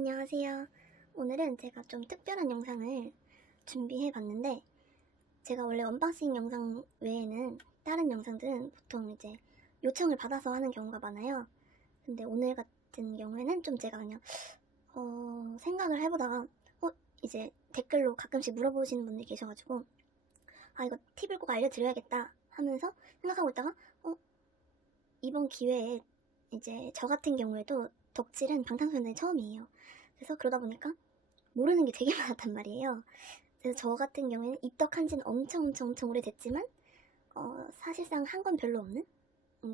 안녕하세요. 오늘은 제가 좀 특별한 영상을 준비해 봤는데, 제가 원래 언박싱 영상 외에는 다른 영상들은 보통 이제 요청을 받아서 하는 경우가 많아요. 근데 오늘 같은 경우에는 좀 제가 그냥 생각을 해보다가 이제 댓글로 가끔씩 물어보시는 분들이 계셔가지고, 이거 팁을 꼭 알려드려야겠다 하면서 생각하고 있다가 이번 기회에 이제 저 같은 경우에도 덕질은 방탄소년단이 처음이에요. 그래서 그러다 보니까 모르는 게 되게 많았단 말이에요. 그래서 저 같은 경우에는 입덕한 지는 엄청 오래됐지만 사실상 한 건 별로 없는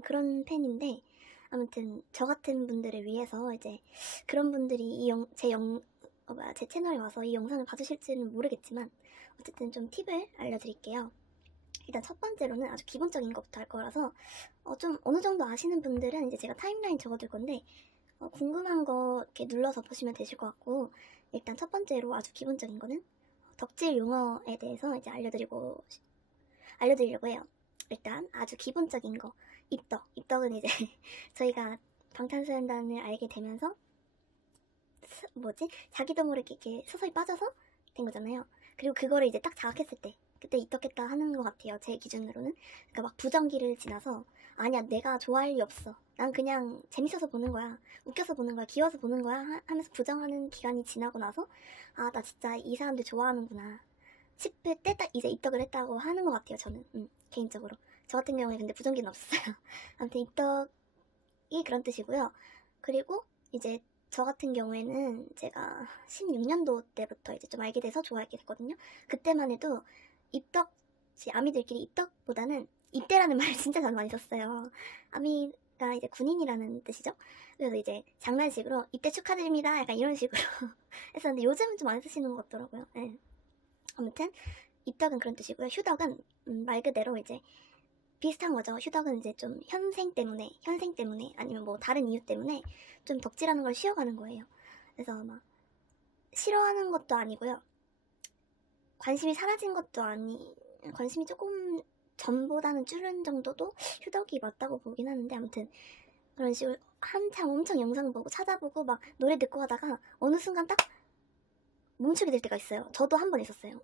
그런 팬인데, 아무튼 저 같은 분들을 위해서 이제 그런 분들이 제 채널에 와서 이 영상을 봐주실지는 모르겠지만 어쨌든 좀 팁을 알려드릴게요. 일단 첫 번째로는 아주 기본적인 것부터 할 거라서 좀 어느 정도 아시는 분들은 이제 제가 타임라인 적어둘 건데 궁금한 거 이렇게 눌러서 보시면 되실 것 같고, 일단 첫 번째로 아주 기본적인 거는 덕질 용어에 대해서 이제 알려드리려고 해요. 일단 아주 기본적인 거, 입덕은 이제 저희가 방탄소년단을 알게 되면서 자기도 모르게 이렇게 서서히 빠져서 된 거잖아요. 그리고 그거를 이제 딱 자각했을 때 그때 입덕했다 하는 것 같아요, 제 기준으로는. 그러니까 막 부정기를 지나서 아니야, 내가 좋아할 리 없어, 난 그냥 재밌어서 보는 거야, 웃겨서 보는 거야, 귀여워서 보는 거야 하면서 부정하는 기간이 지나고 나서 나 진짜 이 사람들 좋아하는구나 싶을 때 딱 이제 입덕을 했다고 하는 것 같아요, 저는. 개인적으로. 저 같은 경우에 근데 부정기는 없었어요. 아무튼 입덕이 그런 뜻이고요. 그리고 이제 저 같은 경우에는 제가 16년도 때부터 이제 좀 알게 돼서 좋아하게 됐거든요. 그때만 해도 아미들끼리 입덕보다는 입대라는 말을 진짜 많이 썼어요. 아미가 이제 군인이라는 뜻이죠. 그래서 이제 장난식으로 입대 축하드립니다 약간 이런 식으로 했었는데 요즘은 좀 안 쓰시는 것 같더라고요. 네. 아무튼 입덕은 그런 뜻이고요. 휴덕은 말 그대로 이제 비슷한 거죠. 휴덕은 이제 좀 현생 때문에 아니면 뭐 다른 이유 때문에 좀 덕질하는 걸 쉬어가는 거예요. 그래서 막 싫어하는 것도 아니고요, 관심이 사라진 것도 관심이 조금 전보다는 줄은 정도도 휴덕이 맞다고 보긴 하는데, 아무튼 그런 식으로 한참 엄청 영상 보고 찾아보고 막 노래 듣고 하다가 어느 순간 딱 멈추게 될 때가 있어요. 저도 한 번 있었어요.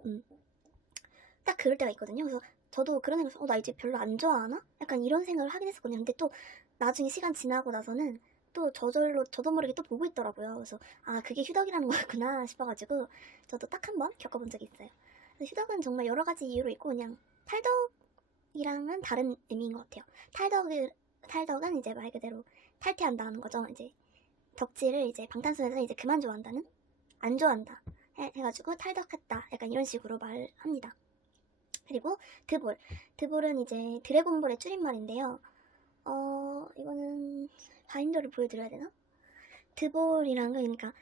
딱 그럴 때가 있거든요. 그래서 저도 그런 생각에서 나 이제 별로 안 좋아하나? 약간 이런 생각을 하긴 했었거든요. 근데 또 나중에 시간 지나고 나서는 또 저절로 저도 모르게 또 보고 있더라고요. 그래서 그게 휴덕이라는 거구나 싶어가지고 저도 딱 한 번 겪어본 적이 있어요. 휴덕은 정말 여러 가지 이유로 있고, 그냥 탈덕이랑은 다른 의미인 것 같아요. 탈덕은 이제 말 그대로 탈퇴한다는 거죠. 이제 덕질을 이제 방탄소년단은 이제 그만 좋아한다는, 안 좋아한다 해가지고 탈덕했다 약간 이런 식으로 말합니다. 그리고 드볼은 이제 드래곤볼의 줄임말인데요. 이거는 바인더를 보여드려야 되나? 드볼이란 건 그러니까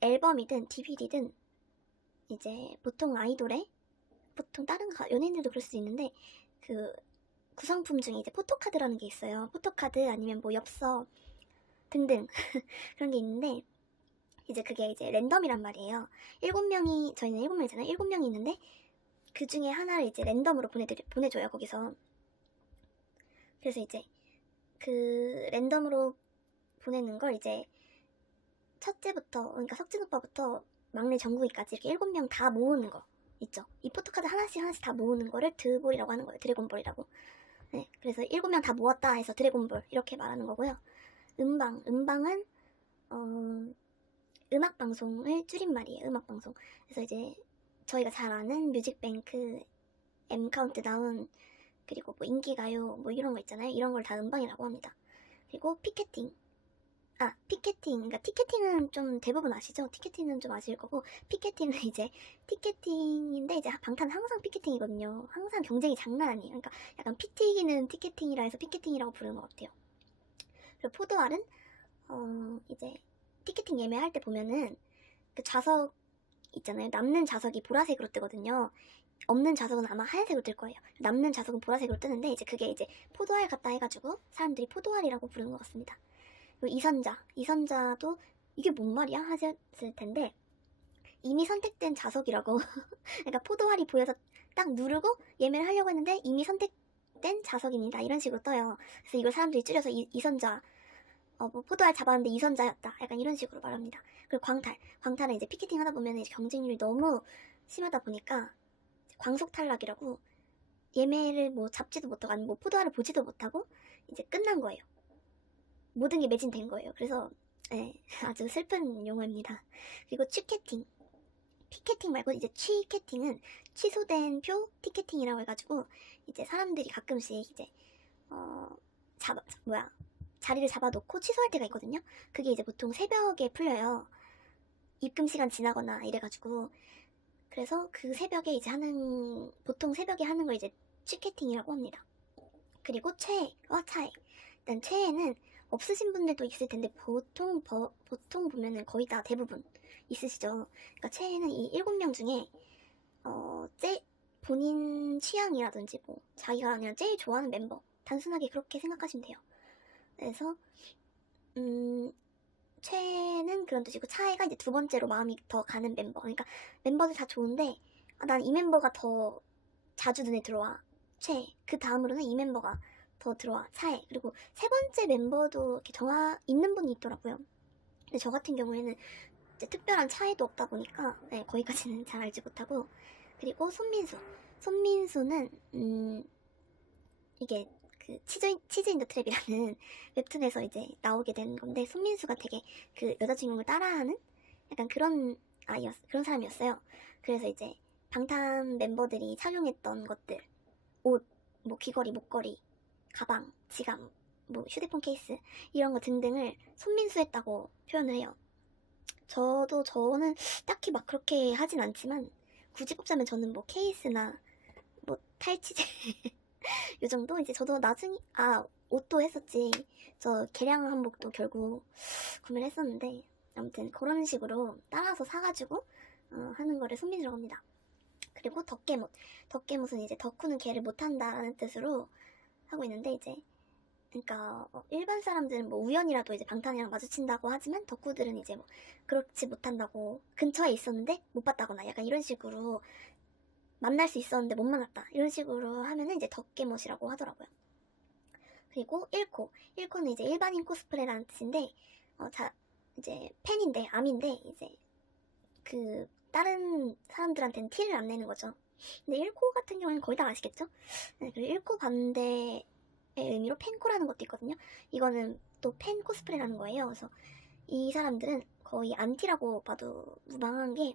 앨범이든 DVD든 이제 보통 다른 연예인들도 그럴 수도 있는데 그 구성품 중에 이제 포토카드라는 게 있어요. 포토카드 아니면 뭐 엽서 등등 그런 게 있는데, 이제 그게 이제 랜덤이란 말이에요. 저희는 7명이잖아요. 7명이 있는데 그 중에 하나를 이제 랜덤으로 보내줘요, 거기서. 그래서 이제 그 랜덤으로 보내는 걸 이제 첫째부터, 그러니까 석진 오빠부터 막내 정국이까지 이렇게 7명 다 모으는 거 있죠. 이 포토카드 하나씩 다 모으는 거를 드볼이라고 하는 거예요. 드래곤볼이라고. 네, 그래서 7명 다 모았다 해서 드래곤볼 이렇게 말하는 거고요. 음방은 음악방송을 줄임말이에요. 음악방송. 그래서 이제 저희가 잘 아는 뮤직뱅크, M카운트다운, 그리고 뭐 인기가요 뭐 이런 거 있잖아요. 이런 걸 다 음방이라고 합니다. 그리고 피켓팅, 그러니까 티켓팅은 좀 대부분 아시죠? 티켓팅은 좀 아실 거고, 피켓팅은 이제 티켓팅인데 이제 방탄 항상 피켓팅이거든요. 항상 경쟁이 장난 아니에요. 그러니까 약간 피 튀기는 티켓팅이라 해서 피켓팅이라고 부르는 것 같아요. 그리고 포도알은 이제 티켓팅 예매할 때 보면은 그 좌석 있잖아요. 남는 좌석이 보라색으로 뜨거든요. 없는 좌석은 아마 하얀색으로 뜰 거예요. 남는 좌석은 보라색으로 뜨는데 이제 그게 이제 포도알 같다 해가지고 사람들이 포도알이라고 부르는 것 같습니다. 그리고 이선자도 이게 뭔 말이야 하셨을 텐데, 이미 선택된 좌석이라고. 그러니까 포도알이 보여서 딱 누르고 예매를 하려고 했는데 이미 선택된 좌석입니다 이런 식으로 떠요. 그래서 이걸 사람들이 줄여서 이선자 뭐 포도알 잡았는데 이선자였다. 약간 이런 식으로 말합니다. 그리고 광탈은 이제 피켓팅 하다 보면 이제 경쟁률이 너무 심하다 보니까 광속 탈락이라고 예매를 뭐 잡지도 못하고 아니 뭐 포도알을 보지도 못하고 이제 끝난 거예요. 모든 게 매진된 거예요. 그래서 네, 아주 슬픈 용어입니다. 그리고 취캐팅. 피켓팅 말고 이제 취캐팅은 취소된 표 티켓팅이라고 해가지고 이제 사람들이 가끔씩 이제 자리를 잡아놓고 취소할 때가 있거든요. 그게 이제 보통 새벽에 풀려요. 입금 시간 지나거나 이래가지고 그래서 그 새벽에 이제 보통 새벽에 하는 걸 이제 취캐팅이라고 합니다. 그리고 최애와 차애. 일단 최애는 없으신 분들도 있을 텐데 보통 보면은 거의 다 대부분 있으시죠. 그러니까 최애는 이 7명 중에 본인 취향이라든지 뭐 자기가 그냥 제일 좋아하는 멤버 단순하게 그렇게 생각하시면 돼요. 그래서 최애는 그런 뜻이고 차애가 이제 두 번째로 마음이 더 가는 멤버. 그러니까 member들 다 좋은데 난 이 멤버가 더 자주 눈에 들어와. 최애. 그 다음으로는 이 멤버가 더 들어와. 차애. 그리고 세 번째 멤버도 이렇게 있는 분이 있더라고요. 근데 저 같은 경우에는 이제 특별한 차이도 없다 보니까 네, 거기까지는 잘 알지 못하고. 그리고 손민수는 이게 그 치즈 인더 트랩이라는 웹툰에서 이제 나오게 된 건데 손민수가 되게 그 여자주인공을 따라하는 약간 그런 사람이었어요. 그래서 이제 방탄 멤버들이 착용했던 것들, 옷, 뭐 귀걸이, 목걸이, 가방, 지갑, 뭐 휴대폰 케이스 이런 거 등등을 손민수했다고 표현을 해요. 저는 딱히 막 그렇게 하진 않지만 굳이 뽑자면 저는 뭐 케이스나 뭐 탈취제 요 정도? 이제 저도 나중에 옷도 했었지. 저 개량 한복도 결국 구매를 했었는데 아무튼 그런 식으로 따라서 사가지고 하는 거를 손민수라고 합니다. 그리고 덕개못은 이제 덕후는 개를 못한다는 뜻으로 하고 있는데 이제 그러니까 일반 사람들은 뭐 우연이라도 이제 방탄이랑 마주친다고 하지만 덕후들은 이제 뭐 그렇지 못한다고 근처에 있었는데 못 봤다거나 약간 이런 식으로 만날 수 있었는데 못 만났다 이런 식으로 하면은 이제 덕개못이라고 하더라고요. 그리고 1코는 이제 일반인 코스프레라는 뜻인데 이제 팬인데 암인데 이제 그 다른 사람들한테는 티를 안 내는 거죠. 근데 1코 같은 경우는 거의 다 아시겠죠? 네, 그리고 1코 반대의 의미로 팬코라는 것도 있거든요. 이거는 또 팬 코스프레라는 거예요. 그래서 이 사람들은 거의 안티라고 봐도 무방한 게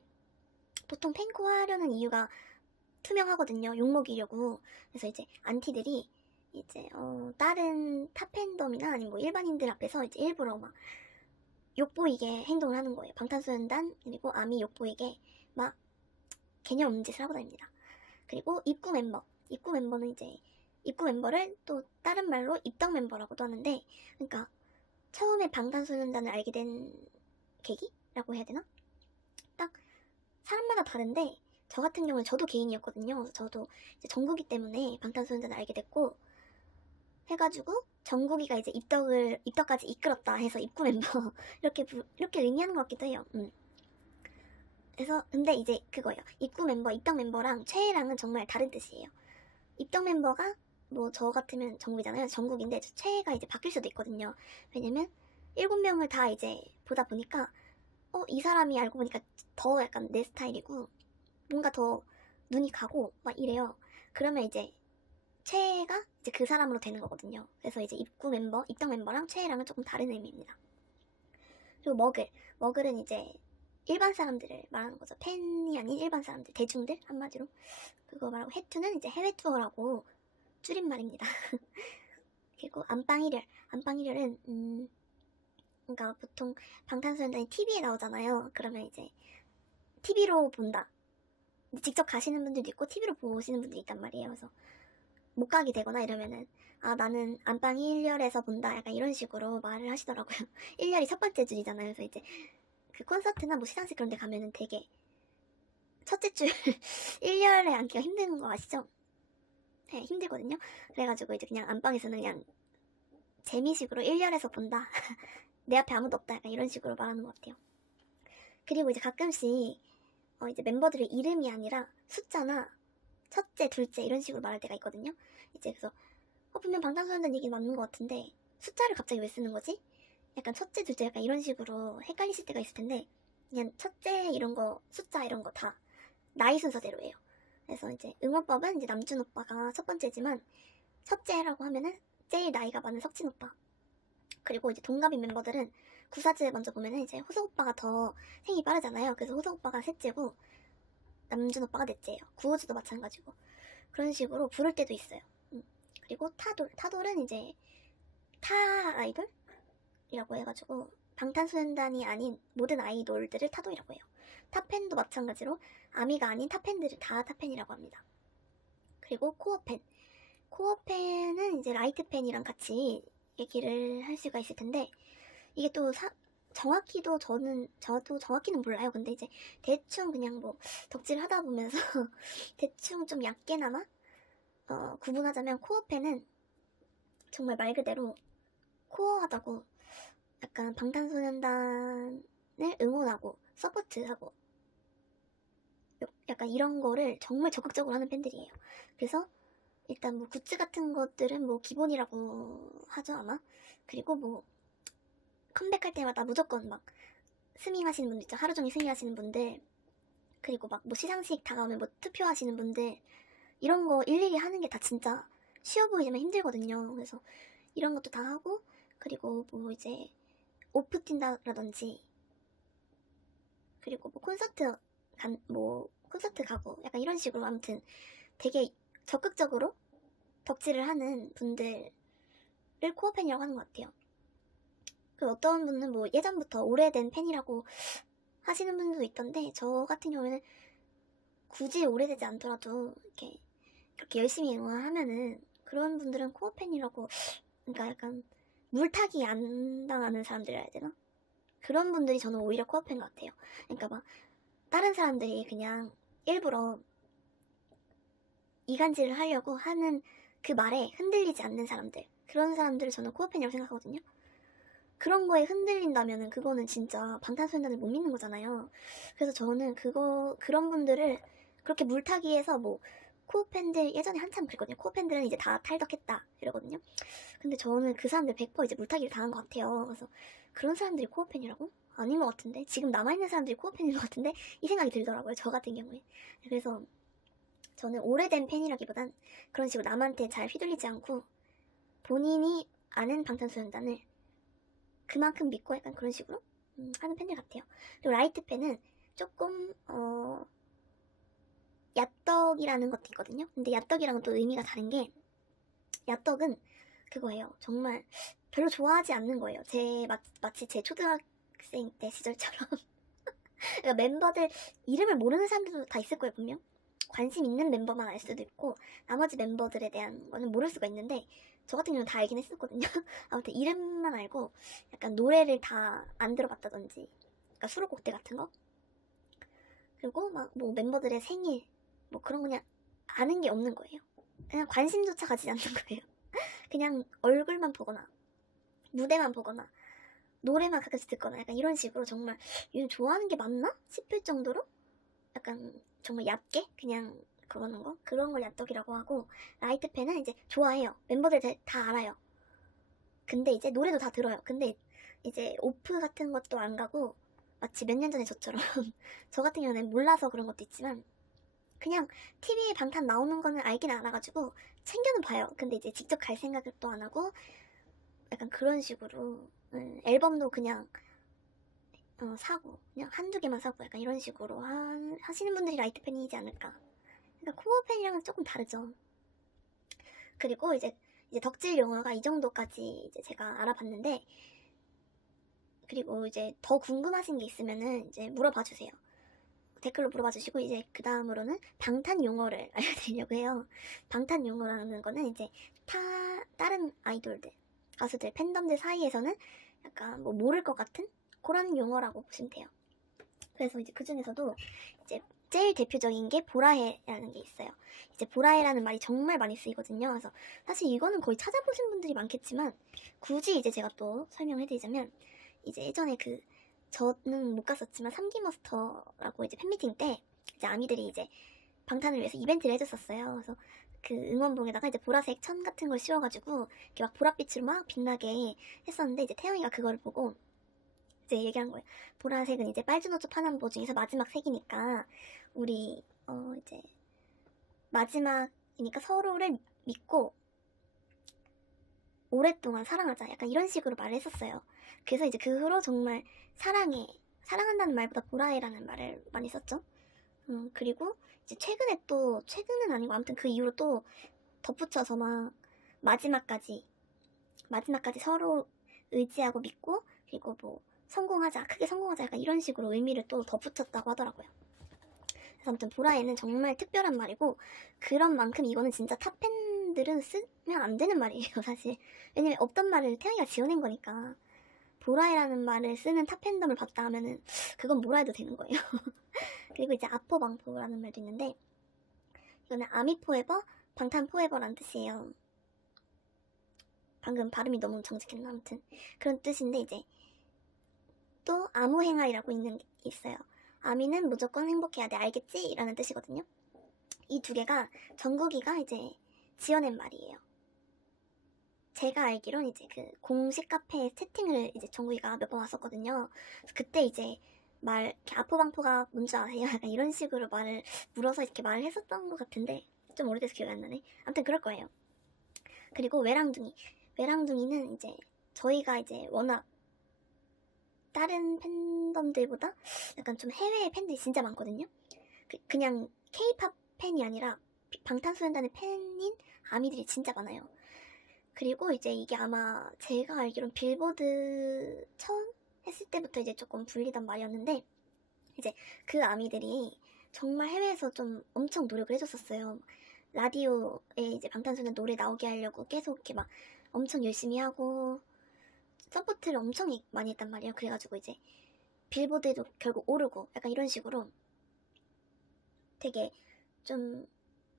보통 팬코 하려는 이유가 투명하거든요. 욕먹이려고. 그래서 이제 안티들이 이제 다른 타 팬덤이나 아니면 뭐 일반인들 앞에서 이제 일부러 막 욕보이게 행동을 하는 거예요. 방탄소년단 그리고 아미 욕보이게 막 개념 없는 짓을 하고 다닙니다. 그리고 입구 멤버는 이제 입구 멤버를 또 다른 말로 입덕 멤버라고도 하는데 그러니까 처음에 방탄소년단을 알게 된 계기라고 해야 되나? 딱 사람마다 다른데 저 같은 경우는 저도 개인이었거든요. 그래서 저도 이제 정국이 때문에 방탄소년단을 알게 됐고 해가지고 정국이가 이제 입덕까지 이끌었다 해서 입구 멤버 이렇게 의미하는 것 같기도 해요. 그래서 근데 이제 그거예요. 입구 멤버, 입덕 멤버랑 최애랑은 정말 다른 뜻이에요. 입덕 멤버가 뭐 저 같으면 정국이잖아요. 정국인데 최애가 이제 바뀔 수도 있거든요. 왜냐면 7명을 다 이제 보다 보니까 이 사람이 알고 보니까 더 약간 내 스타일이고 뭔가 더 눈이 가고 막 이래요. 그러면 이제 최애가 이제 그 사람으로 되는 거거든요. 그래서 이제 입덕 멤버랑 최애랑은 조금 다른 의미입니다. 그리고 머글은 이제 일반 사람들을 말하는 거죠. 팬이 아닌 일반 사람들, 대중들 한마디로 그거 말하고 해투는 이제 해외 투어라고 줄임말입니다. 그리고 안방일혈은 그러니까 보통 방탄소년단이 TV에 나오잖아요. 그러면 이제 TV로 본다. 직접 가시는 분들도 있고 TV로 보시는 분들이 있단 말이에요. 그래서 못 가게 되거나 이러면은 나는 안방 1열에서 본다 약간 이런 식으로 말을 하시더라고요. 1열이 첫 번째 줄이잖아요. 그래서 이제 그 콘서트나 뭐 시상식 그런 데 가면은 되게 첫째 줄 1열에 앉기가 힘든 거 아시죠? 네, 힘들거든요. 그래가지고 이제 그냥 안방에서는 그냥 재미식으로 1열에서 본다. 내 앞에 아무도 없다. 약간 이런 식으로 말하는 것 같아요. 그리고 이제 가끔씩 이제 멤버들의 이름이 아니라 숫자나 첫째, 둘째 이런 식으로 말할 때가 있거든요. 이제 그래서 분명 방탄소년단 얘기 맞는 것 같은데 숫자를 갑자기 왜 쓰는 거지? 약간 첫째, 둘째 약간 이런 식으로 헷갈리실 때가 있을 텐데 그냥 첫째 이런 거 숫자 이런 거 다 나이 순서대로예요. 그래서 이제 응원법은 이제 남준 오빠가 첫 번째지만 첫째라고 하면은 제일 나이가 많은 석진 오빠. 그리고 이제 동갑인 멤버들은 구사즈 먼저 보면은 이제 호석 오빠가 더 생이 빠르잖아요. 그래서 호석 오빠가 셋째고 남준 오빠가 넷째예요. 구호주도 마찬가지고 그런 식으로 부를 때도 있어요. 그리고 타돌은 이제 타 아이돌이라고 해가지고 방탄소년단이 아닌 모든 아이돌들을 타돌이라고 해요. 탑팬도 마찬가지로 아미가 아닌 탑팬들을 다 탑팬이라고 합니다. 그리고 코어팬은 이제 라이트팬이랑 같이 얘기를 할 수가 있을 텐데 이게 또 정확히도 저도 정확히는 몰라요. 근데 이제 대충 그냥 뭐 덕질을 하다 보면서 대충 좀 얕게나마 구분하자면 코어팬은 정말 말 그대로 코어하다고 약간 방탄소년단을 응원하고 서포트하고 약간 이런 거를 정말 적극적으로 하는 팬들이에요. 그래서 일단 뭐 굿즈 같은 것들은 뭐 기본이라고 하죠 아마. 그리고 뭐 컴백할 때마다 무조건 막 스밍 하시는 분들 있죠. 하루 종일 스밍 하시는 분들. 그리고 막 뭐 시상식 다가오면 뭐 투표하시는 분들. 이런 거 일일이 하는 게 다 진짜 쉬워 보이지만 힘들거든요. 그래서 이런 것도 다 하고 그리고 뭐 이제 오프 뛴다라든지 그리고 뭐 콘서트 가고 약간 이런 식으로 아무튼 되게 적극적으로 덕질을 하는 분들을 코어팬이라고 하는 것 같아요. 그 어떤 분은 뭐 예전부터 오래된 팬이라고 하시는 분들도 있던데 저 같은 경우에는 굳이 오래되지 않더라도 이렇게 그렇게 열심히 응원하면은 그런 분들은 코어팬이라고 그러니까 약간 물타기 안 당하는 사람들이라 해야 되나? 그런 분들이 저는 오히려 코어팬 같아요. 그러니까 막 다른 사람들이 그냥 일부러 이간질을 하려고 하는 그 말에 흔들리지 않는 사람들 그런 사람들을 저는 코어팬이라고 생각하거든요. 그런 거에 흔들린다면은 그거는 진짜 방탄소년단을 못 믿는 거잖아요. 그래서 저는 그런 분들을 그렇게 물타기해서 뭐 코어팬들 예전에 한참 그랬거든요. 코어팬들은 이제 다 탈덕했다 이러거든요. 근데 저는 그 사람들 100% 이제 물타기를 당한 것 같아요. 그래서 그런 사람들이 코어팬이라고? 아닌 것 같은데 지금 남아있는 사람들이 코어팬인 것 같은데 이 생각이 들더라고요. 저 같은 경우에. 그래서 저는 오래된 팬이라기보단 그런 식으로 남한테 잘 휘둘리지 않고 본인이 아는 방탄소년단을 그만큼 믿고 약간 그런 식으로 하는 팬들 같아요. 그리고 라이트 팬은 조금 얏떡이라는 것도 있거든요. 근데 얏떡이랑은 또 의미가 다른 게 얏떡은 그거예요. 정말 별로 좋아하지 않는 거예요. 마치 제 초등학생 때 시절처럼 그러니까 멤버들 이름을 모르는 사람들도 다 있을 거예요 분명. 관심 있는 member만 알 수도 있고 나머지 멤버들에 대한 거는 모를 수가 있는데 저 같은 경우는 다 알긴 했었거든요. 아무튼 이름만 알고 약간 노래를 다 안 들어봤다든지 그러니까 수록곡들 같은 거 그리고 막 뭐 멤버들의 생일 뭐 그런 거 그냥 아는 게 없는 거예요. 그냥 관심조차 가지지 않는 거예요. 그냥 얼굴만 보거나 무대만 보거나 노래만 가끔씩 듣거나 약간 이런 식으로 정말 이거 좋아하는 게 맞나 싶을 정도로 약간 정말 얕게 그냥 그러는 거 그런 걸 얕떡이라고 하고 라이트팬은 이제 좋아해요. 멤버들 다 알아요. 근데 이제 노래도 다 들어요. 근데 이제 오프 같은 것도 안 가고 마치 몇 년 전에 저처럼 저 같은 경우는 몰라서 그런 것도 있지만 그냥 TV에 방탄 나오는 거는 알긴 알아가지고 챙겨는 봐요. 근데 이제 직접 갈 생각을 또 안 하고 약간 그런 식으로 앨범도 그냥 사고 그냥 한두 개만 사고 약간 이런 식으로 하시는 분들이 라이트 팬이지 않을까. 그러니까 코어 팬이랑은 조금 다르죠. 그리고 이제 덕질 용어가 이 정도까지 이제 제가 알아봤는데 그리고 이제 더 궁금하신 게 있으면은 이제 물어봐 주세요. 댓글로 물어봐 주시고 이제 그 다음으로는 방탄 용어를 알려드리려고 해요. 방탄 용어라는 거는 이제 다른 아이돌들, 가수들, 팬덤들 사이에서는 약간 뭐 모를 것 같은 그런 용어라고 보시면 돼요. 그래서 이제 그 중에서도 이제 제일 대표적인 게 보라해라는 게 있어요. 이제 보라해라는 말이 정말 많이 쓰이거든요. 그래서 사실 이거는 거의 찾아보신 분들이 많겠지만 굳이 이제 제가 또 설명해드리자면 이제 예전에 저는 못 갔었지만 3기머스터라고 이제 팬미팅 때 이제 아미들이 이제 방탄을 위해서 이벤트를 해줬었어요. 그래서 그 응원봉에다가 이제 보라색 천 같은 걸 씌워가지고 이렇게 막 보랏빛으로 막 빛나게 했었는데, 이제 태영이가 그걸 보고 이제 얘기한 거예요. 보라색은 이제 빨주노초 파남보 중에서 마지막 색이니까 우리 이제 마지막이니까 서로를 믿고 오랫동안 사랑하자, 약간 이런 식으로 말을 했었어요. 그래서 이제 그 후로 정말 사랑한다는 말보다 보라해라는 말을 많이 썼죠. 그리고 이제 최근은 아니고 아무튼 그 이후로 또 덧붙여서 막 마지막까지 서로 의지하고 믿고, 그리고 뭐 크게 성공하자, 약간 이런 식으로 의미를 또 덧붙였다고 하더라고요. 그래서 아무튼 보라에는 정말 특별한 말이고, 그런 만큼 이거는 진짜 탑팬들은 쓰면 안 되는 말이에요, 사실. 왜냐면 없던 말을 태양이가 지어낸 거니까. 보라에라는 말을 쓰는 탑팬덤을 봤다 하면은 그건 뭐라 해도 되는 거예요. 그리고 이제 아포방포라는 말도 있는데, 이거는 아미포에버, 방탄포에버라는 뜻이에요. 방금 발음이 너무 정직했나? 아무튼 그런 뜻인데, 이제 또 아무행할이라고 있어요. 아미는 무조건 행복해야 돼, 알겠지? 라는 뜻이거든요. 이 두 개가 정국이가 이제 지어낸 말이에요. 제가 알기론 이제 그 공식 카페에 채팅을 이제 정국이가 몇 번 왔었거든요. 그때 이제 이렇게 아포방포가 뭔지 아세요? 약간 이런 식으로 물어서 이렇게 말을 했었던 것 같은데, 좀 오래돼서 기억이 안 나네. 아무튼 그럴 거예요. 그리고 외랑둥이는 이제 저희가 이제 워낙 다른 팬덤들보다 약간 좀 해외 팬들이 진짜 많거든요. 그냥 K-팝 팬이 아니라 방탄소년단의 팬인 아미들이 진짜 많아요. 그리고 이제 이게 아마 제가 알기론 빌보드 처음 했을 때부터 이제 조금 불리던 말이었는데, 이제 그 아미들이 정말 해외에서 좀 엄청 노력을 해줬었어요. 라디오에 이제 방탄소년단 노래 나오게 하려고 계속 이렇게 막 엄청 열심히 하고 서포트를 엄청 많이 했단 말이에요. 그래가지고 이제 빌보드에도 결국 오르고 약간 이런 식으로 되게 좀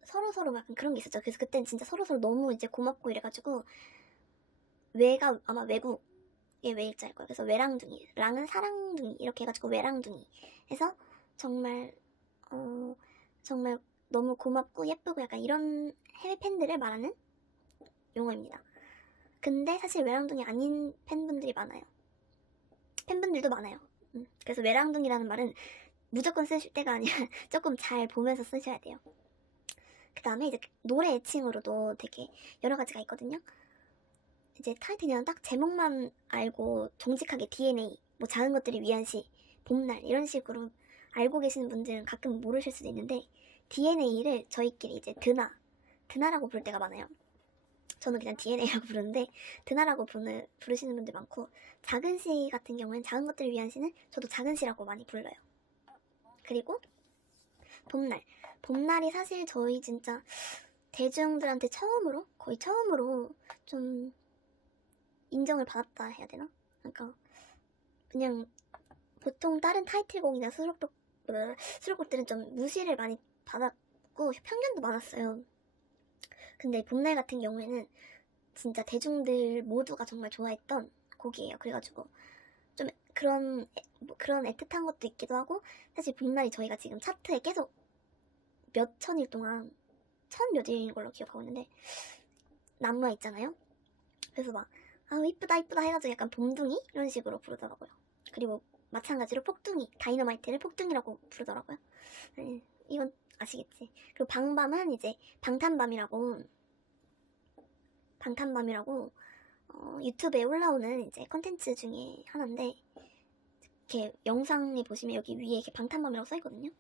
서로서로 약간 그런 게 있었죠. 그래서 그땐 진짜 서로서로 너무 이제 고맙고 이래가지고, 외가 아마 외국의 외일자일 거예요. 그래서 외랑둥이, 랑은 사랑둥이 이렇게 해가지고 외랑둥이 해서 정말 정말 너무 고맙고 예쁘고 약간 이런 해외 팬들을 말하는 용어입니다. 근데 사실 외랑둥이 아닌 팬분들도 많아요. 그래서 외랑둥이라는 말은 무조건 쓰실 때가 아니라 조금 잘 보면서 쓰셔야 돼요. 그 다음에 이제 노래 애칭으로도 되게 여러 가지가 있거든요. 이제 타이틀이랑 딱 제목만 알고 정직하게 DNA, 뭐 작은 것들을 위한 시, 봄날 이런 식으로 알고 계시는 분들은 가끔 모르실 수도 있는데, DNA를 저희끼리 이제 드나라고 부를 때가 많아요. 저는 그냥 DNA라고 부르는데 드나라고 부르시는 분들 많고, 작은 시 같은 경우에는 작은 것들을 위한 시는 저도 작은 시라고 많이 불러요. 그리고 봄날이 사실 저희 진짜 대중들한테 거의 처음으로 좀 인정을 받았다 해야 되나? 그러니까 그냥 보통 다른 타이틀곡이나 수록곡들은 좀 무시를 많이 받았고 편견도 많았어요. 근데 봄날 같은 경우에는 진짜 대중들 모두가 정말 좋아했던 곡이에요. 그래가지고 좀 그런 애틋한 것도 있기도 하고, 사실 봄날이 저희가 지금 차트에 계속 몇 천일 동안, 몇 일인 걸로 기억하고 있는데 남아 있잖아요. 그래서 막 이쁘다 해가지고 약간 봄둥이 이런 식으로 부르더라고요. 그리고 마찬가지로 다이너마이트를 폭둥이라고 부르더라고요. 이건 아시겠지. 그리고 방밤은 이제 방탄밤이라고 유튜브에 올라오는 이제 컨텐츠 중에 하나인데, 이렇게 영상에 보시면 여기 위에 이렇게 방탄밤이라고 써있거든요.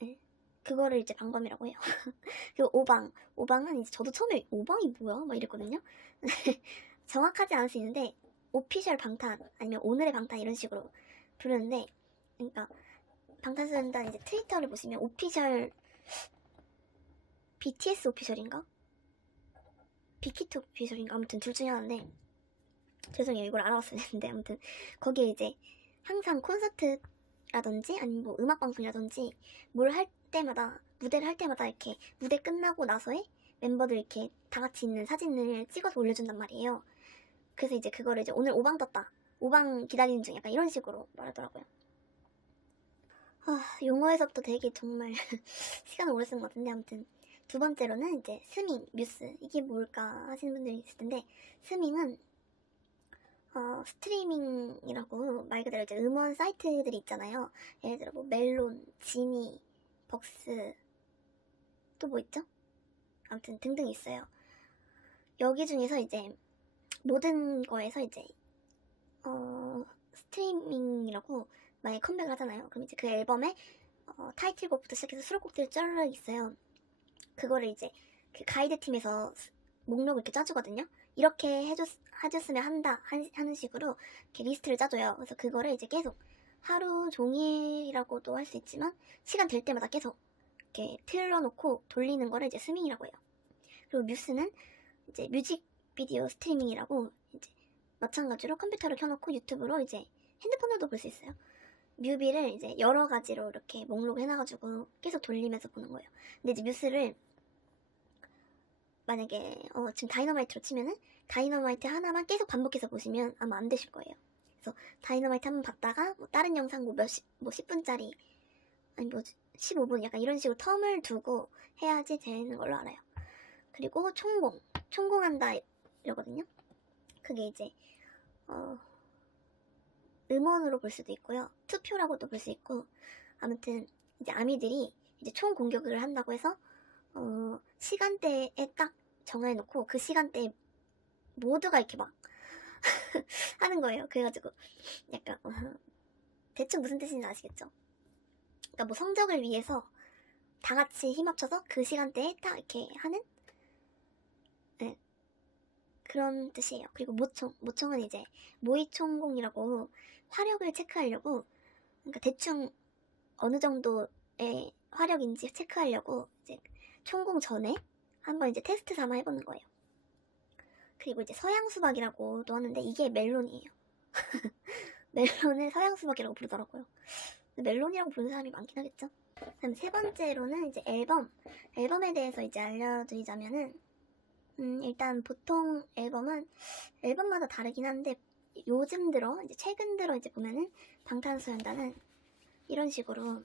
네. 그거를 이제 방밤이라고 해요. 그리고 오방은 이제 저도 처음에 오방이 뭐야? 막 이랬거든요. 정확하지 않을 수 있는데 오피셜 방탄 아니면 오늘의 방탄 이런 식으로 부르는데, 그러니까 방탄소년단 이제 트위터를 보시면 오피셜, BTS 오피셜인가? 빅히트 오피셜인가? 아무튼 둘 중에 하나인데, 죄송해요, 이걸 알아봤어야 했는데, 아무튼 거기에 이제 항상 콘서트라든지 아니면 뭐 음악방송이라든지 무대를 할 때마다 이렇게 무대 끝나고 나서에 멤버들 이렇게 다 같이 있는 사진을 찍어서 올려준단 말이에요. 그래서 이제 그거를 이제 오늘 오방 떴다, 오방 기다리는 중, 약간 이런 식으로 말하더라고요. 용어 해석도 되게 정말 시간을 오래 쓴 것 같은데, 아무튼 두 번째로는 이제 스밍, 뮤스. 이게 뭘까 하시는 분들이 있을 텐데, 스밍은 스트리밍이라고 말 그대로 이제 음원 사이트들이 있잖아요. 예를 들어 뭐 멜론, 지니, 벅스, 또 뭐 있죠? 아무튼 등등 있어요. 여기 중에서 이제 모든 거에서 이제 스트리밍이라고 만약에 컴백을 하잖아요. 그럼 이제 그 앨범에 타이틀곡부터 시작해서 수록곡들이 쩌르륵 있어요. 그거를 이제 그 가이드 팀에서 목록을 이렇게 짜주거든요. 이렇게 해줬으면 한다 하는 식으로 이렇게 리스트를 짜줘요. 그래서 그거를 이제 계속 하루 종일이라고도 할 수 있지만 시간 될 때마다 계속 이렇게 틀어놓고 돌리는 거를 이제 스밍이라고 해요. 그리고 뮤스는 이제 뮤직비디오 스트리밍이라고 이제 마찬가지로 컴퓨터를 켜놓고 유튜브로 이제 핸드폰으로도 볼 수 있어요. 뮤비를 이제 여러 가지로 이렇게 목록을 해놔가지고 계속 돌리면서 보는 거예요. 근데 이제 뮤스를 만약에 지금 다이너마이트로 치면은 다이너마이트 하나만 계속 반복해서 보시면 아마 안 되실 거예요. 그래서 다이너마이트 한번 봤다가 뭐 다른 영상 뭐 10분짜리 아니 뭐 15분 약간 이런 식으로 텀을 두고 해야지 되는 걸로 알아요. 그리고 총공한다 이러거든요. 그게 이제 음원으로 볼 수도 있고요. 투표라고도 볼 수 있고, 아무튼 이제 아미들이 이제 총 공격을 한다고 해서 시간대에 딱 정해놓고 그 시간대에 모두가 이렇게 막 하는 거예요. 그래가지고 약간 대충 무슨 뜻인지 아시겠죠? 그러니까 뭐 성적을 위해서 다 같이 힘합쳐서 그 시간대에 딱 이렇게 하는 네, 그런 뜻이에요. 그리고 모총은 이제 모의총공이라고 화력을 체크하려고, 그러니까 대충 어느 정도의 화력인지 체크하려고 이제 총공 전에 한번 이제 테스트 삼아 해보는 거예요. 그리고 이제 서양 수박이라고도 하는데 이게 멜론이에요. 멜론을 서양 수박이라고 부르더라고요. 멜론이라고 부르는 사람이 많긴 하겠죠. 그다음 세 번째로는 이제 앨범에 대해서 이제 알려드리자면은 일단 보통 앨범마다 다르긴 한데 요즘 들어 이제 최근 들어 이제 보면은 방탄소년단은 이런 식으로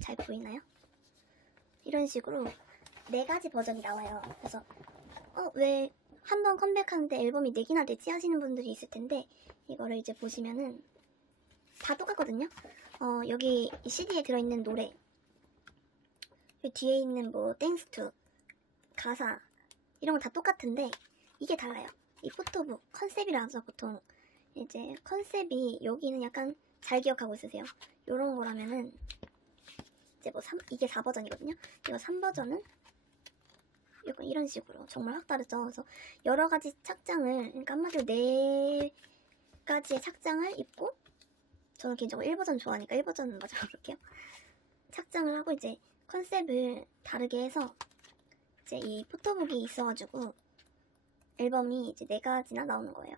잘 보이나요? 이런 식으로 4가지 버전이 나와요. 그래서 왜 한 번 컴백하는데 앨범이 4개나 되지 하시는 분들이 있을 텐데 이거를 이제 보시면은 다 똑같거든요. 여기 이 CD에 들어있는 노래, 이 뒤에 있는 뭐 땡스 투 가사 이런 건 다 똑같은데 이게 달라요. 이 포토북 컨셉이라서 보통 이제 컨셉이 여기는 약간 잘 기억하고 있으세요. 요런 거라면은 이제 뭐 이게 4버전이거든요. 이거 3버전은 약간 이런 식으로 정말 확 다르죠. 그래서 여러 가지 착장을, 그러니까 한마디로 4가지의 착장을 입고, 저는 개인적으로 1버전 좋아하니까 1버전 먼저 가볼게요. 착장을 하고 이제 컨셉을 다르게 해서 이제 이 포토북이 있어가지고 앨범이 이제 4가지나 나오는 거예요.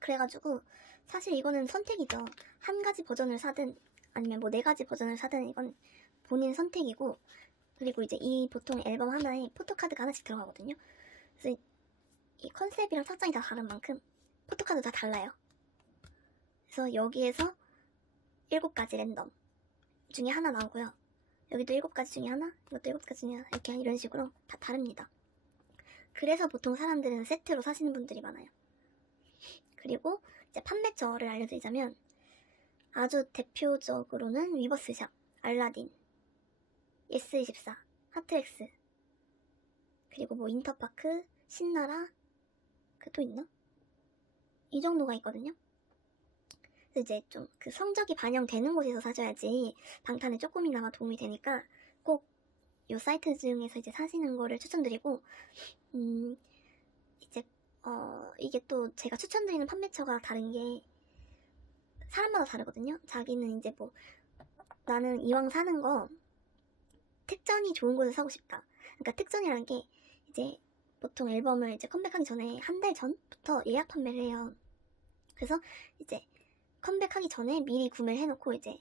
그래가지고 사실 이거는 선택이죠. 한 가지 버전을 사든 아니면 뭐 4가지 버전을 사든 이건 본인 선택이고, 그리고 이제 이 보통 앨범 하나에 포토카드가 하나씩 들어가거든요. 그래서 이 컨셉이랑 착장이 다 다른 만큼 포토카드 다 달라요. 그래서 여기에서 7가지 랜덤 중에 하나 나오고요. 여기도 7가지 중에 하나, 이것도 7가지 중에 하나, 이렇게 이런 식으로 다 다릅니다. 그래서 보통 사람들은 세트로 사시는 분들이 많아요. 그리고 이제 판매처를 알려드리자면 아주 대표적으로는 위버스샵, 알라딘, 예스24, 하트엑스, 그리고 뭐 인터파크, 신나라, 그 또 있나? 이 정도가 있거든요. 그래서 이제 좀 그 성적이 반영되는 곳에서 사셔야지 방탄에 조금이나마 도움이 되니까 꼭 이 사이트 중에서 이제 사시는 거를 추천드리고, 이제 이게 또 제가 추천드리는 판매처가 다른 게 사람마다 다르거든요. 자기는 이제 뭐 나는 이왕 사는 거 특전이 좋은 곳을 사고 싶다. 그러니까 특전이라는 게 이제 보통 앨범을 이제 컴백하기 전에 한 달 전부터 예약 판매를 해요. 그래서 이제 컴백하기 전에 미리 구매를 해놓고 이제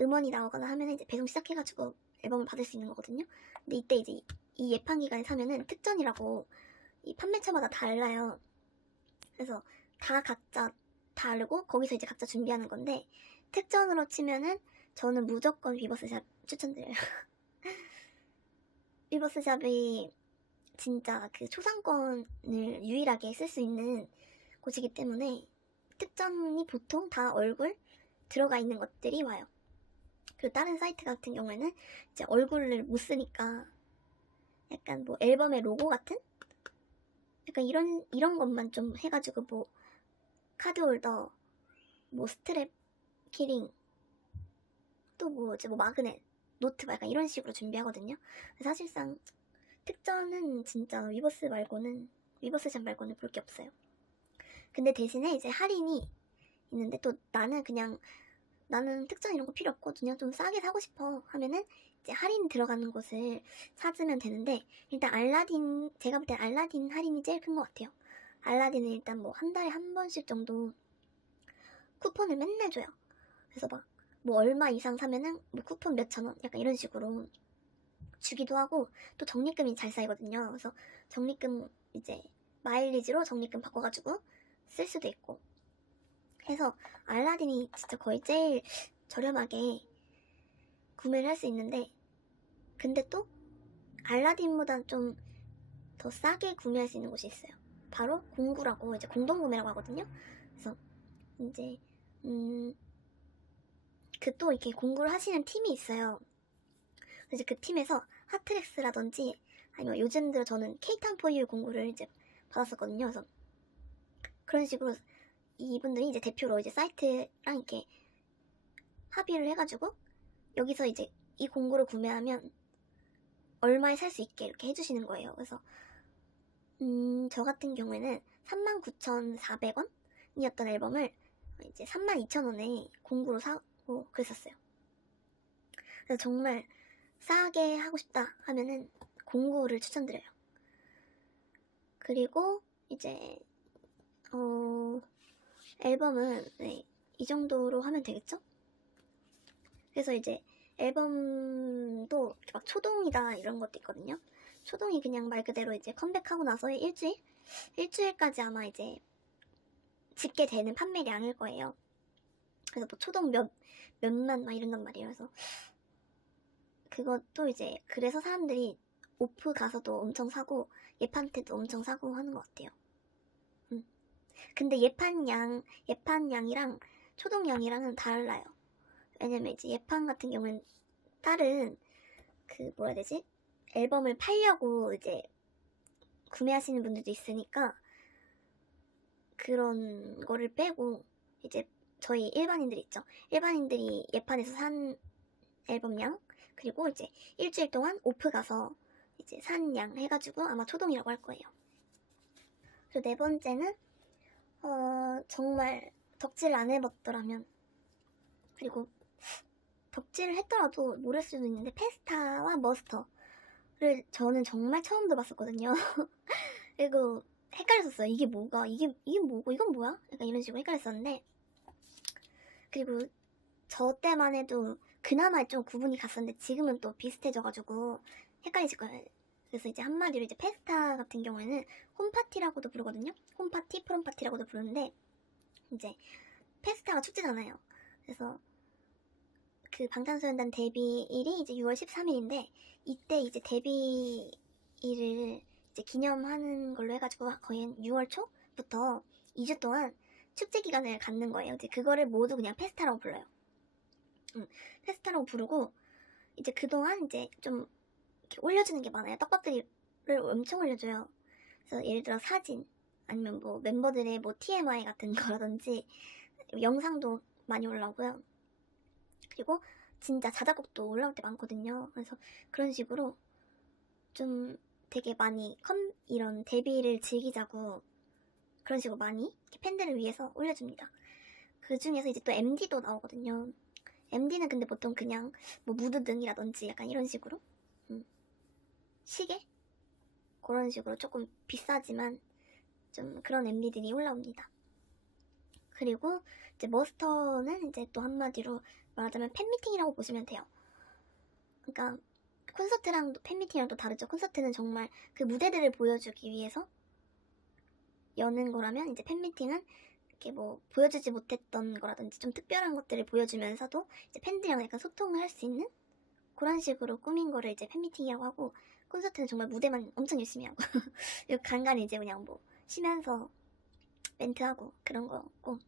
음원이 나오거나 하면 이제 배송 시작해가지고 앨범을 받을 수 있는 거거든요. 근데 이때 이제 이 예판 기간에 사면은 특전이라고 이 판매처마다 달라요. 그래서 다 각자 다르고 거기서 이제 각자 준비하는 건데, 특전으로 치면은 저는 무조건 위버스샵 추천드려요. 위버스샵이 진짜 그 초상권을 유일하게 쓸 수 있는 곳이기 때문에 특전이 보통 다 얼굴 들어가 있는 것들이 와요. 그리고 다른 사이트 같은 경우에는 이제 얼굴을 못 쓰니까 약간 뭐 앨범의 로고 같은? 약간 이런 것만 좀 해가지고 뭐 카드홀더, 뭐 스트랩, 키링, 또 뭐지, 뭐 마그넷, 노트 약간 이런 식으로 준비하거든요. 사실상 특전은 진짜 위버스샵 말고는 볼 게 없어요. 근데 대신에 이제 할인이 있는데 또 나는 특전 이런 거 필요 없고 그냥 좀 싸게 사고 싶어 하면은 이제 할인 들어가는 곳을 찾으면 되는데, 일단 제가 볼 때 알라딘 할인이 제일 큰 것 같아요. 알라딘은 일단 뭐 한 달에 한 번씩 정도 쿠폰을 맨날 줘요. 그래서 막 뭐 얼마 이상 사면은 뭐 쿠폰 몇천 원 약간 이런 식으로 주기도 하고, 또 적립금이 잘 쌓이거든요. 그래서 적립금 이제 마일리지로 적립금 바꿔가지고 쓸 수도 있고 해서 알라딘이 진짜 거의 제일 저렴하게 구매를 할 수 있는데, 근데 또 알라딘보다 좀 더 싸게 구매할 수 있는 곳이 있어요. 바로 공구라고, 이제 공동구매라고 하거든요. 그래서 이제 그 또 이렇게 공구를 하시는 팀이 있어요. 그래서 그 팀에서 하트렉스라든지 아니면 요즘 들어 저는 케이탄포유 공구를 이제 받았었거든요. 그래서 그런 식으로 이분들이 이제 대표로 이제 사이트랑 이렇게 합의를 해가지고 여기서 이제 이 공구를 구매하면 얼마에 살 수 있게 이렇게 해주시는 거예요. 그래서 저 같은 경우에는 39,400원이었던 앨범을 이제 32,000원에 공구로 사고 그랬었어요. 그래서 정말 싸게 하고 싶다 하면은 공구를 추천드려요. 그리고 이제 앨범은 이 정도로 하면 되겠죠? 그래서 이제 앨범도 막 초동이다 이런 것도 있거든요. 초동이 그냥 말 그대로 이제 컴백하고 나서의 일주일까지 아마 이제 집계 되는 판매량일 거예요. 그래서 뭐 초동 몇만 막 이런단 말이에요. 그래서 그것도 이제 그래서 사람들이 오프 가서도 엄청 사고 예판 때도 엄청 사고 하는 것 같아요. 근데 예판량이랑 초동량이랑은 달라요. 왜냐면 이제 예판 같은 경우는 다른 그 뭐라 해야 되지? 앨범을 팔려고 이제 구매하시는 분들도 있으니까 그런 거를 빼고 이제 저희 일반인들 있죠. 일반인들이 예판에서 산 앨범량, 그리고 이제 일주일 동안 오프 가서 이제 산 양 해가지고 아마 초동이라고 할 거예요. 그리고 네 번째는 정말 덕질을 안 해봤더라면, 그리고 덕질을 했더라도 모를 수도 있는데 페스타와 머스터를 저는 정말 처음 들어봤었거든요. 그리고 헷갈렸었어요. 이게 뭐고 이건 뭐야? 약간 이런 식으로 헷갈렸었는데, 그리고 저 때만 해도 그나마 좀 구분이 갔었는데 지금은 또 비슷해져가지고 헷갈리실 거예요. 그래서 이제 한마디로 이제 페스타 같은 경우에는 홈파티라고도 부르거든요. 홈파티, 프롬파티라고도 부르는데, 이제 페스타가 축제잖아요. 그래서 그 방탄소년단 데뷔일이 이제 6월 13일인데 이때 이제 데뷔일을 이제 기념하는 걸로 해가지고 거의 6월 초부터 2주 동안 축제 기간을 갖는 거예요. 이제 그거를 모두 그냥 페스타라고 불러요. 페스타라고 부르고, 이제 그동안 이제 좀 이렇게 올려주는 게 많아요. 떡밥들을 엄청 올려줘요. 그래서 예를 들어 사진, 아니면 뭐 멤버들의 뭐 TMI 같은 거라든지 영상도 많이 올라오고요. 그리고 진짜 자작곡도 올라올 때 많거든요. 그래서 그런 식으로 좀 되게 많이 이런 데뷔를 즐기자고 그런 식으로 많이 팬들을 위해서 올려줍니다. 그 중에서 이제 또 MD도 나오거든요. MD는 근데 보통 그냥 뭐 무드등이라든지 약간 이런 식으로 시계? 그런 식으로 조금 비싸지만 좀 그런 MD들이 올라옵니다. 그리고 이제 머스터는 이제 또 한마디로 말하자면 팬미팅이라고 보시면 돼요. 그러니까 콘서트랑 팬미팅이랑 또 다르죠. 콘서트는 정말 그 무대들을 보여주기 위해서 여는 거라면, 이제 팬미팅은 이렇게 뭐 보여주지 못했던 거라든지 좀 특별한 것들을 보여주면서도 이제 팬들이랑 약간 소통을 할 수 있는 그런 식으로 꾸민 거를 이제 팬미팅이라고 하고, 콘서트는 정말 무대만 엄청 열심히 하고 그리고 간간히 이제 그냥 뭐 쉬면서 멘트하고 그런 거고.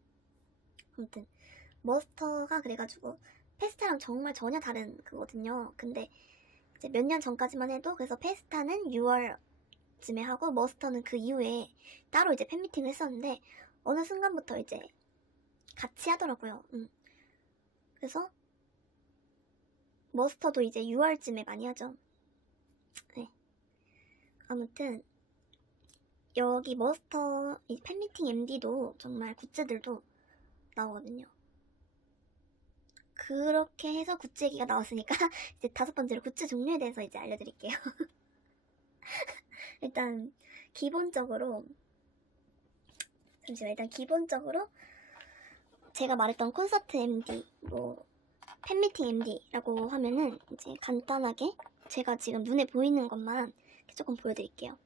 아무튼 머스터가 그래가지고 페스타랑 정말 전혀 다른 그거거든요. 근데 이제 몇 년 전까지만 해도 그래서 페스타는 6월쯤에 하고 머스터는 그 이후에 따로 이제 팬미팅을 했었는데 어느 순간부터 이제 같이 하더라고요. 그래서 머스터도 이제 6월쯤에 많이 하죠. 네. 아무튼 여기 머스터 이 팬미팅 MD도 정말 굿즈들도 나오거든요. 그렇게 해서 굿즈 얘기가 나왔으니까 이제 5번째로 굿즈 종류에 대해서 이제 알려드릴게요. 일단 기본적으로 제가 말했던 콘서트 MD, 뭐 팬미팅 MD라고 하면은 이제 간단하게 제가 지금 눈에 보이는 것만 조금 보여드릴게요.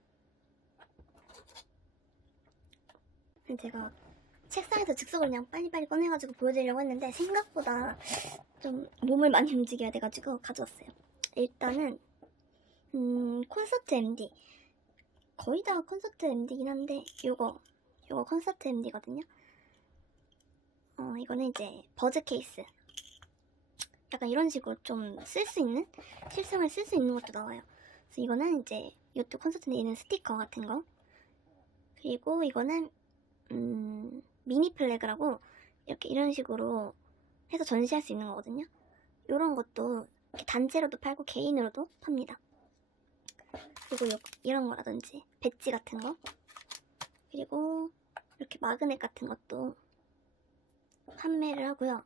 제가 책상에서 즉석으로 그냥 빨리빨리 꺼내가지고 보여드리려고 했는데 생각보다 좀 몸을 많이 움직여야 돼가지고 가져왔어요. 일단은 콘서트 MD, 거의 다 콘서트 MD긴 한데 요거 콘서트 MD거든요. 이거는 이제 버즈 케이스, 약간 이런 식으로 좀 쓸 수 있는, 실생활 쓸 수 있는 것도 나와요. 그래서 이거는 이제 이것도 콘서트인데 얘는 스티커 같은 거. 그리고 이거는 미니 플래그라고 이렇게 이런 식으로 해서 전시할 수 있는 거거든요. 이런 것도 이렇게 단체로도 팔고 개인으로도 팝니다. 그리고 이런 거라든지 배지 같은 거, 그리고 이렇게 마그넷 같은 것도 판매를 하고요.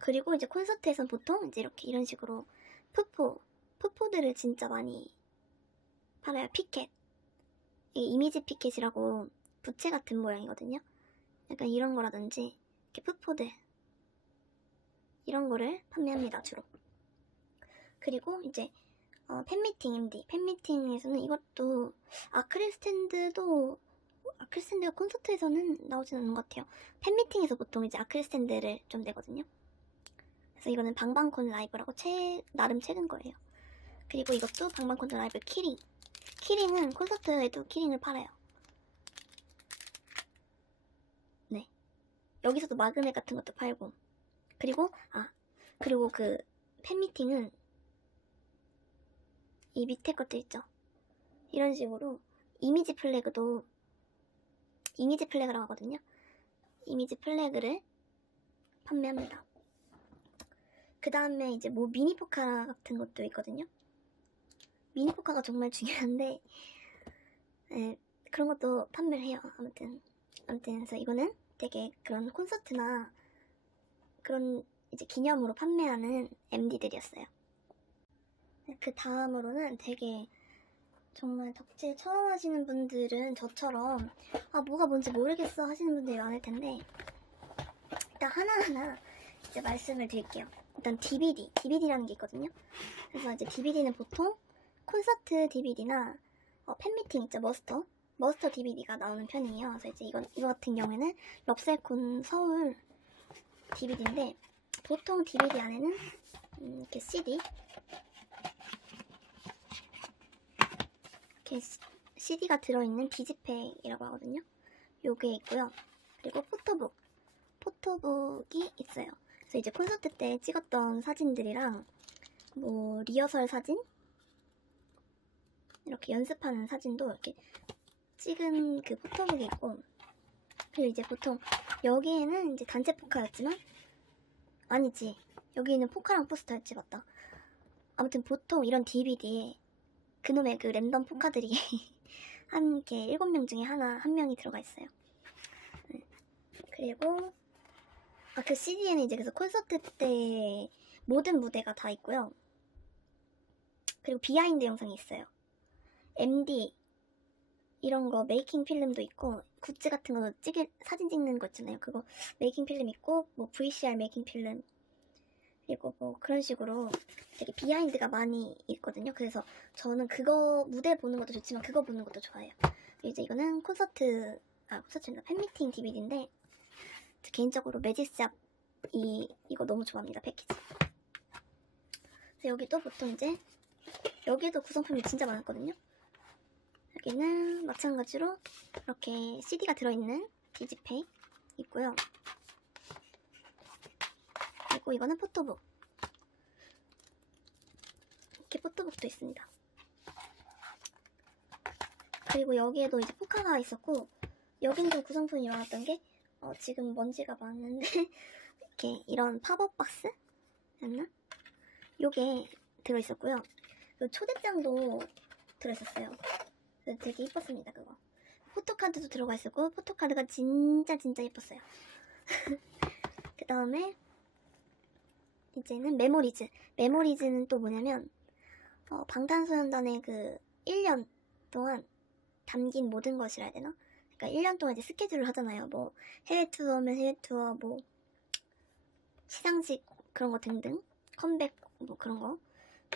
그리고 이제 콘서트에선 보통 이제 이렇게 이런 식으로 푸포들을 진짜 많이 팔아요. 피켓, 이게 이미지 피켓이라고 부채 같은 모양이거든요. 약간 이런 거라든지 이렇게 푸포들 이런 거를 판매합니다, 주로. 그리고 이제 팬미팅 MD, 팬미팅에서는 이것도 아크릴 스탠드가 콘서트에서는 나오진 않는 것 같아요. 팬미팅에서 보통 이제 아크릴 스탠드를 좀 내거든요. 그래서 이거는 방방콘 라이브라고 나름 최근 거예요. 그리고 이것도 방방콘 라이브 키링은 콘서트에도 키링을 팔아요. 네, 여기서도 마그넷 같은 것도 팔고. 그리고 그 팬미팅은 이 밑에 것도 있죠. 이런 식으로 이미지 플래그라고 하거든요. 이미지 플래그를 판매합니다. 그 다음에 이제 뭐 미니 포카 같은 것도 있거든요. 미니 포카가 정말 중요한데 그런 것도 판매를 해요. 아무튼 그래서 이거는 되게 그런 콘서트나 그런 이제 기념으로 판매하는 MD들이었어요. 그 다음으로는 되게 정말 덕질 처음 하시는 분들은 저처럼 뭐가 뭔지 모르겠어 하시는 분들이 많을 텐데 일단 하나하나 이제 말씀을 드릴게요. 일단 DVD라는 게 있거든요. 그래서 이제 DVD는 보통 콘서트 DVD나 팬미팅 있죠, 머스터 DVD가 나오는 편이에요. 그래서 이제 이거 같은 경우에는 럽셀콘 서울 DVD인데 보통 DVD 안에는 이렇게 CD가 들어있는 디지팩이라고 하거든요. 요게 있고요. 그리고 포토북이 있어요. 그래서 이제 콘서트 때 찍었던 사진들이랑 뭐 리허설 사진, 이렇게 연습하는 사진도 이렇게 찍은 그 포토북이 있고, 그리고 이제 보통 여기에는 이제 단체 포카였지만 아니지, 여기는 포카랑 포스터였지, 맞다. 아무튼 보통 이런 DVD에 그놈의 그 랜덤 포카들이 한 이렇게 7명 중에 한 명이 들어가 있어요. 그리고 그 CD에는 이제 그래서 콘서트 때 모든 무대가 다 있고요. 그리고 비하인드 영상이 있어요. MD 이런 거 메이킹 필름도 있고, 굿즈 같은 거 사진 찍는 거 있잖아요. 그거 메이킹 필름 있고, 뭐 VCR 메이킹 필름, 그리고 뭐 그런 식으로 되게 비하인드가 많이 있거든요. 그래서 저는 그거 무대 보는 것도 좋지만 그거 보는 것도 좋아해요. 이제 이거는 콘서트입니다. 팬미팅 DVD인데 개인적으로 매직샵 이거 너무 좋아합니다. 패키지. 그래서 여기도 보통 이제 여기에도 구성품이 진짜 많았거든요. 여기는 마찬가지로 이렇게 CD가 들어있는 디지팩 있고요. 그리고 이거는 포토북. 이렇게 포토북도 있습니다. 그리고 여기에도 이제 포카가 있었고, 여긴 좀 구성품이 많았던 게 지금 먼지가 많은데 이렇게 이런 팝업 박스였나? 요게 들어있었고요. 그리고 초대장도 들어있었어요. 그래서 되게 이뻤습니다. 그거 포토카드도 들어가 있었고, 포토카드가 진짜 예뻤어요. 그 다음에 이제는 메모리즈. 메모리즈는 또 뭐냐면 방탄소년단의 그 1년 동안 담긴 모든 것이라 해야 되나? 그러니까 1년 동안 이제 스케줄을 하잖아요. 뭐 해외 투어면 해외 투어, 뭐 시상식 그런 거 등등, 컴백 뭐 그런 거,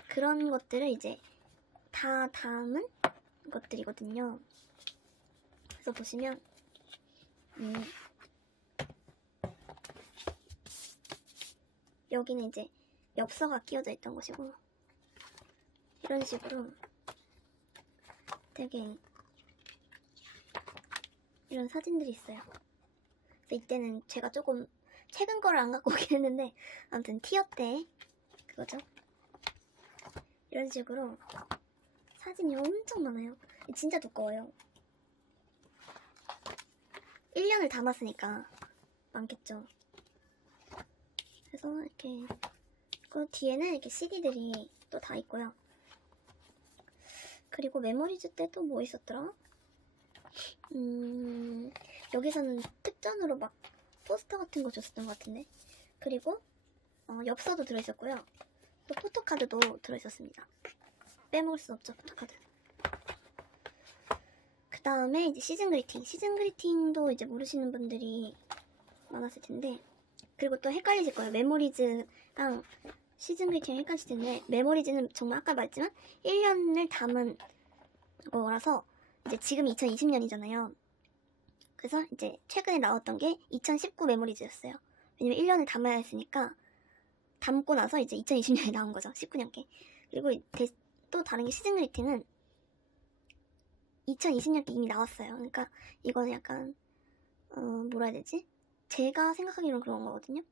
그런 것들을 이제 다 담은 것들이거든요. 그래서 보시면 여기는 이제 엽서가 끼워져 있던 것이고, 이런 식으로 되게 이런 사진들이 있어요. 그래서 이때는 제가 조금 최근 거를 안 갖고 오긴 했는데, 아무튼 티어 때 그거죠. 이런 식으로 사진이 엄청 많아요. 진짜 두꺼워요. 1년을 담았으니까 많겠죠. 그래서 이렇게, 그 뒤에는 이렇게 CD들이 또 다 있고요. 그리고 메모리즈 때 또 뭐 있었더라? 여기서는 특전으로 막 포스터 같은 거 줬었던 것 같은데. 그리고 엽서도 들어있었고요. 또 포토카드도 들어있었습니다. 빼먹을 수 없죠, 포토카드. 그 다음에 이제 시즌 그리팅. 시즌 그리팅도 이제 모르시는 분들이 많았을 텐데, 그리고 또 헷갈리실 거예요. 메모리즈랑 시즌 그리팅이 헷갈리실 텐데, 메모리즈는 정말 아까 말했지만 1년을 담은 거라서 이제 지금 2020년이잖아요. 그래서 이제 최근에 나왔던 게 2019 메모리즈였어요. 왜냐면 1년을 담아야 했으니까 담고 나서 이제 2020년에 나온 거죠. 19년께. 그리고 또 다른 게 시즌 그리팅은 2020년께 이미 나왔어요. 그러니까 이거는 약간 뭐라 해야 되지? 제가 생각하기로는 그런 거거든요.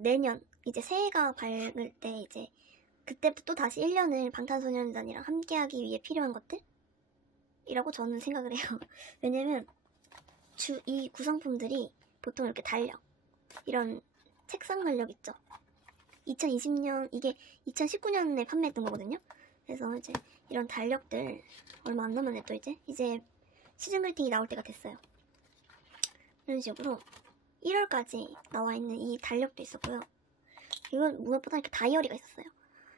내년 이제 새해가 밝을 때 이제 그때부터 다시 1년을 방탄소년단이랑 함께하기 위해 필요한 것들이라고 저는 생각을 해요. 왜냐면 이 구성품들이 보통 이렇게 달력, 이런 책상 달력 있죠. 2020년, 이게 2019년에 판매했던 거거든요. 그래서 이제 이런 달력들 얼마 안 남았네. 또 이제 시즌 그리팅이 나올 때가 됐어요. 이런 식으로 1월까지 나와 있는 이 달력도 있었고요. 이건 무엇보다 이렇게 다이어리가 있었어요.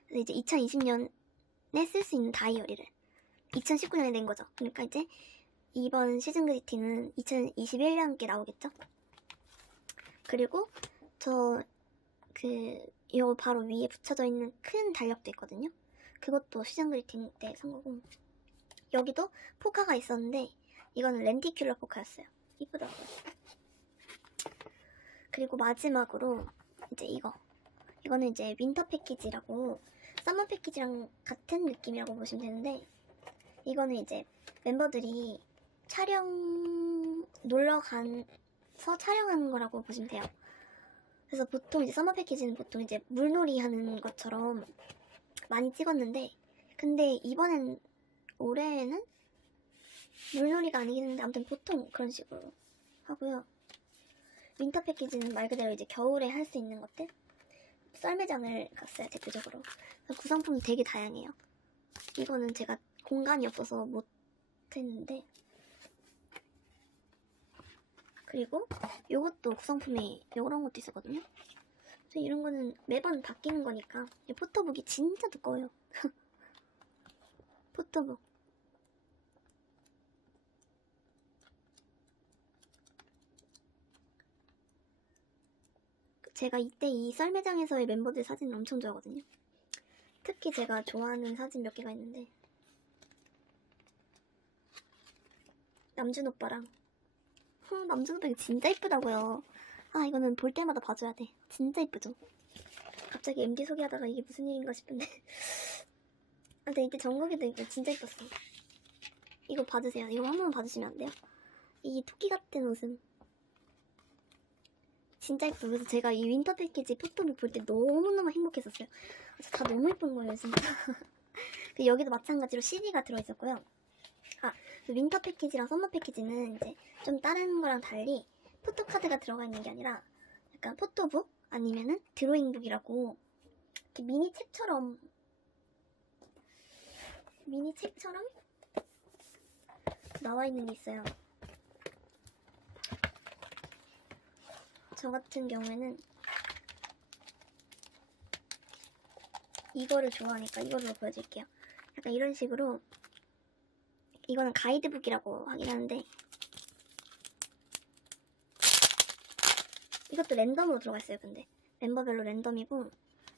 그래서 이제 2020년에 쓸 수 있는 다이어리를 2019년에 낸 거죠. 그러니까 이제 이번 시즌 그리팅은 2021년께 나오겠죠. 그리고 요 바로 위에 붙여져 있는 큰 달력도 있거든요. 그것도 시즌 그리팅 때 산 거고, 여기도 포카가 있었는데 이거는 렌티큘러 포카였어요. 이쁘더라고요. 그리고 마지막으로 이제 이거는 이제 윈터 패키지라고, 서머 패키지랑 같은 느낌이라고 보시면 되는데, 이거는 이제 멤버들이 놀러 가서 촬영하는 거라고 보시면 돼요. 그래서 보통 이제 서머 패키지는 보통 이제 물놀이 하는 것처럼 많이 찍었는데, 근데 올해는 물놀이가 아니긴 한데 아무튼 보통 그런 식으로 하고요. 윈터 패키지는 말 그대로 이제 겨울에 할 수 있는 것들, 썰매장을 갔어요. 대표적으로 구성품이 되게 다양해요. 이거는 제가 공간이 없어서 못했는데, 그리고 요것도 구성품이 요런 것도 있었거든요. 그래서 이런 거는 매번 바뀌는 거니까. 포토북이 진짜 두꺼워요. 포토북. 제가 이때 이 썰매장에서의 멤버들 사진을 엄청 좋아하거든요. 특히 제가 좋아하는 사진 몇 개가 있는데, 남준 오빠랑, 남준 오빠 진짜 이쁘다고요. 이거는 볼 때마다 봐줘야 돼. 진짜 이쁘죠? 갑자기 MD 소개하다가 이게 무슨 일인가 싶은데. 근데 이때 정국이도 이거 진짜 예뻤어. 이거 봐주세요. 이거 한 번만 봐주시면 안 돼요? 이 토끼 같은 웃음 진짜 예뻐요. 그래서 제가 이 윈터 패키지 포토북 볼 때 너무너무 행복했었어요. 다 너무 예쁜 거예요 진짜. 여기도 마찬가지로 CD가 들어있었고요. 그 윈터 패키지랑 썸머 패키지는 이제 좀 다른 거랑 달리 포토카드가 들어가 있는 게 아니라 약간 포토북 아니면은 드로잉북이라고 이렇게 미니 책처럼 나와 있는 게 있어요. 저 같은 경우에는 이거를 좋아하니까 이걸로 보여드릴게요. 약간 이런 식으로, 이거는 가이드북이라고 하긴 하는데 이것도 랜덤으로 들어가 있어요. 근데 멤버별로 랜덤이고,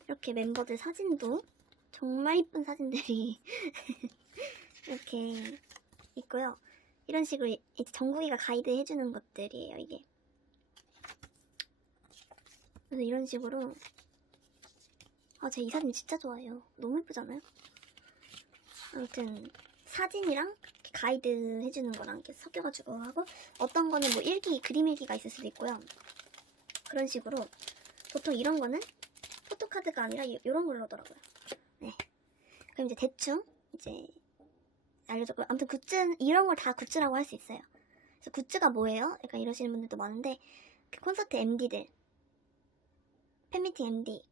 이렇게 멤버들 사진도 정말 이쁜 사진들이 이렇게 있고요. 이런 식으로 이제 정국이가 가이드 해주는 것들이에요, 이게. 그래서 이런 식으로, 제가 이 사진 진짜 좋아해요. 너무 예쁘잖아요? 아무튼 사진이랑 가이드 해주는 거랑 이렇게 섞여가지고 하고, 어떤 거는 뭐 그림 일기가 있을 수도 있고요. 그런 식으로 보통 이런 거는 포토카드가 아니라 이런 걸로 하더라고요. 네. 그럼 이제 대충 이제 알려줬고요. 아무튼 굿즈, 이런 걸 다 굿즈라고 할 수 있어요. 그래서 굿즈가 뭐예요? 약간 이러시는 분들도 많은데, 그 콘서트 MD들, 팬미팅 MD,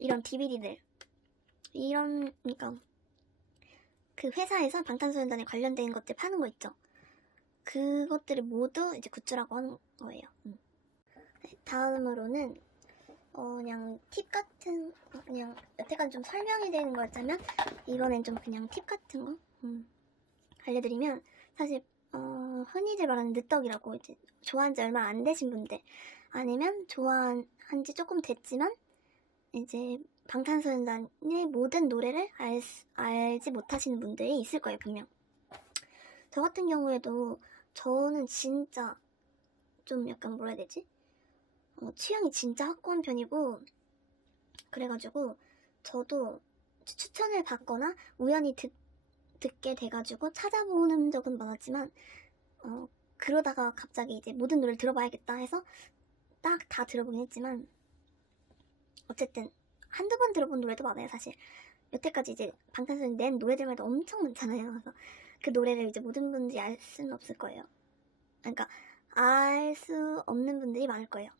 이런 DVD들, 그러니까 그 회사에서 방탄소년단에 관련된 것들 파는 거 있죠. 그것들을 모두 이제 굿즈라고 하는 거예요. 네, 다음으로는 그냥 팁 같은, 그냥 여태까지 좀 설명이 되는 거였다면 이번엔 좀 그냥 팁 같은 거 알려드리면, 사실 흔히들 말하는 늦덕이라고, 이제 좋아한 지 얼마 안 되신 분들, 아니면 좋아한 지 조금 됐지만 이제 방탄소년단의 모든 노래를 알지 못하시는 분들이 있을 거예요, 분명. 저 같은 경우에도 저는 진짜 좀 약간 뭐라 해야 되지? 취향이 진짜 확고한 편이고, 그래가지고 저도 추천을 받거나 우연히 듣게 돼가지고 찾아보는 적은 많았지만, 그러다가 갑자기 이제 모든 노래를 들어봐야겠다 해서 딱 다 들어보긴 했지만, 어쨌든 한두 번 들어본 노래도 많아요, 사실. 여태까지 이제 방탄소년단 낸 노래들마다 엄청 많잖아요. 그래서 그 노래를 이제 모든 분들이 알 수는 없을 거예요. 그러니까 알 수 없는 분들이 많을 거예요.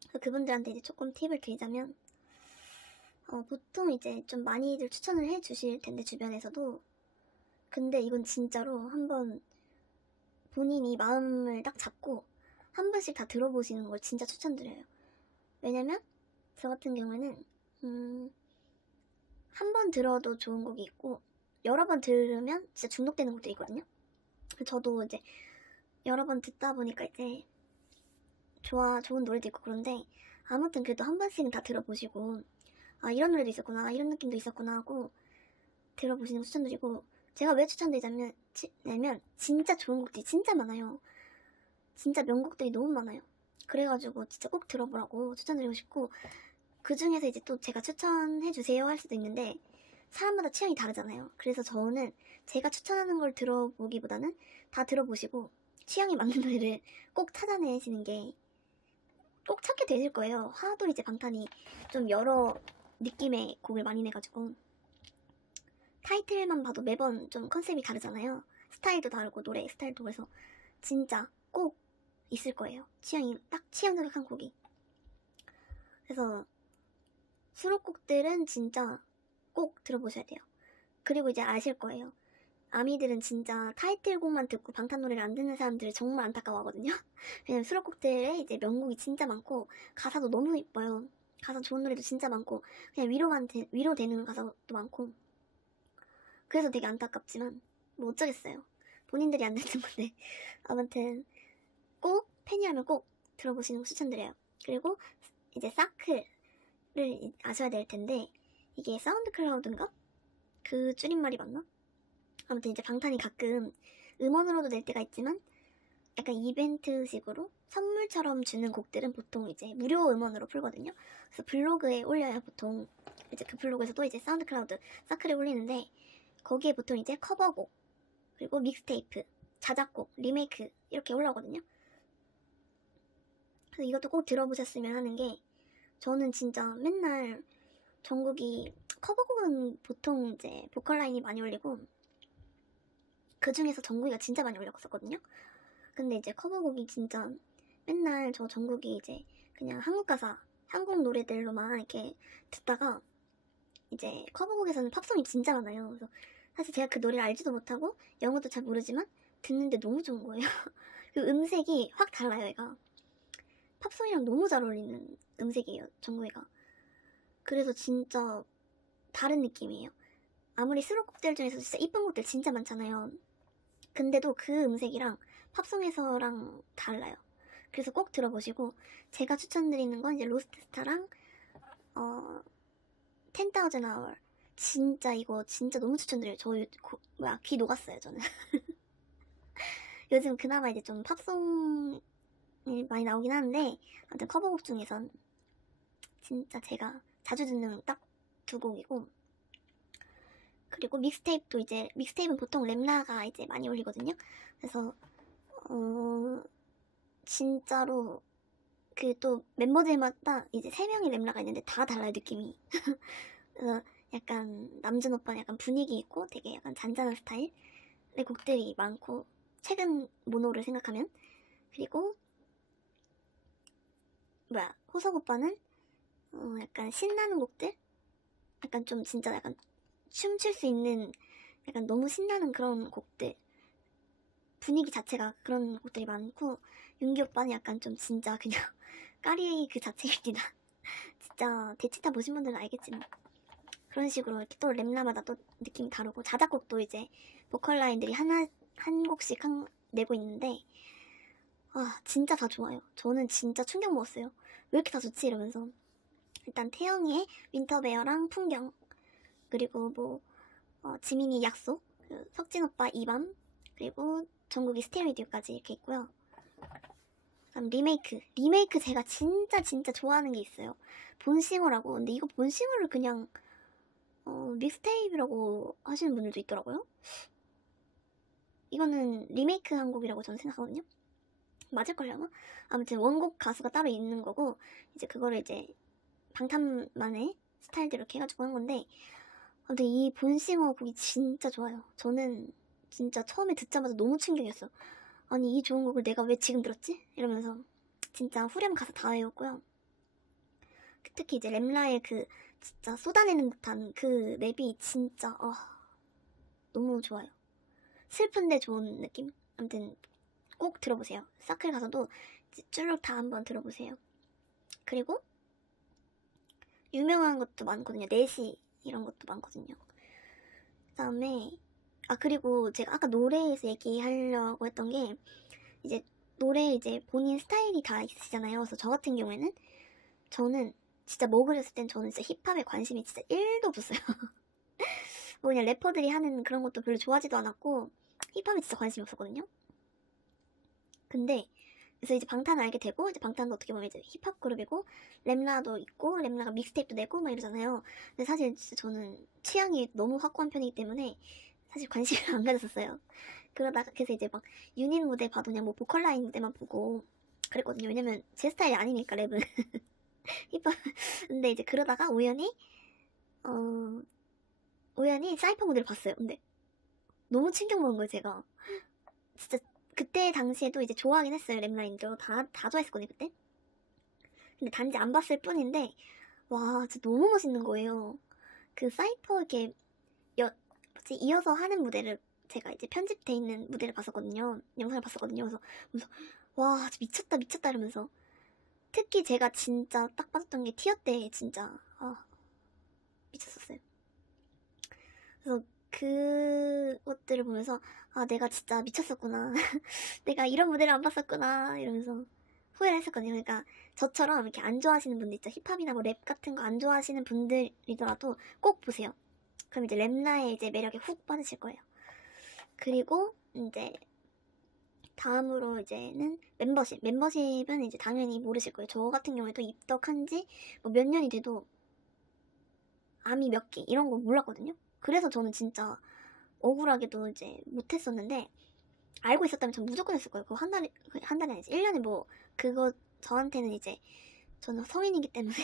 그래서 그분들한테 이제 조금 팁을 드리자면, 보통 이제 좀 많이들 추천을 해 주실 텐데, 주변에서도. 근데 이건 진짜로 한번 본인이 마음을 딱 잡고 한 번씩 다 들어보시는 걸 진짜 추천드려요. 왜냐면 저 같은 경우에는 한 번 들어도 좋은 곡이 있고, 여러 번 들으면 진짜 중독되는 곡도 있거든요. 저도 이제 여러 번 듣다 보니까 이제 좋은 노래도 있고 그런데, 아무튼 그래도 한 번씩은 다 들어보시고, 이런 노래도 있었구나, 이런 느낌도 있었구나 하고 들어보시는 거 추천드리고, 제가 왜 추천드리냐면 진짜 좋은 곡들이 진짜 많아요. 진짜 명곡들이 너무 많아요. 그래가지고 진짜 꼭 들어보라고 추천드리고 싶고, 그 중에서 이제 또 제가 추천해주세요 할 수도 있는데 사람마다 취향이 다르잖아요. 그래서 저는 제가 추천하는 걸 들어보기보다는 다 들어보시고 취향이 맞는 노래를 꼭 찾아내시는 게, 꼭 찾게 되실 거예요. 하도 이제 방탄이 좀 여러 느낌의 곡을 많이 내가지고 타이틀만 봐도 매번 좀 컨셉이 다르잖아요. 스타일도 다르고 노래 스타일도. 그래서 진짜 꼭 있을 거예요, 취향이 딱 취향 저격한 곡이. 그래서 수록곡들은 진짜 꼭 들어보셔야 돼요. 그리고 이제 아실 거예요, 아미들은 진짜 타이틀곡만 듣고 방탄 노래를 안 듣는 사람들을 정말 안타까워하거든요. 왜냐면 수록곡들에 이제 명곡이 진짜 많고 가사도 너무 예뻐요. 가사 좋은 노래도 진짜 많고 그냥 위로되는 가사도 많고, 그래서 되게 안타깝지만 뭐 어쩌겠어요, 본인들이 안 듣는 건데. 아무튼 꼭 팬이라면 꼭 들어보시는 거 추천드려요. 그리고 이제 사클을 아셔야 될 텐데, 이게 사운드 클라우드인가? 그 줄임말이 맞나? 아무튼 이제 방탄이 가끔 음원으로도 낼 때가 있지만 약간 이벤트식으로 선물처럼 주는 곡들은 보통 이제 무료 음원으로 풀거든요. 그래서 블로그에 올려요, 보통. 이제 그 블로그에서 또 이제 사운드 클라우드 사클에 올리는데, 거기에 보통 이제 커버곡, 그리고 믹스테이프, 자작곡, 리메이크 이렇게 올라오거든요. 그래서 이것도 꼭 들어보셨으면 하는 게, 저는 진짜 맨날 정국이 커버곡은 보통 이제 보컬 라인이 많이 올리고, 그 중에서 정국이가 진짜 많이 올렸었거든요. 근데 이제 커버곡이 진짜 맨날 저 정국이 이제 그냥 한국 가사, 한국 노래들로만 이렇게 듣다가, 이제 커버곡에서는 팝송이 진짜 많아요. 그래서 사실 제가 그 노래를 알지도 못하고 영어도 잘 모르지만 듣는데 너무 좋은 거예요. 그 음색이 확 달라요, 얘가. 팝송이랑 너무 잘 어울리는 음색이에요, 정국이가. 그래서 진짜 다른 느낌이에요. 아무리 수록곡들 중에서 진짜 이쁜 곡들 진짜 많잖아요. 근데도 그 음색이랑 팝송에서랑 달라요. 그래서 꼭 들어보시고, 제가 추천드리는 건 이제 로스트 스타랑 10,000 hour. 진짜 이거 진짜 너무 추천드려요. 귀 녹았어요, 저는. 요즘 그나마 이제 좀 팝송이 많이 나오긴 하는데, 아무튼 커버곡 중에선 진짜 제가 자주 듣는 딱 두 곡이고, 그리고 믹스테이프도 이제, 믹스테이프는 보통 렘나가 이제 많이 올리거든요. 그래서 진짜로 그 또 멤버들마다 이제 3명의 렘나가 있는데 다 달라요, 느낌이. 그래서 약간 남준 오빠는 약간 분위기 있고 되게 약간 잔잔한 스타일의 곡들이 많고, 최근 모노를 생각하면. 그리고 호석 오빠는 약간 신나는 곡들, 약간 좀 진짜 약간 춤출 수 있는 약간 너무 신나는 그런 곡들, 분위기 자체가 그런 곡들이 많고, 윤기 오빠는 약간 좀 진짜 그냥 까리 그 자체입니다. 진짜 대치타 보신 분들은 알겠지만 그런 식으로 이렇게 또 랩라마다 또 느낌이 다르고, 자작곡도 이제 보컬 라인들이 한 곡씩 내고 있는데, 진짜 다 좋아요. 저는 진짜 충격 먹었어요. 왜 이렇게 다 좋지? 이러면서. 일단 태영이의 윈터베어랑 풍경, 그리고 지민이 약속, 석진 오빠 이밤, 그리고 정국이 스테레오디오까지 이렇게 있고요. 그다음 리메이크 제가 진짜 좋아하는 게 있어요. 본싱어라고. 근데 이거 본싱어를 그냥 믹스테이프라고 하시는 분들도 있더라고요. 이거는 리메이크 한 곡이라고 저는 생각하거든요. 맞을걸요, 아마? 아무튼 원곡 가수가 따로 있는 거고, 이제 그거를 이제 방탄만의 스타일대로 이렇게 해가지고 한 건데, 근데 이 본싱어 곡이 진짜 좋아요. 저는 진짜 처음에 듣자마자 너무 충격이었어. 아니, 이 좋은 곡을 내가 왜 지금 들었지? 이러면서 진짜 후렴 가사 다 외웠고요. 특히 이제 램라의 그 진짜 쏟아내는 듯한 그 랩이 진짜 너무 좋아요. 슬픈데 좋은 느낌? 아무튼 꼭 들어보세요. 사클 가서도 쭈룩 다 한번 들어보세요. 그리고 유명한 것도 많거든요. 내시 이런 것도 많거든요. 그 다음에 그리고 제가 아까 노래에서 얘기하려고 했던 게, 이제 노래 이제 본인 스타일이 다 있으시잖아요. 그래서 저 같은 경우에는, 저는 진짜 그랬을 땐 저는 진짜 힙합에 관심이 진짜 1도 없었어요. 그냥 래퍼들이 하는 그런 것도 별로 좋아하지도 않았고, 힙합에 진짜 관심이 없었거든요. 근데 그래서 이제 방탄을 알게 되고, 이제 방탄도 어떻게 보면 이제 힙합 그룹이고, 렘라도 있고, 렘라가 믹스테이프도 내고 막 이러잖아요. 근데 사실 진짜 저는 취향이 너무 확고한 편이기 때문에 사실 관심을 안 가졌었어요. 그러다가 그래서 이제 막 유닛 무대 봐도 그냥 보컬 라인 무대만 보고 그랬거든요. 왜냐면 제 스타일이 아니니까, 랩은. 힙합. 근데 이제 그러다가 우연히 사이퍼 무대를 봤어요. 근데 너무 충격 먹은 거예요, 제가. 진짜 그때 당시에도 이제 좋아하긴 했어요. 랩라인도 다 좋아했었거든요, 그때. 근데 단지 안 봤을 뿐인데, 와, 진짜 너무 멋있는 거예요. 그 사이퍼 이렇게 이어서 하는 무대를, 제가 이제 편집돼 있는 무대를 봤었거든요. 영상을 봤었거든요. 그래서 와, 진짜 미쳤다 이러면서. 특히 제가 진짜 딱 빠졌던 게 티어 때 진짜 미쳤었어요. 그래서 그것들을 보면서 내가 진짜 미쳤었구나. 내가 이런 무대를 안 봤었구나 이러면서 후회를 했었거든요. 그러니까 저처럼 이렇게 안 좋아하시는 분들 있죠. 힙합이나 랩 같은 거 안 좋아하시는 분들이더라도 꼭 보세요. 그럼 이제 랩나의 이제 매력에 훅 빠지실 거예요. 그리고 이제 다음으로 이제는 멤버십. 멤버십은 이제 당연히 모르실 거예요. 저 같은 경우에도 입덕한 지 뭐 몇 년이 돼도 아미 몇 개 이런 거 몰랐거든요. 그래서 저는 진짜 억울하게도 이제 못했었는데, 알고 있었다면 전 무조건 했을 거예요. 그거 한 달이 아니지. 1년에 뭐, 그거 저한테는 이제, 저는 성인이기 때문에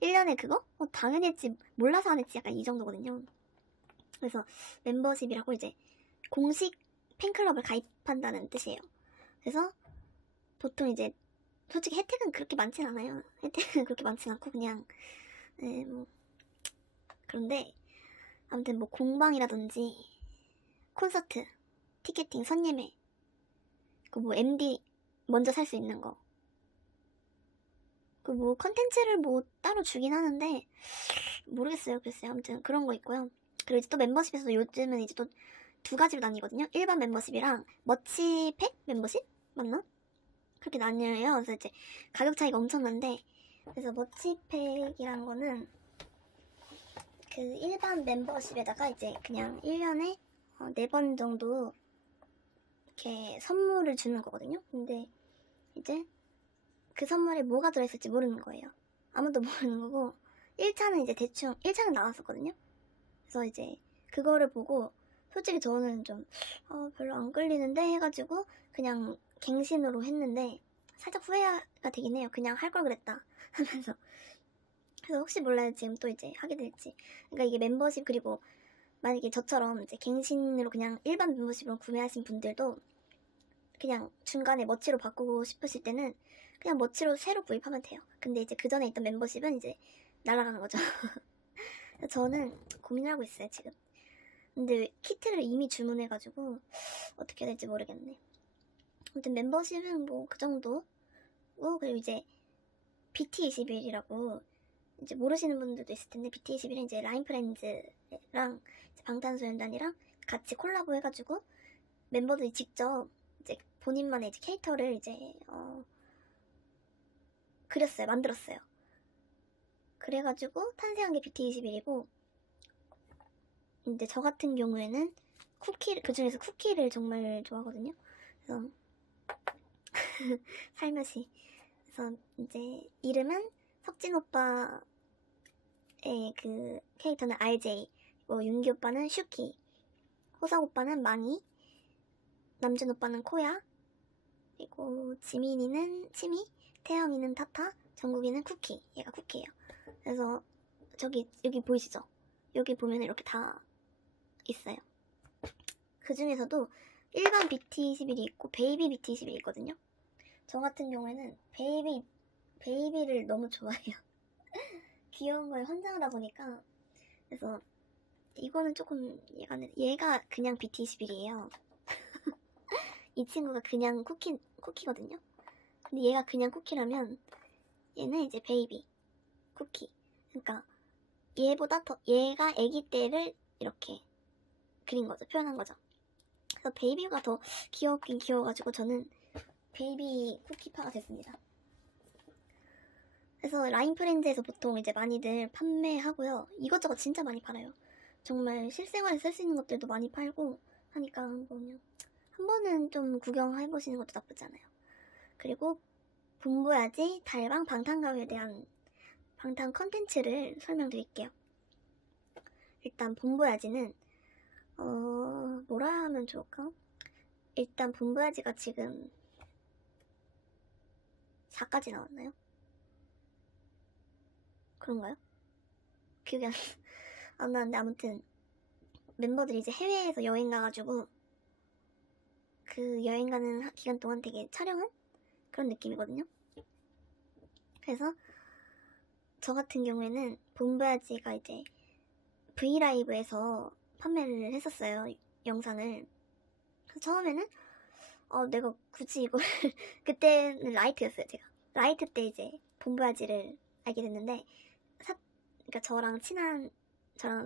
1년에 그거? 당연히 했지. 몰라서 안 했지. 약간 이 정도거든요. 그래서 멤버십이라고 이제 공식 팬클럽을 가입한다는 뜻이에요. 그래서 보통 이제 솔직히 혜택은 그렇게 많진 않아요. 혜택은 그렇게 많진 않고 그냥 뭐 그런데 아무튼 뭐 공방이라든지 콘서트, 티켓팅, 선예매, 그 뭐 MD 먼저 살 수 있는 거, 그 뭐 컨텐츠를 뭐 따로 주긴 하는데 모르겠어요. 글쎄요. 아무튼 그런 거 있고요. 그리고 이제 또 멤버십에서도 요즘은 이제 또 두 가지로 나뉘거든요. 일반 멤버십이랑 머치팩 멤버십? 맞나? 그렇게 나뉘어요. 그래서 이제 가격 차이가 엄청난데, 그래서 머치팩이란 거는 그 일반 멤버십에다가 이제 그냥 1년에 4번 정도 이렇게 선물을 주는 거거든요. 근데 이제 그 선물에 뭐가 들어있을지 모르는 거예요. 아무도 모르는 거고, 1차는 이제 대충 1차는 나왔었거든요. 그래서 이제 그거를 보고 솔직히 저는 좀 별로 안 끌리는데 해가지고 그냥 갱신으로 했는데 살짝 후회가 되긴 해요. 그냥 할 걸 그랬다 하면서. 그래서 혹시 몰라요. 지금 또 이제 하게 될지. 그러니까 이게 멤버십, 그리고 만약에 저처럼 이제 갱신으로 그냥 일반 멤버십으로 구매하신 분들도 그냥 중간에 머치로 바꾸고 싶으실 때는 그냥 머치로 새로 구입하면 돼요. 근데 이제 그 전에 있던 멤버십은 이제 날아가는 거죠. 저는 고민을 하고 있어요, 지금. 근데 키트를 이미 주문해가지고 어떻게 해야 될지 모르겠네. 아무튼 멤버십은 뭐 그 정도. 그리고 이제 BT21이라고 이제 모르시는 분들도 있을 텐데, BT21은 이제 라인프렌즈랑 방탄소년단이랑 같이 콜라보 해가지고 멤버들이 직접 이제 본인만의 이제 캐릭터를 이제 그렸어요, 만들었어요. 그래가지고 탄생한 게 BT21이고, 이제 저 같은 경우에는 그 중에서 쿠키를 정말 좋아하거든요. 그래서 살며시. 그래서 이제 이름은 석진 오빠의 그 캐릭터는 RJ, 뭐 윤기 오빠는 슈키, 호석 오빠는 마니, 남준 오빠는 코야, 그리고 지민이는 치미, 태영이는 타타, 정국이는 쿠키. 얘가 쿠키예요. 그래서 여기 보이시죠? 여기 보면 이렇게 다 있어요. 그 중에서도 일반 BT21이 있고 베이비 BT21이 있거든요. 저 같은 경우에는 베이비를 너무 좋아해요. 귀여운 걸 환장하다 보니까. 그래서 이거는 조금 얘가 그냥 BT21이에요. 이 친구가 그냥 쿠키거든요. 근데 얘가 그냥 쿠키라면 얘는 이제 베이비 쿠키. 그러니까 얘보다 더 얘가 아기 때를 이렇게 그린 거죠. 표현한 거죠. 그래서 베이비가 더 귀엽긴 귀여워가지고 저는 베이비 쿠키파가 됐습니다. 그래서 라인프렌즈에서 보통 이제 많이들 판매하고요. 이것저것 진짜 많이 팔아요. 정말 실생활에 쓸 수 있는 것들도 많이 팔고 하니까 한 번은 좀 구경해보시는 것도 나쁘지 않아요. 그리고 본보야지, 달방, 방탄가요에 대한 방탄 컨텐츠를 설명드릴게요. 일단 본보야지는 뭐라 하면 좋을까? 일단 본보야지가 지금 4까지 나왔나요? 그런가요? 기억이 안 나는데, 아무튼 멤버들이 이제 해외에서 여행 가가지고 그 여행 가는 기간 동안 되게 촬영한 그런 느낌이거든요. 그래서 저 같은 경우에는 본보야지가 이제 브이라이브에서 판매를 했었어요, 영상을. 그래서 처음에는 내가 굳이 이걸 그때는 라이트였어요. 제가 라이트 때 이제 본보야지를 알게 됐는데, 그러니까 저랑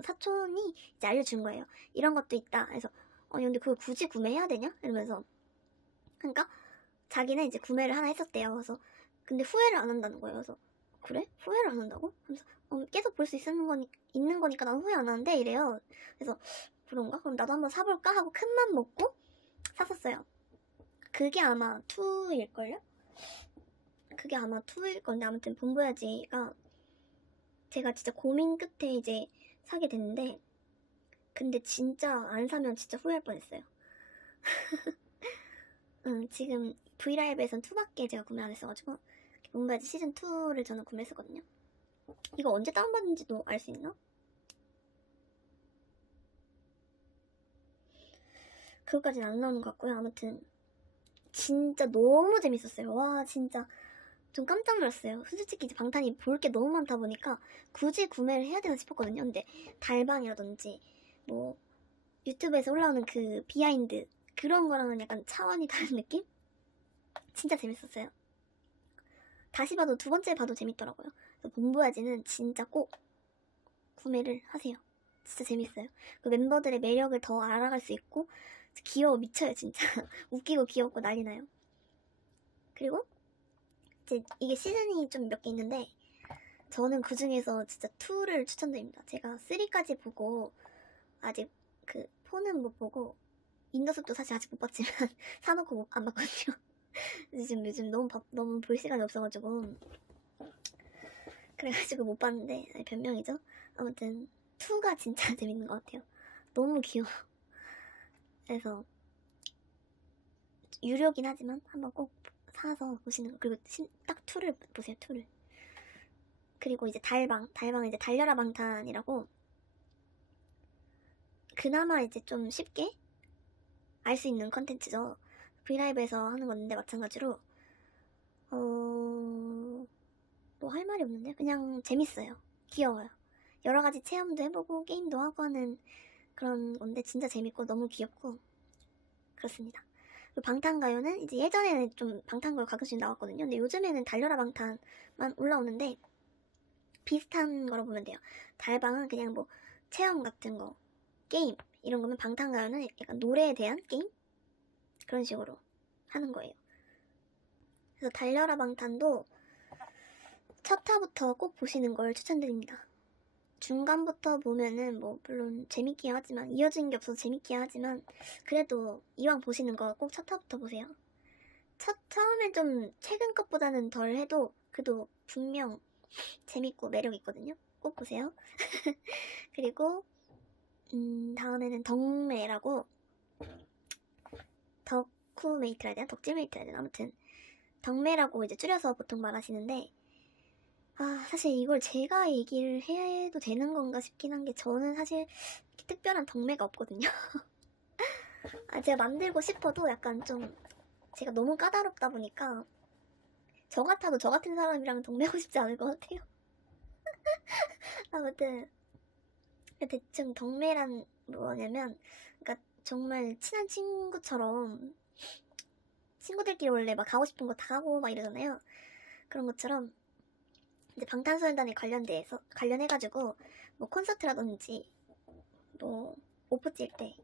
사촌이 이제 알려준 거예요. 이런 것도 있다. 그래서 근데 그걸 굳이 구매해야 되냐? 이러면서. 그러니까 자기는 이제 구매를 하나 했었대요. 그래서 근데 후회를 안 한다는 거예요. 그래서 그래? 후회를 안 한다고? 하면서 계속 볼 수 있는 거니까 난 후회 안 하는데 이래요. 그래서 그런가? 그럼 나도 한번 사볼까? 하고 큰 맘 먹고 샀었어요. 그게 아마 2일걸요? 그게 아마 2일 건데, 아무튼 본보야지가 제가 진짜 고민 끝에 이제 사게 됐는데, 근데 진짜 안 사면 진짜 후회할 뻔했어요. 지금 브이라이브에선 2밖에 제가 구매 안 했어가지고 본보야지 시즌2를 저는 구매했었거든요. 이거 언제 다운받는지도 알 수 있나? 그것까지는 안 나오는 것 같고요. 아무튼 진짜 너무 재밌었어요. 와, 진짜 좀 깜짝 놀랐어요. 솔직히 이제 방탄이 볼 게 너무 많다 보니까 굳이 구매를 해야 되나 싶었거든요. 근데 달방이라든지 뭐 유튜브에서 올라오는 그 비하인드 그런 거랑은 약간 차원이 다른 느낌? 진짜 재밌었어요. 다시 봐도 2번째 봐도 재밌더라고요. 그래서 본보야지는 진짜 꼭 구매를 하세요. 진짜 재밌어요. 그 멤버들의 매력을 더 알아갈 수 있고 귀여워 미쳐요 진짜. 웃기고 귀엽고 난리나요. 그리고 이제 이게 시즌이 좀 몇 개 있는데 저는 그 중에서 진짜 2를 추천드립니다. 제가 3까지 보고 아직 그 4는 못 보고 인더숲도 사실 아직 못 봤지만 사놓고 안 봤거든요. 요즘 너무 볼 시간이 없어가지고 그래가지고 못 봤는데 변명이죠. 아무튼 2가 진짜 재밌는 것 같아요. 너무 귀여워. 그래서 유료긴 하지만 한번 꼭 사서 보시는 거. 그리고 딱 2를 보세요. 2를. 그리고 이제 달방은 이제 달려라 방탄이라고 그나마 이제 좀 쉽게 알 수 있는 컨텐츠죠. 브이라이브에서 하는 건데 마찬가지로 뭐 할 말이 없는데 그냥 재밌어요. 귀여워요. 여러 가지 체험도 해보고 게임도 하고 하는 그런 건데 진짜 재밌고 너무 귀엽고 그렇습니다. 그리고 방탄가요는 이제 예전에는 좀 방탄가요 가끔씩 나왔거든요. 근데 요즘에는 달려라 방탄만 올라오는데 비슷한 거로 보면 돼요. 달방은 그냥 뭐 체험 같은 거, 게임 이런 거면 방탄가요는 약간 노래에 대한 게임? 그런 식으로 하는 거예요. 그래서 달려라 방탄도 첫 화부터 꼭 보시는 걸 추천드립니다. 중간부터 보면은 뭐 물론 재밌긴 하지만 이어진 게 없어서 재밌긴 하지만 그래도 이왕 보시는 거 꼭 첫 화부터 보세요. 처음엔 좀 최근 것보다는 덜 해도 그래도 분명 재밌고 매력 있거든요. 꼭 보세요. 그리고 다음에는 덕매라고 덕후메이트라 해야 되나? 덕질메이트라 해야 되나? 아무튼 덕매라고 이제 줄여서 보통 말하시는데 사실 이걸 제가 얘기를 해도 되는 건가 싶긴 한 게 저는 사실 특별한 덕매가 없거든요. 제가 만들고 싶어도 약간 좀 제가 너무 까다롭다 보니까 저 같아도 저 같은 사람이랑 덕매하고 싶지 않을 것 같아요. 아무튼 대충 덕매란 뭐냐면 그러니까 정말 친한 친구처럼 친구들끼리 원래 막 가고 싶은 거 다 하고 막 이러잖아요. 그런 것처럼 이제 방탄소년단에 관련해가지고 뭐 콘서트라든지 뭐 오프 찔 때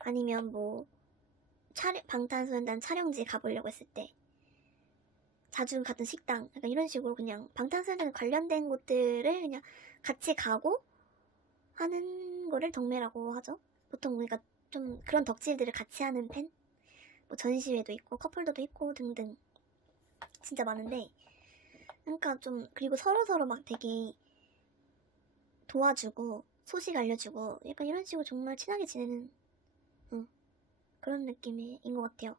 아니면 뭐 방탄소년단 촬영지 가보려고 했을 때 자주 갔던 식당 약간 이런 식으로 그냥 방탄소년단 관련된 곳들을 그냥 같이 가고 하는 거를 덕매라고 하죠. 보통 우리가 좀 그런 덕질들을 같이 하는 팬? 뭐 전시회도 있고 커플도도 있고 등등 진짜 많은데 그러니까 좀 그리고 서로서로 막 되게 도와주고 소식 알려주고 약간 이런 식으로 정말 친하게 지내는 그런 느낌인 것 같아요.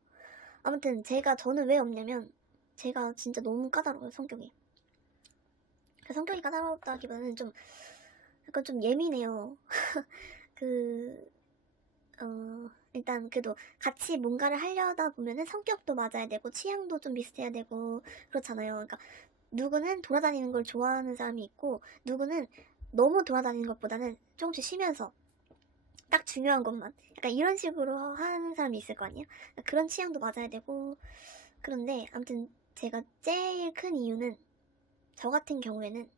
아무튼 저는 왜 없냐면 제가 진짜 너무 까다로워요. 성격이 까다롭다기보다는 좀 약간 좀 예민해요. 일단 그래도 같이 뭔가를 하려다 보면은 성격도 맞아야 되고 취향도 좀 비슷해야 되고 그렇잖아요. 그러니까 누구는 돌아다니는 걸 좋아하는 사람이 있고 누구는 너무 돌아다니는 것보다는 조금씩 쉬면서 딱 중요한 것만 약간 이런 식으로 하는 사람이 있을 거 아니에요. 그런 취향도 맞아야 되고 그런데 아무튼 제가 제일 큰 이유는 저 같은 경우에는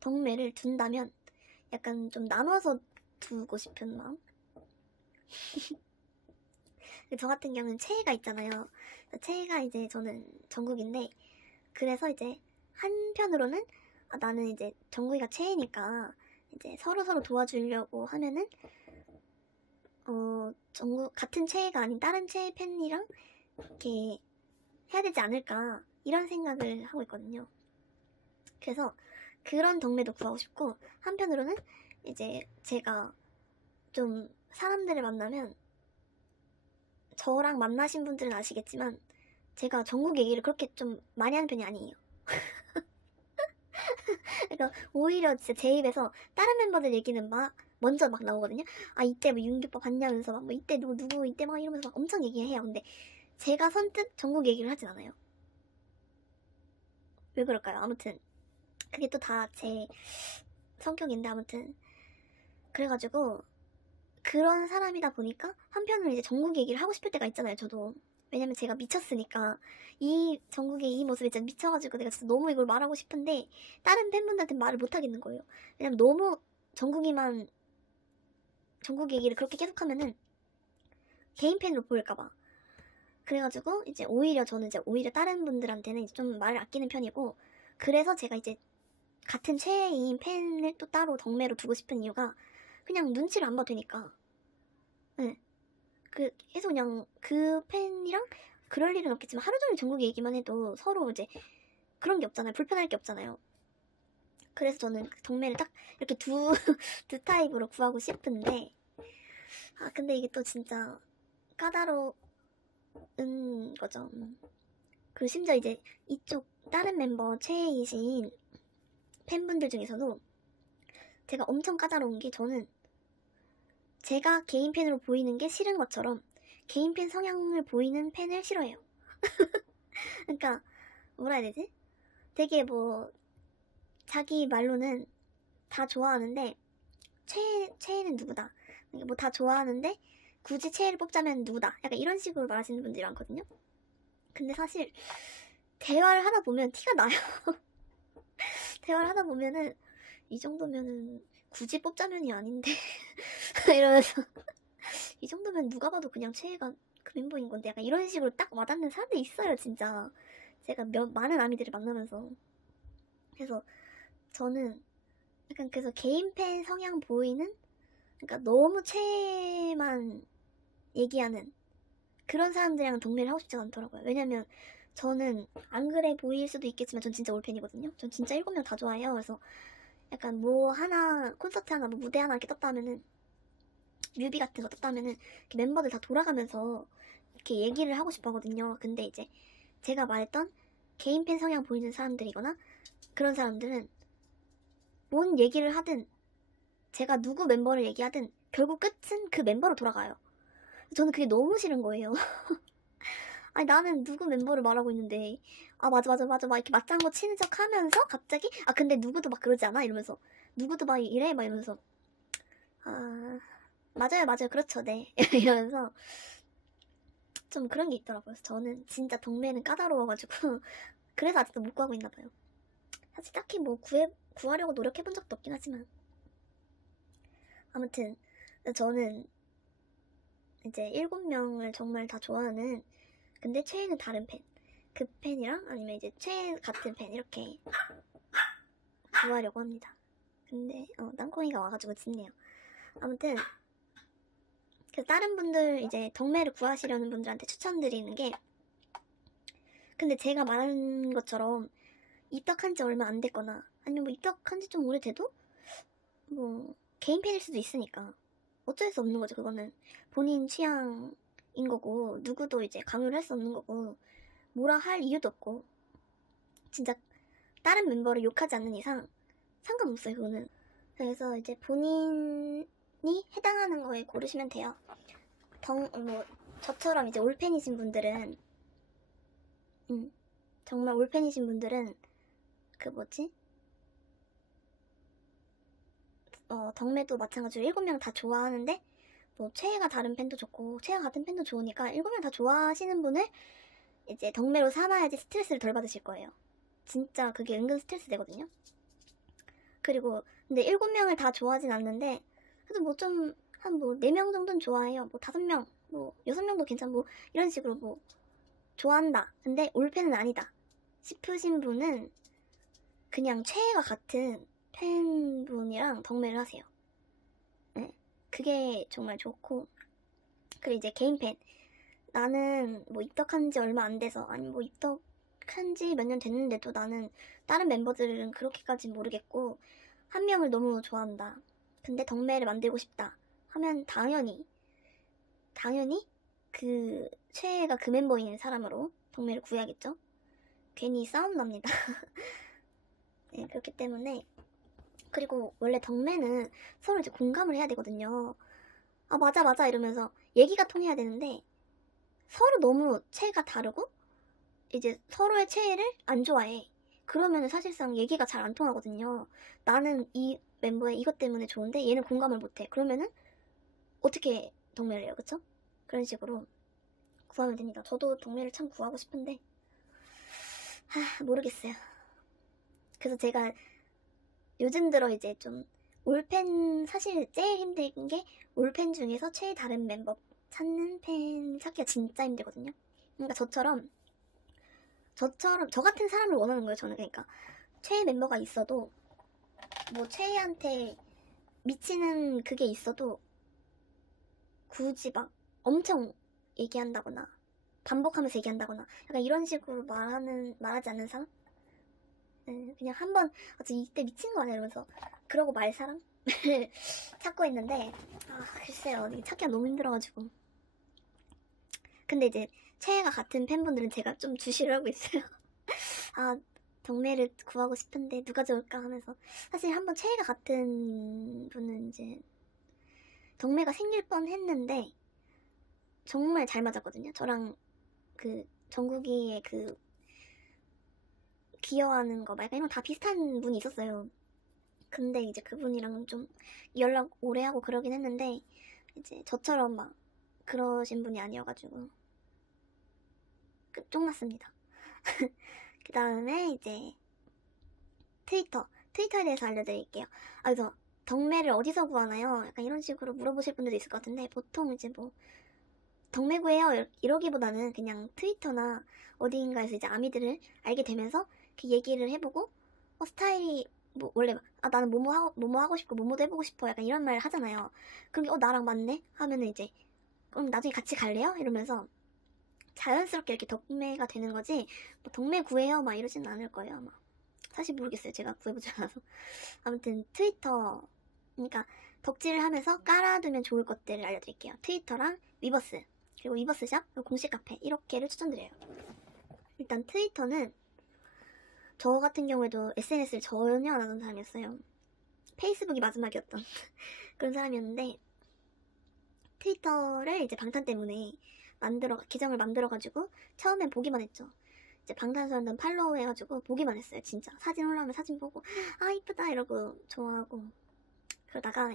덕매를 둔다면 약간 좀 나눠서 두고 싶은 마음. 저 같은 경우는 최애가 있잖아요. 최애가 이제 저는 정국인데 그래서 이제 한편으로는 나는 이제 정국이가 최애니까 이제 서로 도와주려고 하면은 같은 체가 아닌 다른 체의 팬이랑 이렇게 해야 되지 않을까 이런 생각을 하고 있거든요. 그래서 그런 동매도 구하고 싶고, 한편으로는 이제 제가 좀 사람들을 만나면, 저랑 만나신 분들은 아시겠지만 제가 전국 얘기를 그렇게 좀 많이 하는 편이 아니에요. 그러니까 오히려 진짜 제 입에서 다른 멤버들 얘기는 막 먼저 막 나오거든요. 아, 이때 뭐 윤기 오빠 봤냐면서 막 뭐 이때 누구 이때 막 이러면서 막 엄청 얘기해요. 근데 제가 선뜻 전국 얘기를 하진 않아요. 왜 그럴까요? 아무튼 그게 또 다 제 성격인데, 아무튼 그래가지고 그런 사람이다 보니까 한편으로 이제 전국 얘기를 하고 싶을 때가 있잖아요, 저도. 왜냐면 제가 미쳤으니까, 이 전국의 이 모습에 진짜 미쳐가지고 내가 진짜 너무 이걸 말하고 싶은데 다른 팬분들한테 말을 못 하겠는 거예요. 왜냐면 너무 전국이만 전국 얘기를 그렇게 계속하면은 개인 팬으로 보일까봐. 그래가지고 이제 오히려 저는 이제 오히려 다른 분들한테는 이제 좀 말을 아끼는 편이고, 그래서 제가 이제 같은 최애인 팬을 또 따로 덕매로 두고 싶은 이유가, 그냥 눈치를 안 봐도 되니까. 네. 계속 그냥 그 팬이랑 그럴 일은 없겠지만 하루 종일 전국 얘기만 해도 서로 이제 그런 게 없잖아요. 불편할 게 없잖아요. 그래서 저는 덕매를 딱 이렇게 두 타입으로 구하고 싶은데, 근데 이게 또 진짜 까다로운 거죠. 그리고 심지어 이제 이쪽 다른 멤버 최애이신 팬분들 중에서도 제가 엄청 까다로운 게, 저는 제가 개인 팬으로 보이는 게 싫은 것처럼 개인 팬 성향을 보이는 팬을 싫어해요. 그러니까 뭐라 해야 되지? 되게 뭐 자기 말로는 다 좋아하는데 최애는 누구다. 뭐 다 좋아하는데 굳이 최애를 뽑자면 누구다. 약간 이런 식으로 말하시는 분들이 많거든요. 근데 사실 대화를 하다 보면 티가 나요. 대화를 하다 보면은 이 정도면은 굳이 뽑자면이 아닌데 이러면서 이 정도면 누가 봐도 그냥 최애가 그 멤버인 건데, 약간 이런 식으로 딱 와닿는 사람들이 있어요, 진짜. 제가 많은 아미들을 만나면서. 그래서 저는 약간 그래서 개인 팬 성향 보이는, 그러니까 너무 최애만 얘기하는 그런 사람들이랑 동매를 하고 싶지 않더라고요. 왜냐면 저는 안 그래 보일 수도 있겠지만 전 진짜 올팬이거든요. 전 진짜 7명 다 좋아해요. 그래서 약간 뭐 하나, 콘서트 하나, 뭐 무대 하나 이렇게 떴다 하면은, 뮤비 같은 거 떴다 하면은 이렇게 멤버들 다 돌아가면서 이렇게 얘기를 하고 싶어 하거든요. 근데 이제 제가 말했던 개인 팬 성향 보이는 사람들이거나 그런 사람들은 뭔 얘기를 하든, 제가 누구 멤버를 얘기하든 결국 끝은 그 멤버로 돌아가요. 저는 그게 너무 싫은 거예요. 아니, 나는 누구 멤버를 말하고 있는데, 맞아 막 이렇게 맞장구 치는 척 하면서 갑자기 근데 누구도 막 그러지 않아? 이러면서 누구도 막 이래? 막 이러면서 맞아요 그렇죠 네 이러면서 좀 그런 게 있더라고요. 그래서 저는 진짜 동매는 까다로워가지고 그래서 아직도 못 구하고 있나 봐요. 사실 딱히 뭐 구하려고 노력해본 적도 없긴 하지만, 아무튼 저는 이제 7명을 정말 다 좋아하는, 근데 최애는 다른 팬, 그 팬이랑 아니면 이제 최애 같은 팬 이렇게 구하려고 합니다. 근데 땅콩이가 와가지고 짖네요. 아무튼 그래서 다른 분들 이제 덕매를 구하시려는 분들한테 추천드리는 게, 근데 제가 말한 것처럼 입덕한 지 얼마 안 됐거나 아니면 뭐 입덕한 지 좀 오래돼도 뭐 개인 팬일 수도 있으니까 어쩔 수 없는 거죠. 그거는 본인 취향인 거고 누구도 이제 강요를 할 수 없는 거고 뭐라 할 이유도 없고, 진짜 다른 멤버를 욕하지 않는 이상 상관없어요, 그거는. 그래서 이제 본인이 해당하는 거에 고르시면 돼요. 뭐 저처럼 이제 올팬이신 분들은 정말 올팬이신 분들은 그 뭐지? 덕매도 마찬가지로 7명 다 좋아하는데 뭐 최애가 다른 팬도 좋고 최애가 같은 팬도 좋으니까 7명 다 좋아하시는 분을 이제 덕매로 삼아야지 스트레스를 덜 받으실 거예요. 진짜 그게 은근 스트레스 되거든요. 그리고 근데 7명을 다 좋아하진 않는데 그래도 뭐 좀 한 뭐 4명 정도는 좋아해요. 뭐 5명, 뭐 6명도 괜찮고 뭐 이런 식으로 뭐 좋아한다. 근데 올팬은 아니다 싶으신 분은 그냥 최애가 같은 팬분이랑 덕매를 하세요. 네, 그게 정말 좋고, 그리고 이제 개인 팬. 나는 뭐 입덕한 지 얼마 안 돼서, 아니 뭐 입덕한 지 몇 년 됐는데도 나는 다른 멤버들은 그렇게까지 모르겠고, 한 명을 너무 좋아한다. 근데 덕매를 만들고 싶다 하면 당연히 그 최애가 그 멤버인 사람으로 덕매를 구해야겠죠. 괜히 싸움 납니다. 네, 그렇기 때문에. 그리고 원래 덕매는 서로 이제 공감을 해야 되거든요. 아, 맞아 맞아 이러면서 얘기가 통해야 되는데, 서로 너무 체가 다르고 이제 서로의 체를 안 좋아해. 그러면 사실상 얘기가 잘 안 통하거든요. 나는 이 멤버의 이것 때문에 좋은데 얘는 공감을 못해. 그러면은 어떻게 덕매를 해요, 그쵸? 그런 식으로 구하면 됩니다. 저도 덕매를 참 구하고 싶은데 모르겠어요. 그래서 제가 요즘 들어 이제 좀 올팬, 사실 제일 힘든 게 올팬 중에서 제일 다른 멤버 찾는 팬 찾기가 진짜 힘들거든요. 그러니까 저 같은 사람을 원하는 거예요, 저는. 그러니까 최애 멤버가 있어도 뭐 최애한테 미치는 그게 있어도 굳이 막 엄청 얘기한다거나 반복하면서 얘기한다거나 약간 이런 식으로 말하지 않는 사람? 네, 그냥 한번 이때 미친 거 아니야 이러면서 그러고 말 사람? 찾고 있는데, 글쎄요, 이게 찾기가 너무 힘들어가지고. 근데 이제 최애가 같은 팬분들은 제가 좀 주시를 하고 있어요. 덕매를 구하고 싶은데 누가 좋을까 하면서. 사실 한번 최애가 같은 분은 이제 덕매가 생길 뻔 했는데 정말 잘 맞았거든요. 저랑 그 정국이의 그 기여하는 거 말까 이런 다 비슷한 분이 있었어요. 근데 이제 그분이랑 좀 연락 오래 하고 그러긴 했는데 이제 저처럼 막 그러신 분이 아니어가지고 쫑났습니다. 그 다음에 이제 트위터에 대해서 알려드릴게요. 그래서 덕매를 어디서 구하나요? 약간 이런 식으로 물어보실 분들도 있을 것 같은데, 보통 이제 뭐 덕매 구해요 이러기보다는 그냥 트위터나 어디인가에서 이제 아미들을 알게 되면서 이렇게 얘기를 해보고, 스타일이 뭐 원래 나는 뭐뭐 하고 싶고 뭐뭐도 해보고 싶어 약간 이런 말 하잖아요. 그럼 나랑 맞네 하면은 이제 그럼 나중에 같이 갈래요? 이러면서 자연스럽게 이렇게 덕매가 되는 거지, 뭐 덕매 구해요 막 이러진 않을 거예요 아마. 사실 모르겠어요, 제가 구해보지 않아서. 아무튼 트위터, 그러니까 덕질을 하면서 깔아두면 좋을 것들을 알려드릴게요. 트위터랑 위버스, 그리고 위버스샵, 그리고 공식 카페, 이렇게를 추천드려요. 일단 트위터는 저 같은 경우에도 SNS를 전혀 안 하던 사람이었어요. 페이스북이 마지막이었던 그런 사람이었는데, 트위터를 이제 방탄 때문에 계정을 만들어가지고 처음엔 보기만 했죠. 이제 방탄소년단 팔로우 해가지고 보기만 했어요. 진짜 사진 올라오면 사진 보고 이쁘다 이러고 좋아하고. 그러다가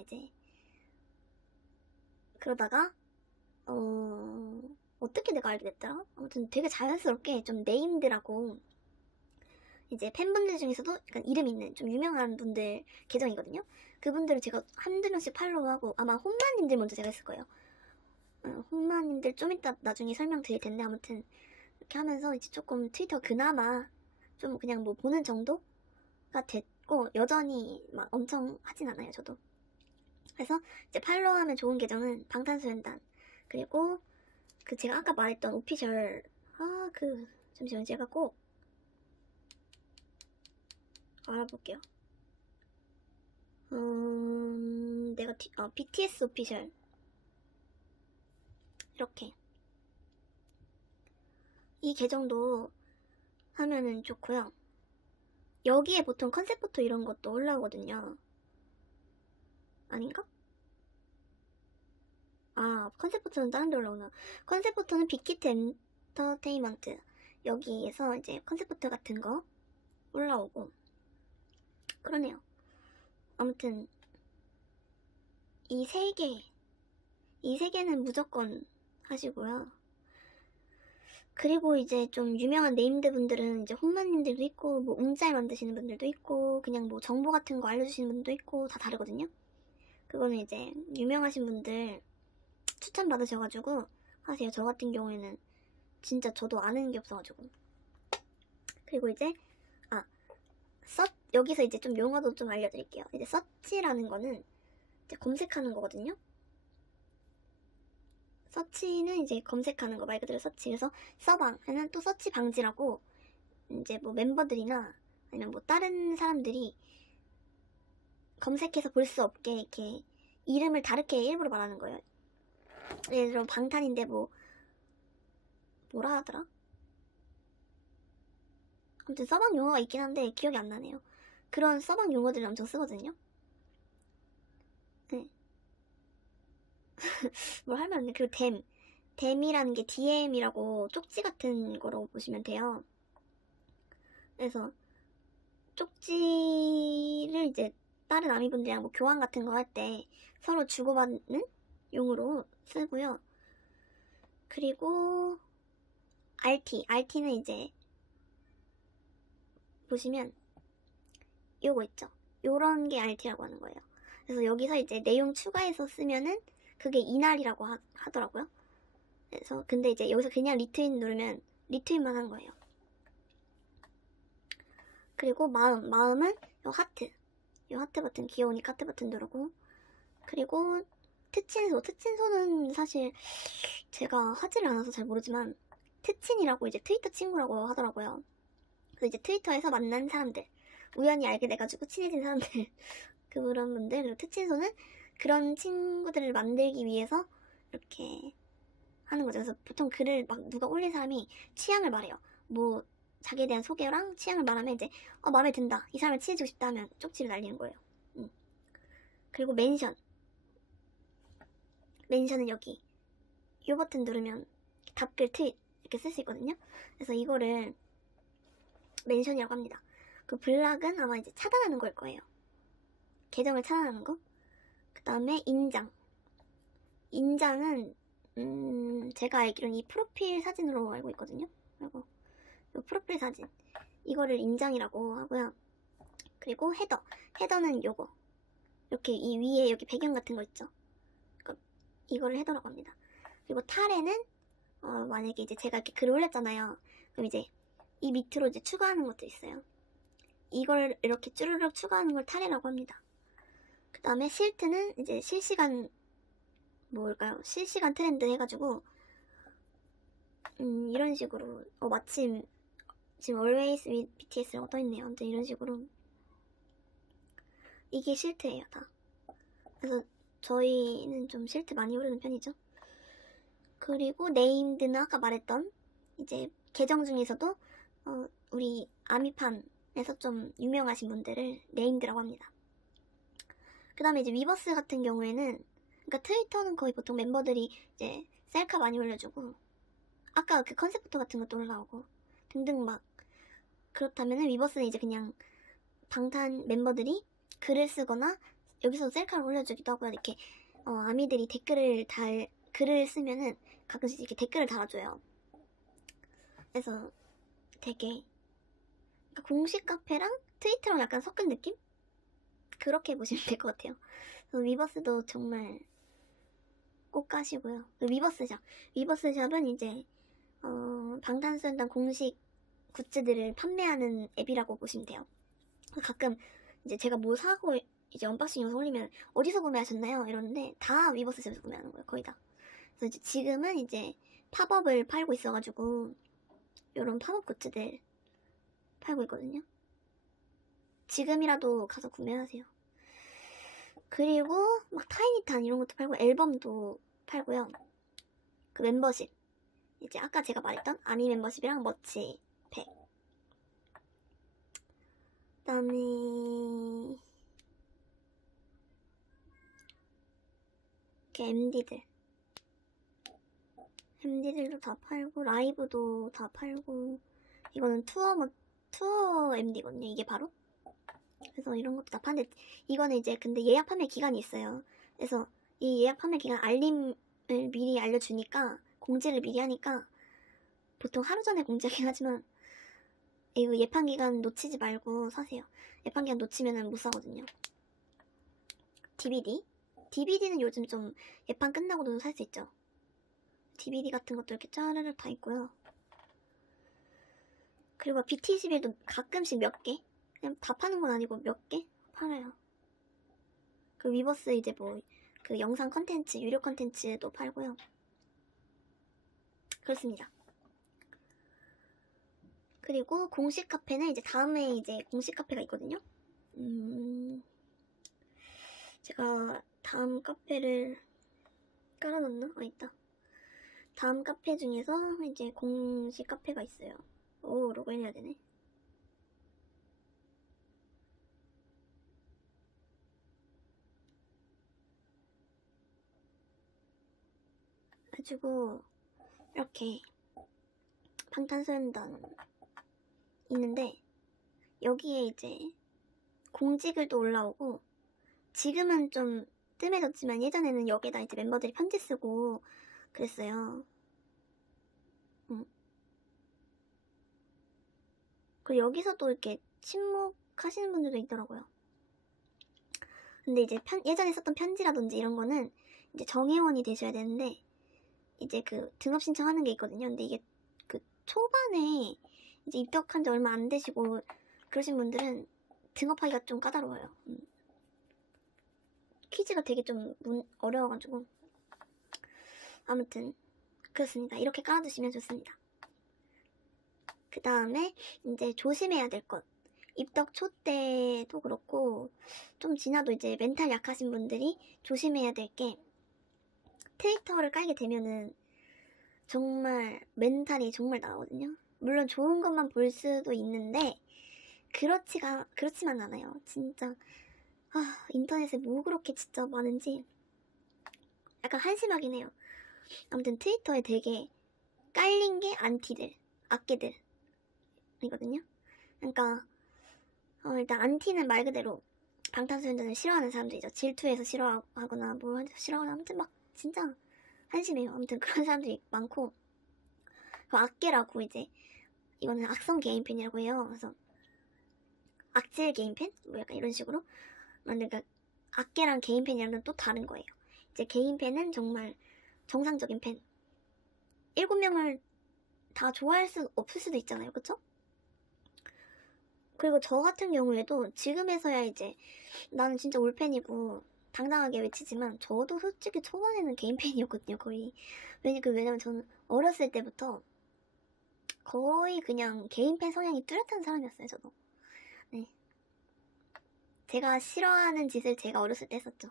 어떻게 내가 알게 됐더라? 아무튼 되게 자연스럽게 좀 네임드라고, 이제 팬분들 중에서도 약간 이름 있는 좀 유명한 분들 계정이거든요. 그분들을 제가 한두 명씩 팔로우하고, 아마 혼마님들 먼저 제가 했을 거예요. 혼마님들 좀 이따 나중에 설명드릴 텐데, 아무튼 이렇게 하면서 이제 조금 트위터 그나마 좀 그냥 뭐 보는 정도가 됐고, 여전히 막 엄청 하진 않아요, 저도. 그래서 이제 팔로우하면 좋은 계정은 방탄소년단, 그리고 그 제가 아까 말했던 오피셜, 잠시만 제가 꼭 알아볼게요. BTS 오피셜, 이렇게 이 계정도 하면은 좋고요. 여기에 보통 컨셉 포토 이런 것도 올라오거든요. 아닌가? 컨셉 포토는 다른 데 올라오나. 컨셉 포토는 빅히트 엔터테인먼트, 여기에서 이제 컨셉 포토 같은 거 올라오고 그러네요. 아무튼 이 세 개는 무조건 하시고요. 그리고 이제 좀 유명한 네임드 분들은 이제 혼마님들도 있고, 뭐 움짤 만드시는 분들도 있고, 그냥 뭐 정보 같은 거 알려주시는 분도 있고, 다 다르거든요. 그거는 이제 유명하신 분들 추천 받으셔가지고 하세요. 저 같은 경우에는 진짜 저도 아는 게 없어가지고. 그리고 이제 여기서 이제 좀 용어도 좀 알려드릴게요. 이제 서치라는 거는 이제 검색하는 거거든요. 서치는 이제 검색하는 거 말 그대로 서치. 그래서 서방에는 또 서치 방지라고 이제 뭐 멤버들이나 아니면 뭐 다른 사람들이 검색해서 볼 수 없게 이렇게 이름을 다르게 일부러 말하는 거예요. 예를 들어 방탄인데 뭐라 하더라? 아무튼 서방 용어가 있긴 한데 기억이 안 나네요. 그런 서방 용어들을 엄청 쓰거든요. 네. 뭘 할 말 없네. 그리고 댐이라는 게 DM이라고 쪽지 같은 거라고 보시면 돼요. 그래서 쪽지를 이제 다른 아미분들이랑 뭐 교환 같은 거 할 때 서로 주고받는 용으로 쓰고요. 그리고 RT는 이제 보시면 요거 있죠. 요런 게 RT라고 하는 거예요. 그래서 여기서 이제 내용 추가해서 쓰면은 그게 이날이라고 하더라고요. 그래서 근데 이제 여기서 그냥 리트윗 누르면 리트윗만 한 거예요. 그리고 마음은 요 하트 버튼 귀여우니까 하트 버튼 누르고, 그리고 트친소는 사실 제가 하지를 않아서 잘 모르지만 트친이라고 이제 트위터 친구라고 하더라고요. 그래서 이제 트위터에서 만난 사람들, 우연히 알게 돼가지고 친해진 사람들 그런 분들. 그리고 트친소는 그런 친구들을 만들기 위해서 이렇게 하는 거죠. 그래서 보통 글을 막 누가 올린 사람이 취향을 말해요. 뭐 자기에 대한 소개랑 취향을 말하면 이제 마음에 든다, 이 사람을 친해지고 싶다 하면 쪽지를 날리는 거예요. 그리고 멘션은 여기 이 버튼 누르면 답글 트윗 이렇게 쓸 수 있거든요. 그래서 이거를 멘션이라고 합니다. 그 블락은 아마 이제 차단하는 걸 거예요. 계정을 차단하는 거. 그 다음에 인장은 제가 알기로는 이 프로필 사진으로 알고 있거든요. 그리고 이 프로필 사진 이거를 인장이라고 하고요. 그리고 헤더는 요거 이렇게 이 위에 여기 배경 같은 거 있죠. 그러니까 이거를 헤더라고 합니다. 그리고 탈에는 만약에 이제 제가 이렇게 글을 올렸잖아요. 그럼 이제 이 밑으로 이제 추가하는 것도 있어요. 이걸 이렇게 쭈르륵 추가하는 걸 탈이라고 합니다. 그 다음에 실트는 이제 실시간 트렌드 해가지고 이런 식으로 마침 지금 Always with BTS라고 떠있네요. 아무튼 이런 식으로 이게 실트예요 다. 그래서 저희는 좀 실트 많이 오르는 편이죠. 그리고 네임드는 아까 말했던 이제 계정 중에서도 우리 아미판에서 좀 유명하신 분들을 네임드라고 합니다. 그 다음에 이제 위버스 같은 경우에는, 그러니까 트위터는 거의 보통 멤버들이 이제 셀카 많이 올려주고 아까 그 컨셉 포토 같은 것도 올라오고 등등 막 그렇다면은 위버스는 이제 그냥 방탄 멤버들이 글을 쓰거나 여기서 셀카를 올려주기도 하고요. 이렇게 아미들이 글을 쓰면은 가끔씩 이렇게 댓글을 달아줘요. 그래서 되게 그러니까 공식 카페랑 트위터랑 약간 섞은 느낌? 그렇게 보시면 될 것 같아요. 그래서 위버스도 정말 꼭 가시고요. 위버스샵은 이제 방탄소년단 공식 굿즈들을 판매하는 앱이라고 보시면 돼요. 가끔 이제 제가 뭐 사고 이제 언박싱 영상 올리면 어디서 구매하셨나요? 이러는데 다 위버스샵에서 구매하는 거예요. 거의 다. 그래서 지금은 이제 팝업을 팔고 있어가지고 이런 팝업 굿즈들 팔고 있거든요. 지금이라도 가서 구매하세요. 그리고 막 타이니탄 이런 것도 팔고 앨범도 팔고요. 그 멤버십 이제 아까 제가 말했던 아미 멤버십이랑 머치 팩. 그다음에 이렇게 MD들도 다 팔고 라이브도 다 팔고, 이거는 투어 MD거든요. 이게 바로. 그래서 이런 것도 다 파는데 이거는 이제 근데 예약 판매 기간이 있어요. 그래서 이 예약 판매 기간 알림을 미리 알려주니까, 공지를 미리 하니까 보통 하루 전에 공지하긴 하지만 이거 예판 기간 놓치지 말고 사세요. 예판 기간 놓치면은 못 사거든요. DVD는 요즘 좀 예판 끝나고도 살 수 있죠. DVD 같은 것도 이렇게 짜르르 다 있고요. 그리고 BT21도 가끔씩 몇 개, 그냥 다 파는 건 아니고 몇 개 팔아요. 그 위버스 이제 뭐 그 영상 컨텐츠, 유료 컨텐츠도 팔고요. 그렇습니다. 그리고 공식 카페는 이제 다음에 이제 공식 카페가 있거든요. 제가 다음 카페를 깔아놨나? 있다. 다음 카페 중에서 이제 공식 카페가 있어요. 로그인 해야 되네. 가지고 이렇게 방탄소년단 있는데 여기에 이제 공지글도 올라오고 지금은 좀 뜸해졌지만 예전에는 여기에다 이제 멤버들이 편지 쓰고 그랬어요. 그리고 여기서도 이렇게 침묵하시는 분들도 있더라고요. 근데 이제 예전에 썼던 편지라든지 이런 거는 이제 정회원이 되셔야 되는데 이제 그 등업 신청하는 게 있거든요. 근데 이게 그 초반에 이제 입덕한 지 얼마 안 되시고 그러신 분들은 등업하기가 좀 까다로워요. 퀴즈가 되게 좀 어려워가지고 아무튼 그렇습니다. 이렇게 깔아두시면 좋습니다. 그 다음에 이제 조심해야 될 것. 입덕 초 때도 그렇고 좀 지나도 이제 멘탈 약하신 분들이 조심해야 될 게 트위터를 깔게 되면은 정말 멘탈이 정말 나거든요. 물론 좋은 것만 볼 수도 있는데 그렇지만 않아요. 진짜 인터넷에 뭐 그렇게 진짜 많은지 약간 한심하긴 해요. 아무튼 트위터에 되게 깔린 게 안티들, 악기들이거든요. 그러니까 일단 안티는 말 그대로 방탄소년단을 싫어하는 사람들이죠. 질투해서 싫어하거나 뭐 싫어하거나 아무튼 막 진짜 한심해요. 아무튼 그런 사람들이 많고 그 악계라고 이제 이거는 악성 게임팬이라고 해요. 그래서 악질 게임팬? 뭐 약간 이런 식으로 그러니까 악계랑 게임팬이랑은 또 다른 거예요. 이제 게임팬은 정말 정상적인 팬 7명을 다 좋아할 수 없을 수도 있잖아요. 그쵸? 그리고 저 같은 경우에도 지금에서야 이제 나는 진짜 올팬이고 당당하게 외치지만 저도 솔직히 초반에는 개인팬이었거든요. 거의 왜냐면 저는 어렸을 때부터 거의 그냥 개인팬 성향이 뚜렷한 사람이었어요. 저도 네. 제가 싫어하는 짓을 제가 어렸을 때 했었죠.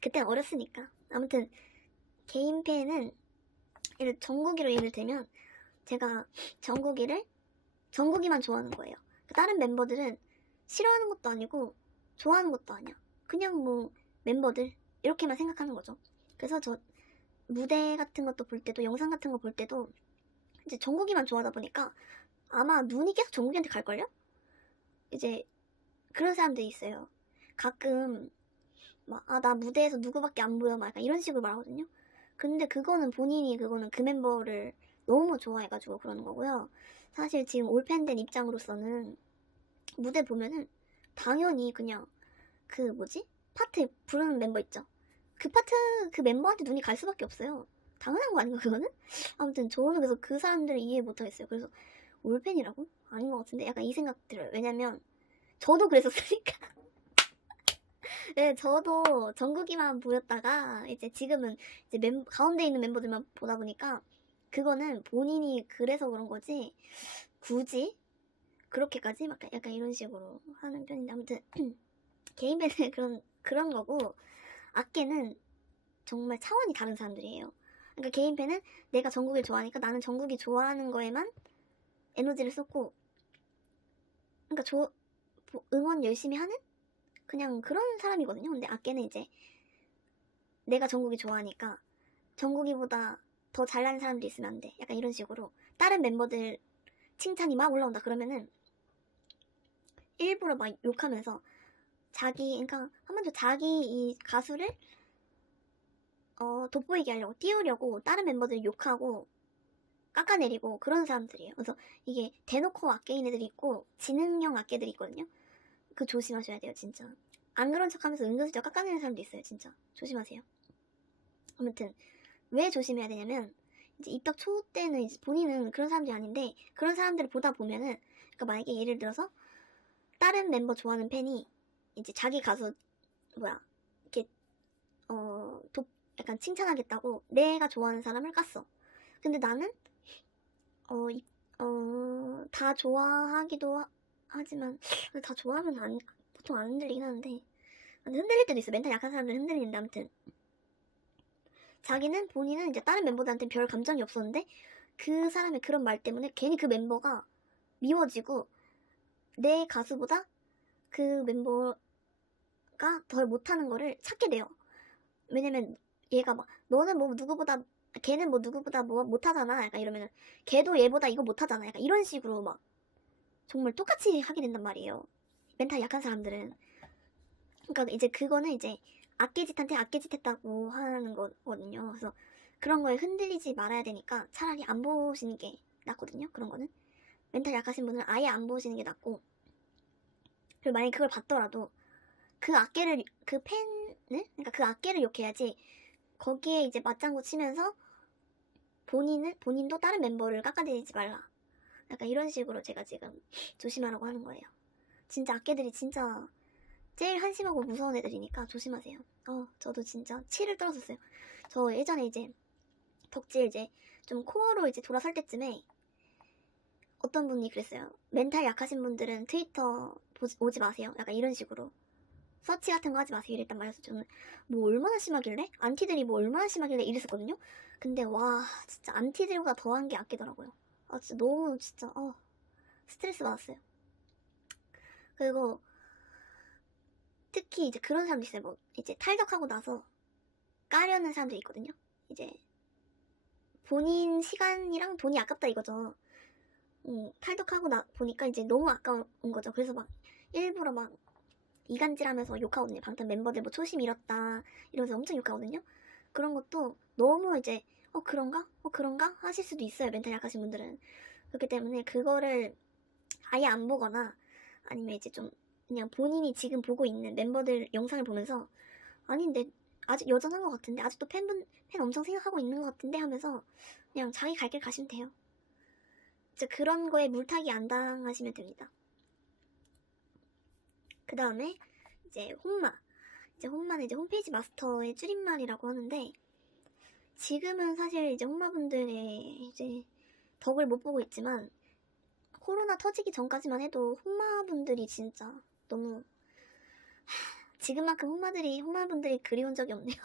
그땐 어렸으니까. 아무튼 개인팬은 정국이로 예를 들면 제가 정국이만 좋아하는 거예요. 다른 멤버들은 싫어하는 것도 아니고 좋아하는 것도 아니야. 그냥 뭐 멤버들 이렇게만 생각하는 거죠. 그래서 저 무대 같은 것도 볼 때도 영상 같은 거 볼 때도 이제 정국이만 좋아하다 보니까 아마 눈이 계속 정국이한테 갈걸요? 이제 그런 사람들이 있어요. 가끔 막 나 무대에서 누구밖에 안 보여 막 약간 이런 식으로 말하거든요. 근데 그거는 그거는 그 멤버를 너무 좋아해가지고 그러는 거고요. 사실 지금 올팬된 입장으로서는 무대 보면은 당연히 그냥 파트 부르는 멤버 있죠. 그 파트 그 멤버한테 눈이 갈 수밖에 없어요. 당연한 거 아닌가 그거는? 아무튼 저는 그래서 그 사람들을 이해 못하겠어요. 그래서 올팬이라고? 아닌 것 같은데 약간 이 생각 들어요. 왜냐면 저도 그랬었으니까. 네, 저도 정국이만 보였다가 이제 지금은 이제 가운데 있는 멤버들만 보다 보니까 그거는 본인이 그래서 그런 거지 굳이 그렇게까지 막 약간 이런 식으로 하는 편인데 아무튼 개인배는 그런 거고 악계는 정말 차원이 다른 사람들이에요. 그러니까 개인팬은 내가 정국을 좋아하니까 나는 정국이 좋아하는 거에만 에너지를 쏟고 그러니까 응원 열심히 하는 그냥 그런 사람이거든요. 근데 악계는 이제 내가 정국이 좋아하니까 정국이보다 더 잘나는 사람도 있으면 안 돼. 약간 이런 식으로 다른 멤버들 칭찬이 막 올라온다 그러면은 일부러 막 욕하면서 그러니까 한마디로 자기 이 가수를 돋보이게 하려고 띄우려고 다른 멤버들 욕하고 깎아내리고 그런 사람들이에요. 그래서 이게 대놓고 악계인 애들이 있고 지능형 악계들이 있거든요. 그거 조심하셔야 돼요, 진짜. 안 그런 척하면서 은근슬쩍 깎아내리는 사람도 있어요, 진짜. 조심하세요. 아무튼 왜 조심해야 되냐면 이제 입덕 초 때는 이제 본인은 그런 사람들이 아닌데 그런 사람들을 보다 보면은 그러니까 만약에 예를 들어서 다른 member 좋아하는 팬이 이제 자기 가수 이렇게 약간 칭찬하겠다고 내가 좋아하는 사람을 깠어. 근데 나는 다 좋아하기도 하지만 다 좋아하면 보통 안 흔들리긴 하는데 흔들릴 때도 있어. 멘탈 약한 사람들은 흔들리는데 아무튼 자기는 본인은 이제 다른 멤버들한테 별 감정이 없었는데 그 사람의 그런 말 때문에 괜히 그 멤버가 미워지고 내 가수보다 그 멤버가 덜 못하는 거를 찾게 돼요. 왜냐면 얘가 막 너는 뭐 누구보다 걔는 뭐 누구보다 뭐 못하잖아 약간 이러면은 걔도 얘보다 이거 못하잖아 약간 이런 식으로 막 정말 똑같이 하게 된단 말이에요. 멘탈 약한 사람들은. 그러니까 이제 그거는 이제 악계짓한테 악계짓 했다고 하는 거거든요. 그래서 그런 거에 흔들리지 말아야 되니까 차라리 안 보시는 게 낫거든요. 그런 거는 멘탈 약하신 분은 아예 안 보시는 게 낫고, 그리고 만약에 그걸 봤더라도 그 악계를 그 팬을 그러니까 그 악계를 욕해야지 거기에 이제 맞장구 치면서 본인도 다른 멤버를 깎아내리지 말라. 약간 이런 식으로 제가 지금 조심하라고 하는 거예요. 진짜 악계들이 진짜 제일 한심하고 무서운 애들이니까 조심하세요. 저도 진짜 치를 떨었었어요. 저 예전에 이제 덕질 이제 좀 코어로 이제 돌아설 때쯤에 어떤 분이 그랬어요. 멘탈 약하신 분들은 트위터 오지 마세요. 약간 이런 식으로. 서치 같은 거 하지 마세요. 이랬단 말이어서 저는 뭐 얼마나 심하길래? 안티들이 뭐 얼마나 심하길래 이랬었거든요. 근데 와 진짜 안티들보다 더한 게 악기더라고요. 진짜 너무 진짜 스트레스 받았어요. 그리고 특히 이제 그런 사람도 있어요. 뭐 이제 탈덕하고 나서 까려는 사람도 있거든요. 이제 본인 시간이랑 돈이 아깝다 이거죠. 탈덕하고 보니까 이제 너무 아까운 거죠. 그래서 막 일부러 막 이간질하면서 욕하거든요. 방탄 멤버들 뭐 초심 잃었다 이러면서 엄청 욕하거든요. 그런 것도 너무 이제 그런가? 그런가? 하실 수도 있어요. 멘탈 약하신 분들은. 그렇기 때문에 그거를 아예 안 보거나 아니면 이제 좀 그냥 본인이 지금 보고 있는 멤버들 영상을 보면서 아닌데 아직 여전한 것 같은데 아직도 팬 엄청 생각하고 있는 것 같은데 하면서 그냥 자기 갈 길 가시면 돼요. 이제 그런 거에 물타기 안 당하시면 됩니다. 그 다음에 이제 혼마는 이제 홈페이지 마스터의 줄임말이라고 하는데 지금은 사실 이제 혼마분들의 이제 덕을 못 보고 있지만 코로나 터지기 전까지만 해도 혼마분들이 진짜 너무 지금만큼 혼마분들이 그리운 적이 없네요.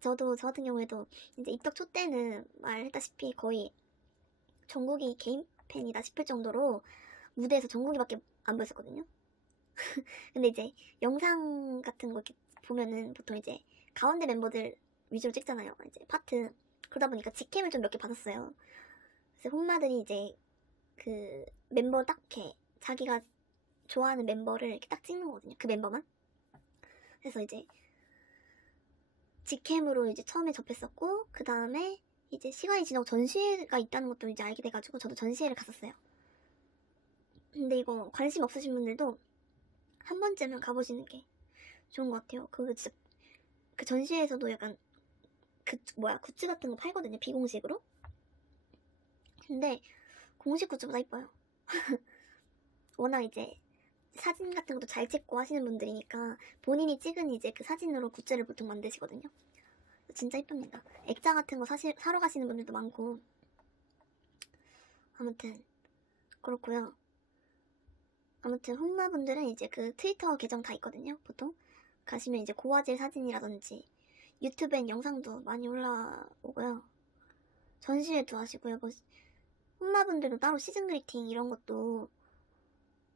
저 같은 경우에도 이제 입덕 초 때는 말했다시피 거의 정국이 개인 팬이다 싶을 정도로 무대에서 정국이밖에 안 보였었거든요. 근데 이제 영상 같은 거 이렇게 보면은 보통 이제 가운데 멤버들 위주로 찍잖아요. 이제 파트. 그러다 보니까 직캠을 좀 몇 개 받았어요. 그래서 혼마들이 이제 그 멤버 딱 이렇게 자기가 좋아하는 멤버를 이렇게 딱 찍는 거거든요. 그 멤버만. 그래서 이제 직캠으로 이제 처음에 접했었고 그 다음에 이제 시간이 지나고 전시회가 있다는 것도 이제 알게 돼가지고 저도 전시회를 갔었어요. 근데 이거 관심 없으신 분들도 한 번쯤은 가보시는 게 좋은 것 같아요. 진짜 그 전시회에서도 약간 굿즈 같은 거 팔거든요. 비공식으로. 근데 공식 굿즈보다 이뻐요. 워낙 이제 사진 같은 것도 잘 찍고 하시는 분들이니까 본인이 찍은 이제 그 사진으로 굿즈를 보통 만드시거든요. 진짜 이쁩니다. 액자 같은 거 사러 가시는 분들도 많고. 아무튼 그렇고요. 아무튼 혼마분들은 이제 그 트위터 계정 다 있거든요. 보통 가시면 이제 고화질 사진이라든지 유튜브엔 영상도 많이 올라오고요. 전시회도 하시고요. 뭐 혼마분들도 따로 시즌 그리팅 이런 것도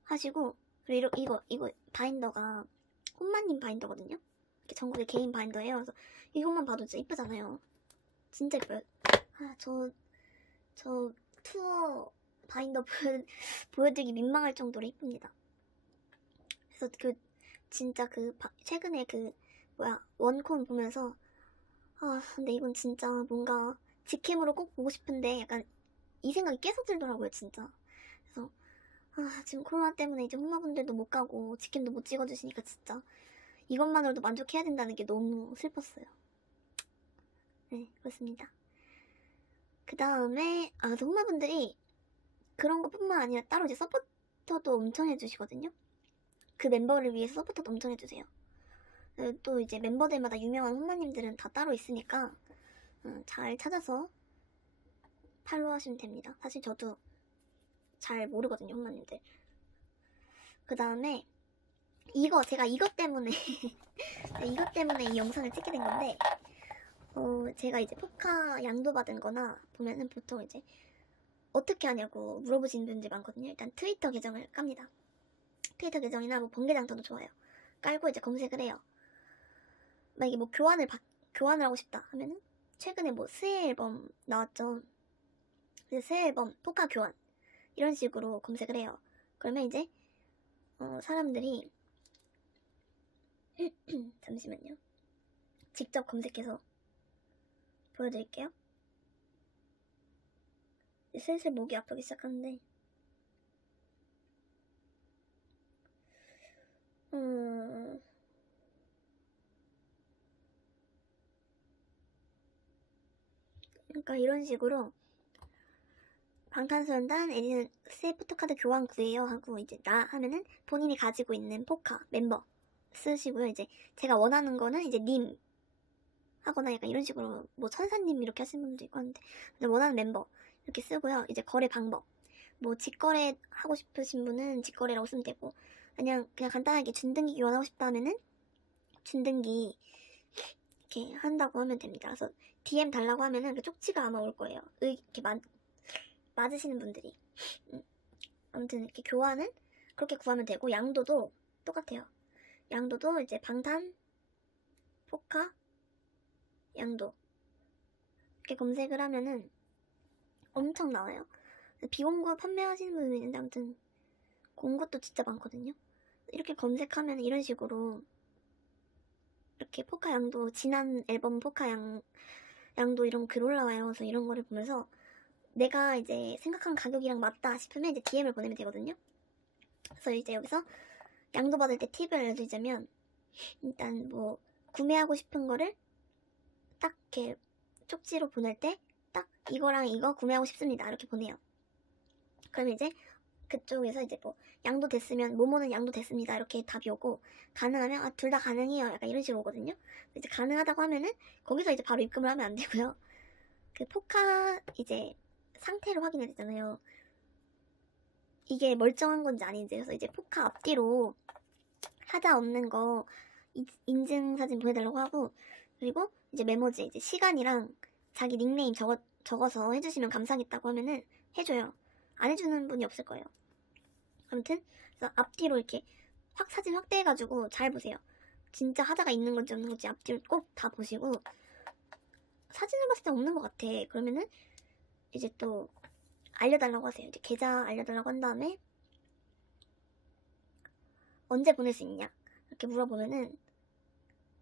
하시고, 그리고 이거 바인더가 혼마님 바인더거든요. 이렇게 전국의 개인 바인더예요. 그래서 이것만 봐도 진짜 이쁘잖아요. 진짜 이뻐요. 저 투어 바인더 보여드리기 민망할 정도로 이쁩니다. 그래서 진짜 최근에 원콘 보면서 근데 이건 진짜 뭔가 직캠으로 꼭 보고 싶은데 약간 이 생각이 계속 들더라고요, 진짜. 그래서 지금 코로나 때문에 이제 혼마분들도 못 가고 직캠도 못 찍어주시니까 진짜 이것만으로도 만족해야 된다는 게 너무 슬펐어요. 네, 그렇습니다. 그 다음에 혼마분들이 그런 것뿐만 아니라 따로 이제 서포터도 엄청 해주시거든요. 그 멤버를 위해서 서포터도 엄청 해주세요. 또 이제 멤버들마다 유명한 혼마님들은 다 따로 있으니까 잘 찾아서 팔로우 하시면 됩니다. 사실 저도 잘 모르거든요, 혼마님들. 그 다음에 제가 이것 때문에 이것 때문에 이 영상을 찍게 된 건데, 제가 이제 포카 양도 받은 거나 보면은 보통 이제 어떻게 하냐고 물어보시는 분들이 많거든요. 일단 트위터 계정을 깝니다. 트위터 계정이나 뭐 번개장터도 좋아요. 깔고 이제 검색을 해요. 만약에 뭐 교환을 하고 싶다 하면은 최근에 뭐 스웨 앨범 나왔죠. 스웨 앨범 포카 교환 이런 식으로 검색을 해요. 그러면 이제 사람들이 잠시만요. 직접 검색해서 보여드릴게요. 슬슬 목이 아프기 시작하는데 그러니까 이런 식으로 방탄소년단 에리는 세이프토카드 교환 구해요 하고 이제 나 하면은 본인이 가지고 있는 포카 멤버 쓰시고요. 이제 제가 원하는 거는 이제 님 하거나 약간 이런 식으로 뭐 천사님 이렇게 하시는 분도 있고 하는데 원하는 멤버 이렇게 쓰고요. 이제 거래 방법 뭐 직거래 하고 싶으신 분은 직거래라고 쓰면 되고 그냥 간단하게 준등기 교환하고 싶다 하면은 준등기 이렇게 한다고 하면 됩니다. 그래서 DM 달라고 하면은 그 쪽지가 아마 올 거예요. 이렇게 맞으시는 분들이. 아무튼 이렇게 교환은 그렇게 구하면 되고 양도도 똑같아요. 양도도 이제 방탄, 포카, 양도 이렇게 검색을 하면은 엄청 나와요. 비공구 판매하시는 분이 있는데 아무튼 공구도 진짜 많거든요. 이렇게 검색하면 이런 식으로 이렇게 포카 양도 지난 앨범 포카 양도 이런 글 올라와요. 그래서 이런 거를 보면서 내가 이제 생각한 가격이랑 맞다 싶으면 이제 DM을 보내면 되거든요. 그래서 이제 여기서 양도 받을 때 팁을 알려드리자면 일단 뭐 구매하고 싶은 거를 딱 이렇게 쪽지로 보낼 때 딱 이거랑 이거 구매하고 싶습니다 이렇게 보내요. 그럼 이제 그쪽에서 이제 뭐 양도 됐으면 뭐뭐는 양도 됐습니다 이렇게 답이 오고 가능하면 둘 다 가능해요 약간 이런 식으로 오거든요. 이제 가능하다고 하면은 거기서 이제 바로 입금을 하면 안 되고요. 그 포카 이제 상태를 확인해야 되잖아요. 이게 멀쩡한 건지 아닌지. 그래서 이제 포카 앞뒤로 하자 없는 거 인증 사진 보내달라고 하고 그리고 이제 메모지 이제 시간이랑 자기 닉네임 적어서 해주시면 감사하겠다고 하면은 해줘요. 안 해주는 분이 없을 거예요. 아무튼 그래서 앞뒤로 이렇게 사진 확대해가지고 잘 보세요. 진짜 하자가 있는 건지 없는 건지 앞뒤로 꼭 다 보시고 사진을 봤을 때 없는 것 같아. 그러면은 이제 또 알려달라고 하세요. 이제 계좌 알려달라고 한 다음에 언제 보낼 수 있냐 이렇게 물어보면은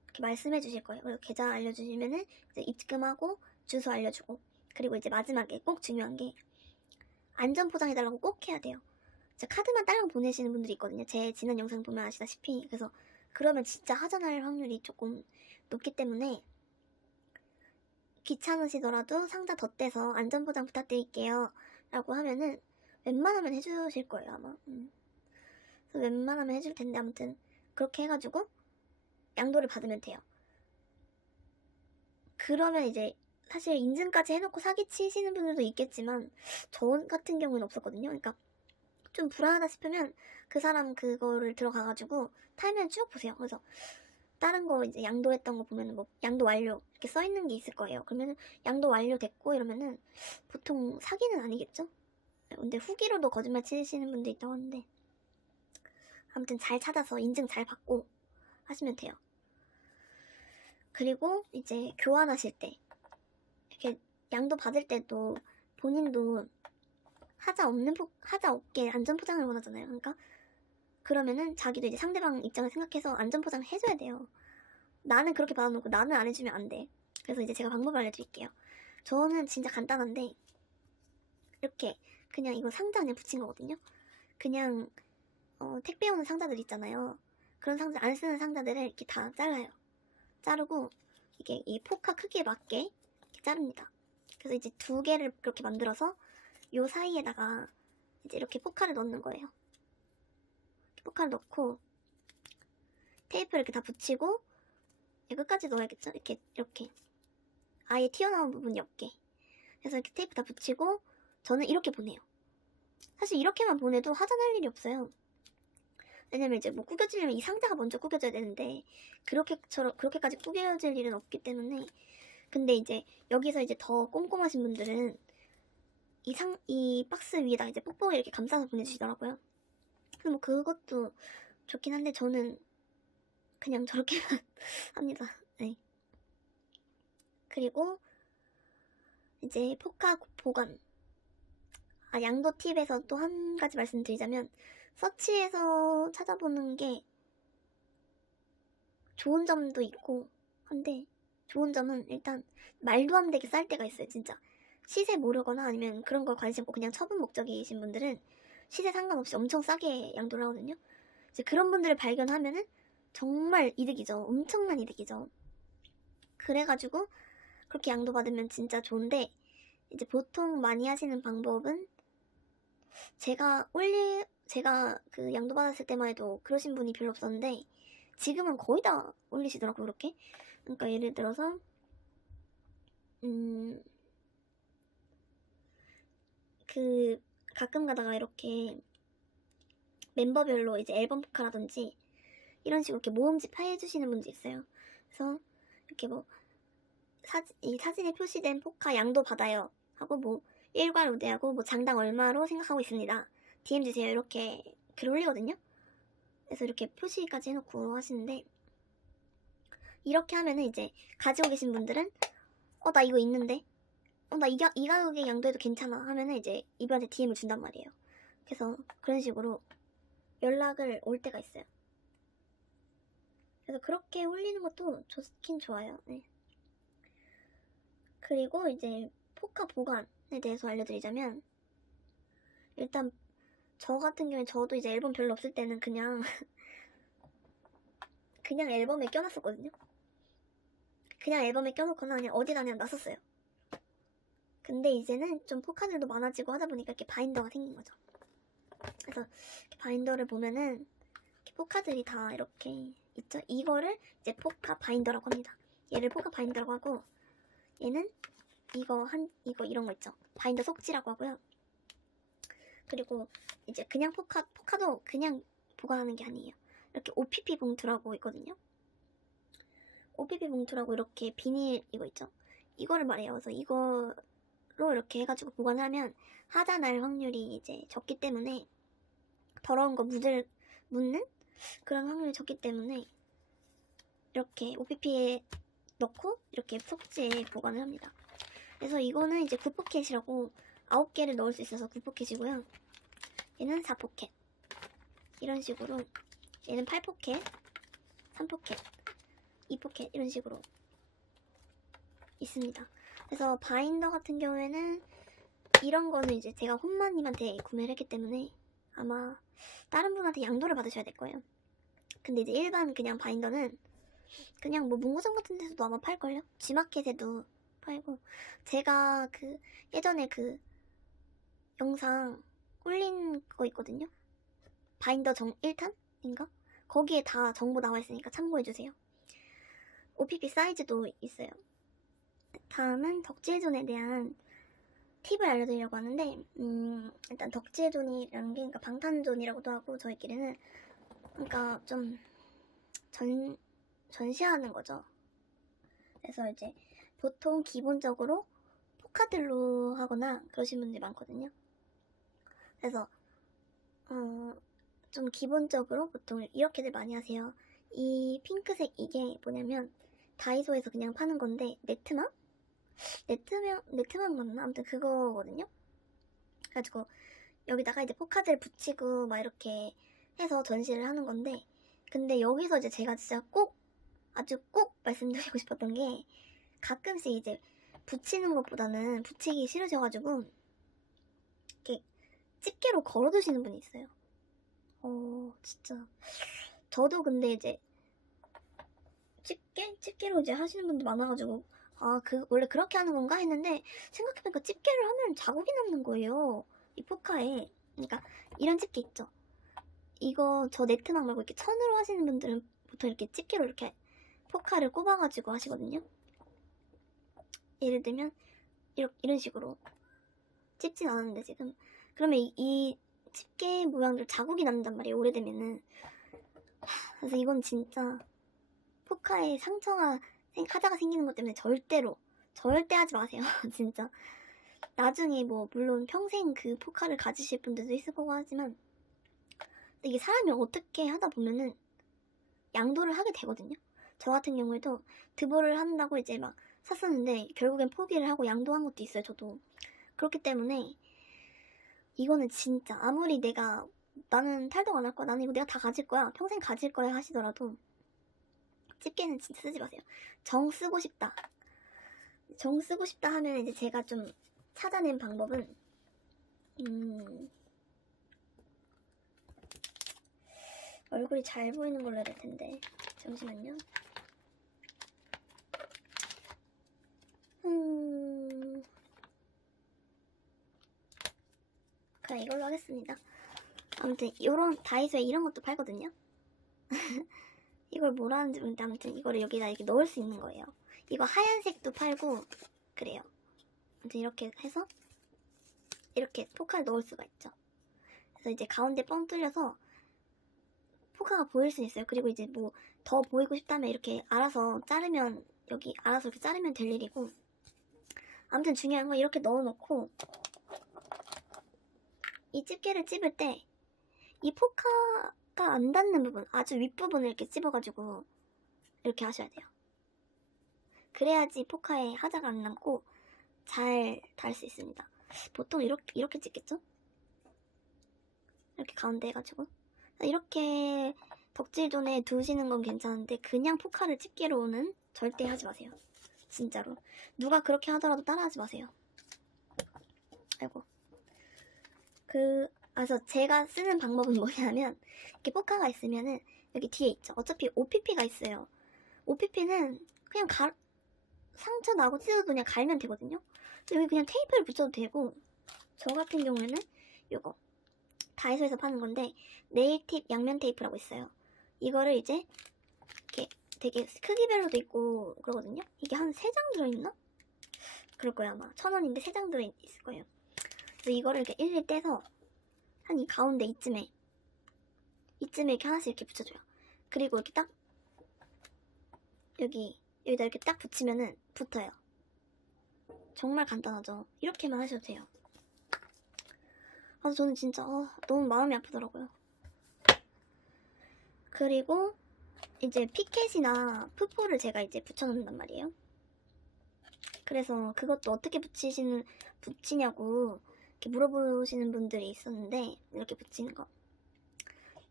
이렇게 말씀해 주실 거예요. 그리고 계좌 알려주시면은 이제 입금하고 주소 알려주고 그리고 이제 마지막에 꼭 중요한 게 안전 포장해달라고 꼭 해야 돼요. 카드만 딸랑 보내시는 분들이 있거든요. 제 지난 영상 보면 아시다시피. 그래서 그러면 진짜 하전할 확률이 조금 높기 때문에 귀찮으시더라도 상자 덧대서 안전보장 부탁드릴게요 라고 하면은 웬만하면 해주실 거예요 아마. 그래서 웬만하면 해줄 텐데 아무튼 그렇게 해가지고 양도를 받으면 돼요. 그러면 이제 사실 인증까지 해놓고 사기치시는 분들도 있겠지만 저 같은 경우는 없었거든요. 그러니까 좀 불안하다 싶으면 그 사람 그거를 들어가가지고 타이밍 쭉 보세요. 그래서 다른 거 이제 양도했던 거 보면은 뭐 양도 완료 이렇게 써있는 게 있을 거예요. 그러면은 양도 완료됐고 이러면은 보통 사기는 아니겠죠? 근데 후기로도 거짓말 치시는 분도 있다고 하는데 아무튼 잘 찾아서 인증 잘 받고 하시면 돼요. 그리고 이제 교환하실 때 이렇게 양도 받을 때도 본인도 하자 없게 안전 포장을 원하잖아요. 그러니까 그러면은 자기도 이제 상대방 입장을 생각해서 안전 포장을 해줘야 돼요. 나는 그렇게 받아놓고 나는 안 해주면 안 돼. 그래서 이제 제가 방법을 알려드릴게요. 저는 진짜 간단한데 이렇게 그냥 이거 상자 그냥 붙인 거거든요. 그냥 택배 오는 상자들 있잖아요. 그런 상자 안 쓰는 상자들을 이렇게 다 잘라요. 자르고 이게 이 포카 크기에 맞게 이렇게 자릅니다. 그래서 이제 두 개를 그렇게 만들어서 요 사이에다가 이제 이렇게 포카를 넣는 거예요. 포카를 넣고 테이프를 이렇게 다 붙이고 끝까지 넣어야겠죠? 이렇게 아예 튀어나온 부분이 없게. 그래서 이렇게 테이프 다 붙이고 저는 이렇게 보내요. 사실 이렇게만 보내도 화장할 일이 없어요. 왜냐면 이제 뭐 구겨지려면 이 상자가 먼저 구겨져야 되는데 그렇게까지 구겨질 일은 없기 때문에. 근데 이제 여기서 이제 더 꼼꼼하신 분들은 이 박스 위에다 이제 뽁뽁이 이렇게 감싸서 보내주시더라고요. 근데 뭐 그것도 좋긴 한데 저는 그냥 저렇게만 합니다. 네. 그리고 이제 포카 보관. 양도 팁에서 또 한 가지 말씀드리자면 서치해서 찾아보는 게 좋은 점도 있고 한데, 좋은 점은 일단 말도 안 되게 쌀 때가 있어요. 진짜 시세 모르거나 아니면 그런 걸 관심 없고 그냥 처분 목적이신 분들은 시세 상관없이 엄청 싸게 양도를 하거든요. 이제 그런 분들을 발견하면은 정말 이득이죠. 엄청난 이득이죠. 그래가지고 그렇게 양도 받으면 진짜 좋은데, 이제 보통 많이 하시는 방법은 제가 그 양도 받았을 때만 해도 그러신 분이 별로 없었는데 지금은 거의 다 올리시더라고요. 그렇게. 그러니까 예를 들어서 그 가끔 가다가 이렇게 멤버별로 이제 앨범 포카라든지 이런 식으로 이렇게 모음집 해주시는 분도 있어요. 그래서 이렇게 뭐 이 사진에 표시된 포카 양도 받아요 하고 뭐 일괄 우대하고 뭐 장당 얼마로 생각하고 있습니다. DM 주세요. 이렇게 글 올리거든요. 그래서 이렇게 표시까지 해놓고 하시는데, 이렇게 하면은 이제 가지고 계신 분들은 나 이거 있는데 나 이 가격에 양도해도 괜찮아 하면은 이제 이분한테 DM을 준단 말이에요. 그래서 그런 식으로 연락을 올 때가 있어요. 그래서 그렇게 올리는 것도 좋긴 좋아요. 네. 그리고 이제 포카 보관에 대해서 알려드리자면, 일단 저 같은 경우에 저도 이제 앨범 별로 없을 때는 그냥 앨범에 껴놨었거든요. 그냥 앨범에 껴놓거나 그냥 어디다 그냥 놨었어요. 근데 이제는 좀 포카들도 많아지고 하다 보니까 이렇게 바인더가 생긴 거죠. 그래서 이렇게 바인더를 보면은 이렇게 포카들이 다 이렇게 있죠. 이거를 이제 포카 바인더라고 합니다. 얘를 포카 바인더라고 하고, 얘는 이거 이런 거 있죠. 바인더 속지라고 하고요. 그리고 이제 그냥 포카도 그냥 보관하는 게 아니에요. 이렇게 OPP 봉투라고 있거든요. OPP 봉투라고 이렇게 비닐 이거 있죠. 이거를 말해요. 그래서 이거로 이렇게 해가지고 보관을 하면 하자 날 확률이 이제 적기 때문에, 더러운 거 묻는 그런 확률이 적기 때문에 이렇게 OPP에 넣고 이렇게 속지에 보관을 합니다. 그래서 이거는 이제 9포켓이라고 9개를 넣을 수 있어서 9포켓이고요. 얘는 4포켓. 이런 식으로. 얘는 8포켓, 3포켓, 2포켓 이런 식으로 있습니다. 그래서 바인더 같은 경우에는 이런 거는 이제 제가 혼마님한테 구매를 했기 때문에 아마 다른 분한테 양도를 받으셔야 될 거예요. 근데 이제 일반 그냥 바인더는 그냥 뭐 문구점 같은 데서도 아마 팔걸요? G마켓에도 팔고, 제가 그 예전에 그 영상 올린 거 있거든요. 바인더 1탄인가? 거기에 다 정보 나와 있으니까 참고해주세요. OPP 사이즈도 있어요. 다음은 덕질존에 대한 팁을 알려드리려고 하는데, 일단 덕질존이라는 게, 그러니까 방탄존이라고도 하고 저희끼리는, 그러니까 좀 전시하는 거죠. 그래서 이제 보통 기본적으로 포카들로 하거나 그러신 분들이 많거든요. 그래서 좀 기본적으로 보통 이렇게들 많이 하세요. 이 핑크색 이게 뭐냐면 다이소에서 그냥 파는 건데 네트맘 맞나? 아무튼 그거거든요. 그래가지고 여기다가 이제 포카들 붙이고 막 이렇게 해서 전시를 하는 건데, 근데 여기서 이제 제가 진짜 아주 꼭 말씀드리고 싶었던 게, 가끔씩 이제 붙이는 것보다는 붙이기 싫으셔가지고 이렇게 집게로 걸어두시는 분이 있어요. 진짜 저도 근데 이제 집게로 이제 하시는 분들 많아가지고 원래 그렇게 하는 건가 했는데, 생각해보니까 집게를 하면 자국이 남는 거예요, 이 포카에. 그러니까 이런 집게 있죠. 이거 저 네트막 말고 이렇게 천으로 하시는 분들은 보통 이렇게 집게로 이렇게 포카를 꼽아가지고 하시거든요. 예를 들면 이런 식으로 찝진 않았는데 지금 그러면 이 집게 모양들 자국이 남는단 말이에요, 오래되면은. 그래서 이건 진짜 포카에 하자가 생기는 것 때문에 절대 하지 마세요. 진짜 나중에 뭐 물론 평생 그 포카를 가지실 분들도 있을 거고 하지만 이게 사람이 어떻게 하다 보면은 양도를 하게 되거든요. 저 같은 경우에도 드보를 한다고 이제 막 샀었는데 결국엔 포기를 하고 양도한 것도 있어요, 저도. 그렇기 때문에 이거는 진짜 아무리 나는 탈덕 안 할 거야, 나는 이거 내가 다 가질 거야, 평생 가질 거야 하시더라도 집게는 진짜 쓰지 마세요. 정 쓰고 싶다 하면 이제 제가 좀 찾아낸 방법은 얼굴이 잘 보이는 걸로 해야 될 텐데 잠시만요. 그냥 이걸로 하겠습니다. 아무튼 다이소에 이런 것도 팔거든요. 이걸 뭐라 하는지 모르겠는데 아무튼 이거를 여기다 이렇게 넣을 수 있는 거예요. 이거 하얀색도 팔고 그래요. 아무튼 이렇게 해서 이렇게 포카를 넣을 수가 있죠. 그래서 이제 가운데 뻥 뚫려서 포카가 보일 수 있어요. 그리고 이제 뭐 더 보이고 싶다면 이렇게 알아서 자르면 여기 알아서 이렇게 자르면 될 일이고, 아무튼 중요한 건 이렇게 넣어놓고 이 집게를 찝을 때 이 포카가 안 닿는 부분, 아주 윗부분을 이렇게 찝어가지고 이렇게 하셔야 돼요. 그래야지 포카에 하자가 안 남고 잘 달 수 있습니다. 보통 이렇게 찝겠죠? 이렇게 가운데 해가지고 이렇게 덕질존에 두시는 건 괜찮은데 그냥 포카를 집게로는 절대 하지 마세요. 진짜로. 누가 그렇게 하더라도 따라하지 마세요. 아이고. 그래서 제가 쓰는 방법은 뭐냐면 이렇게 포카가 있으면은 여기 뒤에 있죠. 어차피 OPP가 있어요. OPP는 그냥 상처 나고 찢어도 그냥 갈면 되거든요. 여기 그냥 테이프를 붙여도 되고, 저 같은 경우에는 이거 다이소에서 파는 건데 네일팁 양면 테이프라고 있어요. 이거를 이제 이렇게 되게 크기별로도 있고 그러거든요. 이게 한 3장 들어있나? 그럴 거예요 아마. 1,000원인데 3장 들어있을 거예요. 그래서 이거를 이렇게 일일이 떼서 한 이 가운데 이쯤에 이렇게 하나씩 이렇게 붙여줘요. 그리고 이렇게 딱 여기다 이렇게 딱 붙이면은 붙어요. 정말 간단하죠. 이렇게만 하셔도 돼요. 그래서 저는 진짜 너무 마음이 아프더라고요. 그리고 이제 피켓이나 푸포를 제가 이제 붙여놓는단 말이에요. 그래서 그것도 어떻게 붙이냐고 이렇게 물어보시는 분들이 있었는데, 이렇게 붙이는 거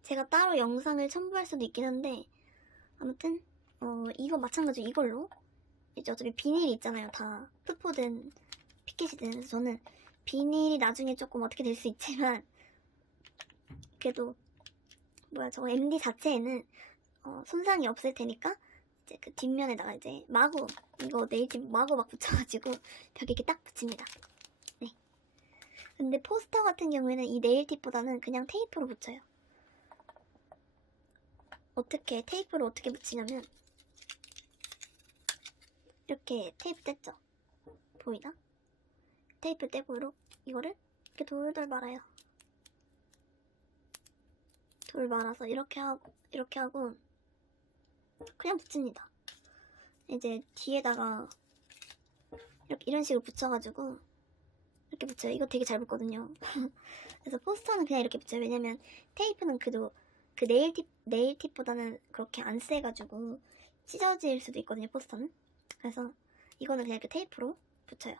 제가 따로 영상을 첨부할 수도 있긴 한데, 아무튼 이거 마찬가지로 이걸로 이제 어차피 비닐이 있잖아요. 다 푸포든 피켓이든. 그래서 저는 비닐이 나중에 조금 어떻게 될 수 있지만 그래도 저거 MD 자체에는 손상이 없을 테니까 이제 그 뒷면에다가 이제 마구 이거 네일팁 마구 막 붙여가지고 벽에 이렇게 딱 붙입니다. 네. 근데 포스터 같은 경우에는 이 네일팁보다는 그냥 테이프로 붙여요. 테이프를 어떻게 붙이냐면 이렇게 테이프 뗐죠? 보이나? 테이프 떼고 이거를 이렇게 돌돌 말아요. 돌 말아서 이렇게 하고 그냥 붙입니다. 이제 뒤에다가 이런 식으로 붙여가지고 이렇게 붙여요. 이거 되게 잘 붙거든요. 그래서 포스터는 그냥 이렇게 붙여요. 왜냐면 테이프는 그래도 그 네일팁보다는 그렇게 안 세가지고 찢어질 수도 있거든요, 포스터는. 그래서 이거는 그냥 이렇게 테이프로 붙여요.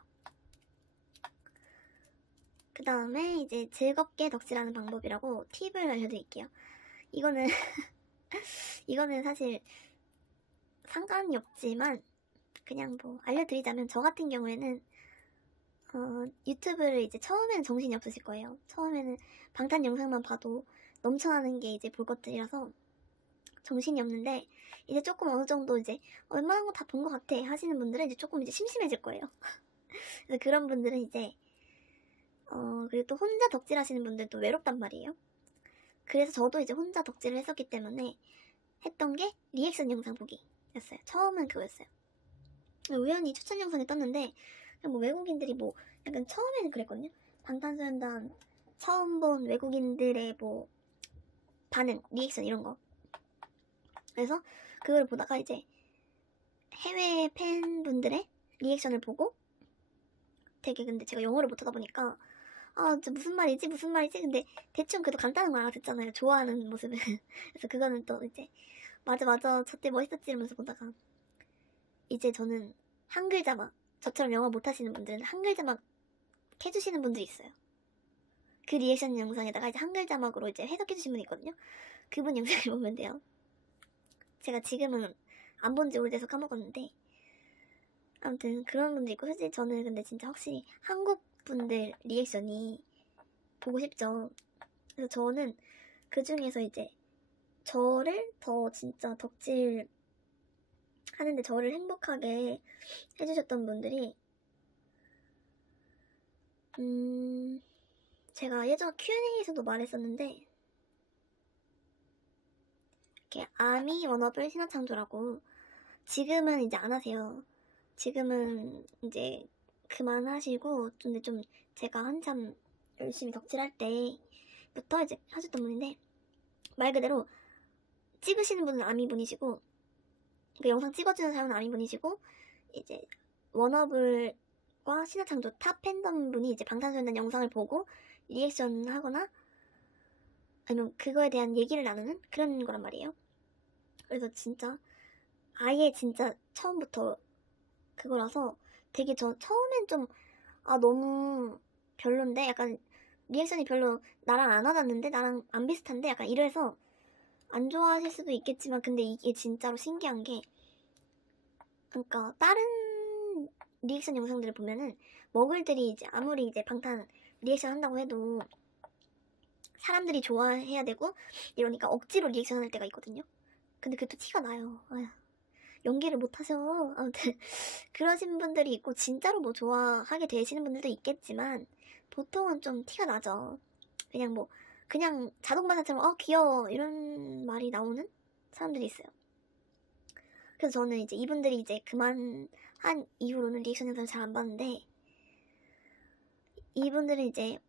그 다음에 이제 즐겁게 덕질하는 방법이라고 팁을 알려드릴게요. 이거는 사실 상관이 없지만 그냥 뭐 알려드리자면, 저 같은 경우에는 유튜브를 이제 처음에는 정신이 없으실 거예요. 처음에는 방탄 영상만 봐도 넘쳐나는 게 이제 볼 것들이라서 정신이 없는데, 이제 조금 어느 정도 이제 얼마나 거 다 본 것 같아 하시는 분들은 이제 조금 이제 심심해질 거예요. 그래서 그런 분들은 이제 그리고 또 혼자 덕질하시는 분들도 외롭단 말이에요. 그래서 저도 이제 혼자 덕질을 했었기 때문에 했던 게 리액션 영상 보기 였어요. 처음은 그거였어요. 우연히 추천 영상이 떴는데 뭐 외국인들이 뭐 약간 처음에는 그랬거든요. 방탄소년단 처음 본 외국인들의 뭐 반응, 리액션 이런 거. 그래서 그걸 보다가 이제 해외 팬분들의 리액션을 보고 되게 근데 제가 영어를 못하다 보니까 저 무슨 말이지 근데 대충 그래도 간단한 걸 알아듣잖아요. 좋아하는 모습을. 그래서 그거는 또 이제 맞아 저때 멋있었지 이러면서 보다가 이제 저는 한글 자막, 저처럼 영어 못하시는 분들은 한글 자막 해주시는 분들이 있어요. 그 리액션 영상에다가 이제 한글 자막으로 이제 해석해주신 분이 있거든요. 그분 영상을 보면 돼요. 제가 지금은 안 본 지 오래돼서 까먹었는데 아무튼 그런 분도 있고 솔직히 저는 근데 진짜 확실히 한국 분들 리액션이 보고 싶죠. 그래서 저는 그 중에서 이제 저를 더 진짜 덕질 하는데 저를 행복하게 해주셨던 분들이 제가 예전 Q&A에서도 말했었는데 이렇게 아미 워너블 신화창조라고 지금은 이제 안 하세요. 지금은 이제 그만하시고 근데 좀 제가 한참 열심히 덕질할 때부터 이제 하셨던 분인데 말 그대로 찍으시는 분은 아미분이시고 그 영상 찍어주는 사람은 아미분이시고 이제 워너블과 신화창조 탑 팬덤분이 이제 방탄소년단 영상을 보고 리액션 하거나 아니면 그거에 대한 얘기를 나누는 그런 거란 말이에요. 그래서 진짜 아예 진짜 처음부터 그거라서 되게 저 처음엔 좀 너무 별론데 약간 리액션이 별로 나랑 안 와닿는데 나랑 안 비슷한데 약간 이래서 안 좋아하실 수도 있겠지만 근데 이게 진짜로 신기한 게 그러니까 다른 리액션 영상들을 보면은 머글들이 이제 아무리 이제 방탄 리액션 한다고 해도 사람들이 좋아해야 되고 이러니까 억지로 리액션 할 때가 있거든요. 근데 그게 또 티가 나요. 아휴, 연기를 못하셔. 아무튼 그러신 분들이 있고 진짜로 뭐 좋아하게 되시는 분들도 있겠지만 보통은 좀 티가 나죠. 그냥 뭐 그냥 자동반사처럼 귀여워 이런 말이 나오는 사람들이 있어요. 그래서 저는 이제 이분들이 이제 그만한 이후로는 리액션 영상을 잘 안 봤는데 이분들은 이제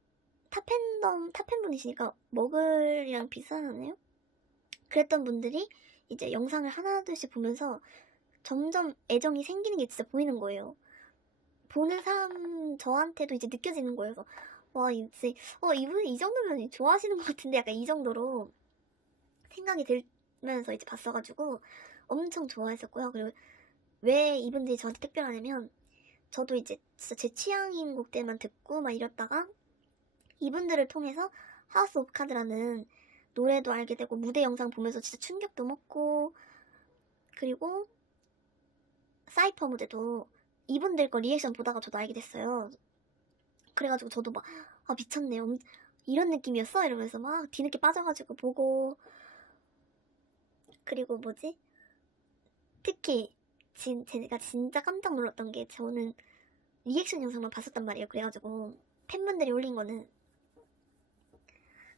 탑팬분이시니까 머글이랑 비슷하네요. 그랬던 분들이 이제 영상을 하나둘씩 보면서 점점 애정이 생기는 게 진짜 보이는 거예요. 보는 사람 저한테도 이제 느껴지는 거예요. 그래서 와 이제 이분 이 정도면 좋아하시는 것 같은데 약간 이 정도로 생각이 들면서 이제 봤어가지고 엄청 좋아했었고요. 그리고 왜 이분들이 저한테 특별하냐면 저도 이제 진짜 제 취향인 곡들만 듣고 막 이랬다가 이분들을 통해서 하우스 오브 카드라는 노래도 알게 되고 무대 영상 보면서 진짜 충격도 먹고 그리고 사이퍼 무대도 이분들 거 리액션 보다가 저도 알게 됐어요. 그래가지고 저도 막 미쳤네 이런 느낌이었어? 이러면서 막 뒤늦게 빠져가지고 보고 그리고 뭐지? 특히 제가 진짜 깜짝 놀랐던 게 저는 리액션 영상만 봤었단 말이에요. 그래가지고 팬분들이 올린 거는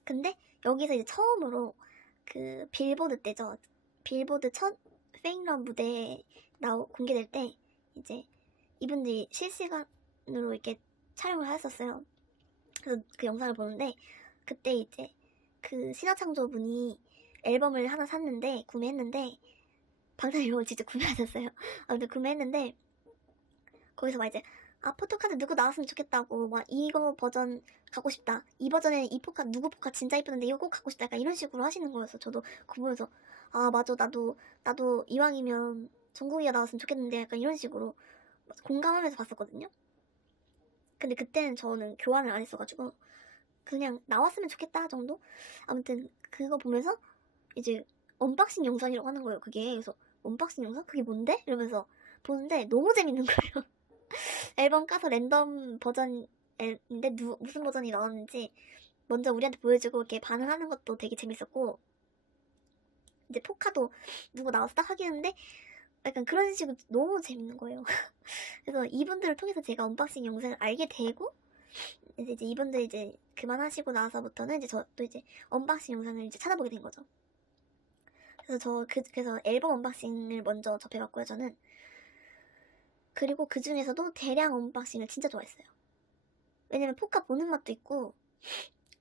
근데 여기서 이제 처음으로 그 빌보드 때죠. 빌보드 첫 페인런 무대 공개될 때 이제 이분들이 실시간으로 이렇게 촬영을 하셨었어요. 그래서 그 영상을 보는데 그때 이제 그 신화창조분이 앨범을 하나 샀는데 구매했는데 방탄 앨범을 직접 구매하셨어요. 아무튼 구매했는데 거기서 막 이제 포토카드 누구 나왔으면 좋겠다고 막 이거 버전 갖고 싶다 이 버전에 이 포카 누구 포카 진짜 이쁘는데 이거 꼭 갖고 싶다 약간 이런 식으로 하시는 거여서 저도 그거 보면서 맞아 나도 이왕이면 정국이가 나왔으면 좋겠는데 약간 이런 식으로 공감하면서 봤었거든요. 근데 그때는 저는 교환을 안 했어가지고 그냥 나왔으면 좋겠다 정도? 아무튼 그거 보면서 이제 언박싱 영상이라고 하는 거예요. 그게 그래서 언박싱 영상? 그게 뭔데? 이러면서 보는데 너무 재밌는 거예요. 앨범 까서 랜덤 버전인데 무슨 버전이 나왔는지 먼저 우리한테 보여주고 이렇게 반응하는 것도 되게 재밌었고 이제 포카도 누구 나와서 딱 확인했는데 약간 그런 식으로 너무 재밌는 거예요. 그래서 이분들을 통해서 제가 언박싱 영상을 알게 되고 이제 이분들 이제 그만하시고 나서부터는 이제 저도 이제 언박싱 영상을 이제 찾아보게 된 거죠. 그래서 앨범 언박싱을 먼저 접해봤고요, 저는. 그리고 그 중에서도 대량 언박싱을 진짜 좋아했어요. 왜냐면 포카 보는 맛도 있고,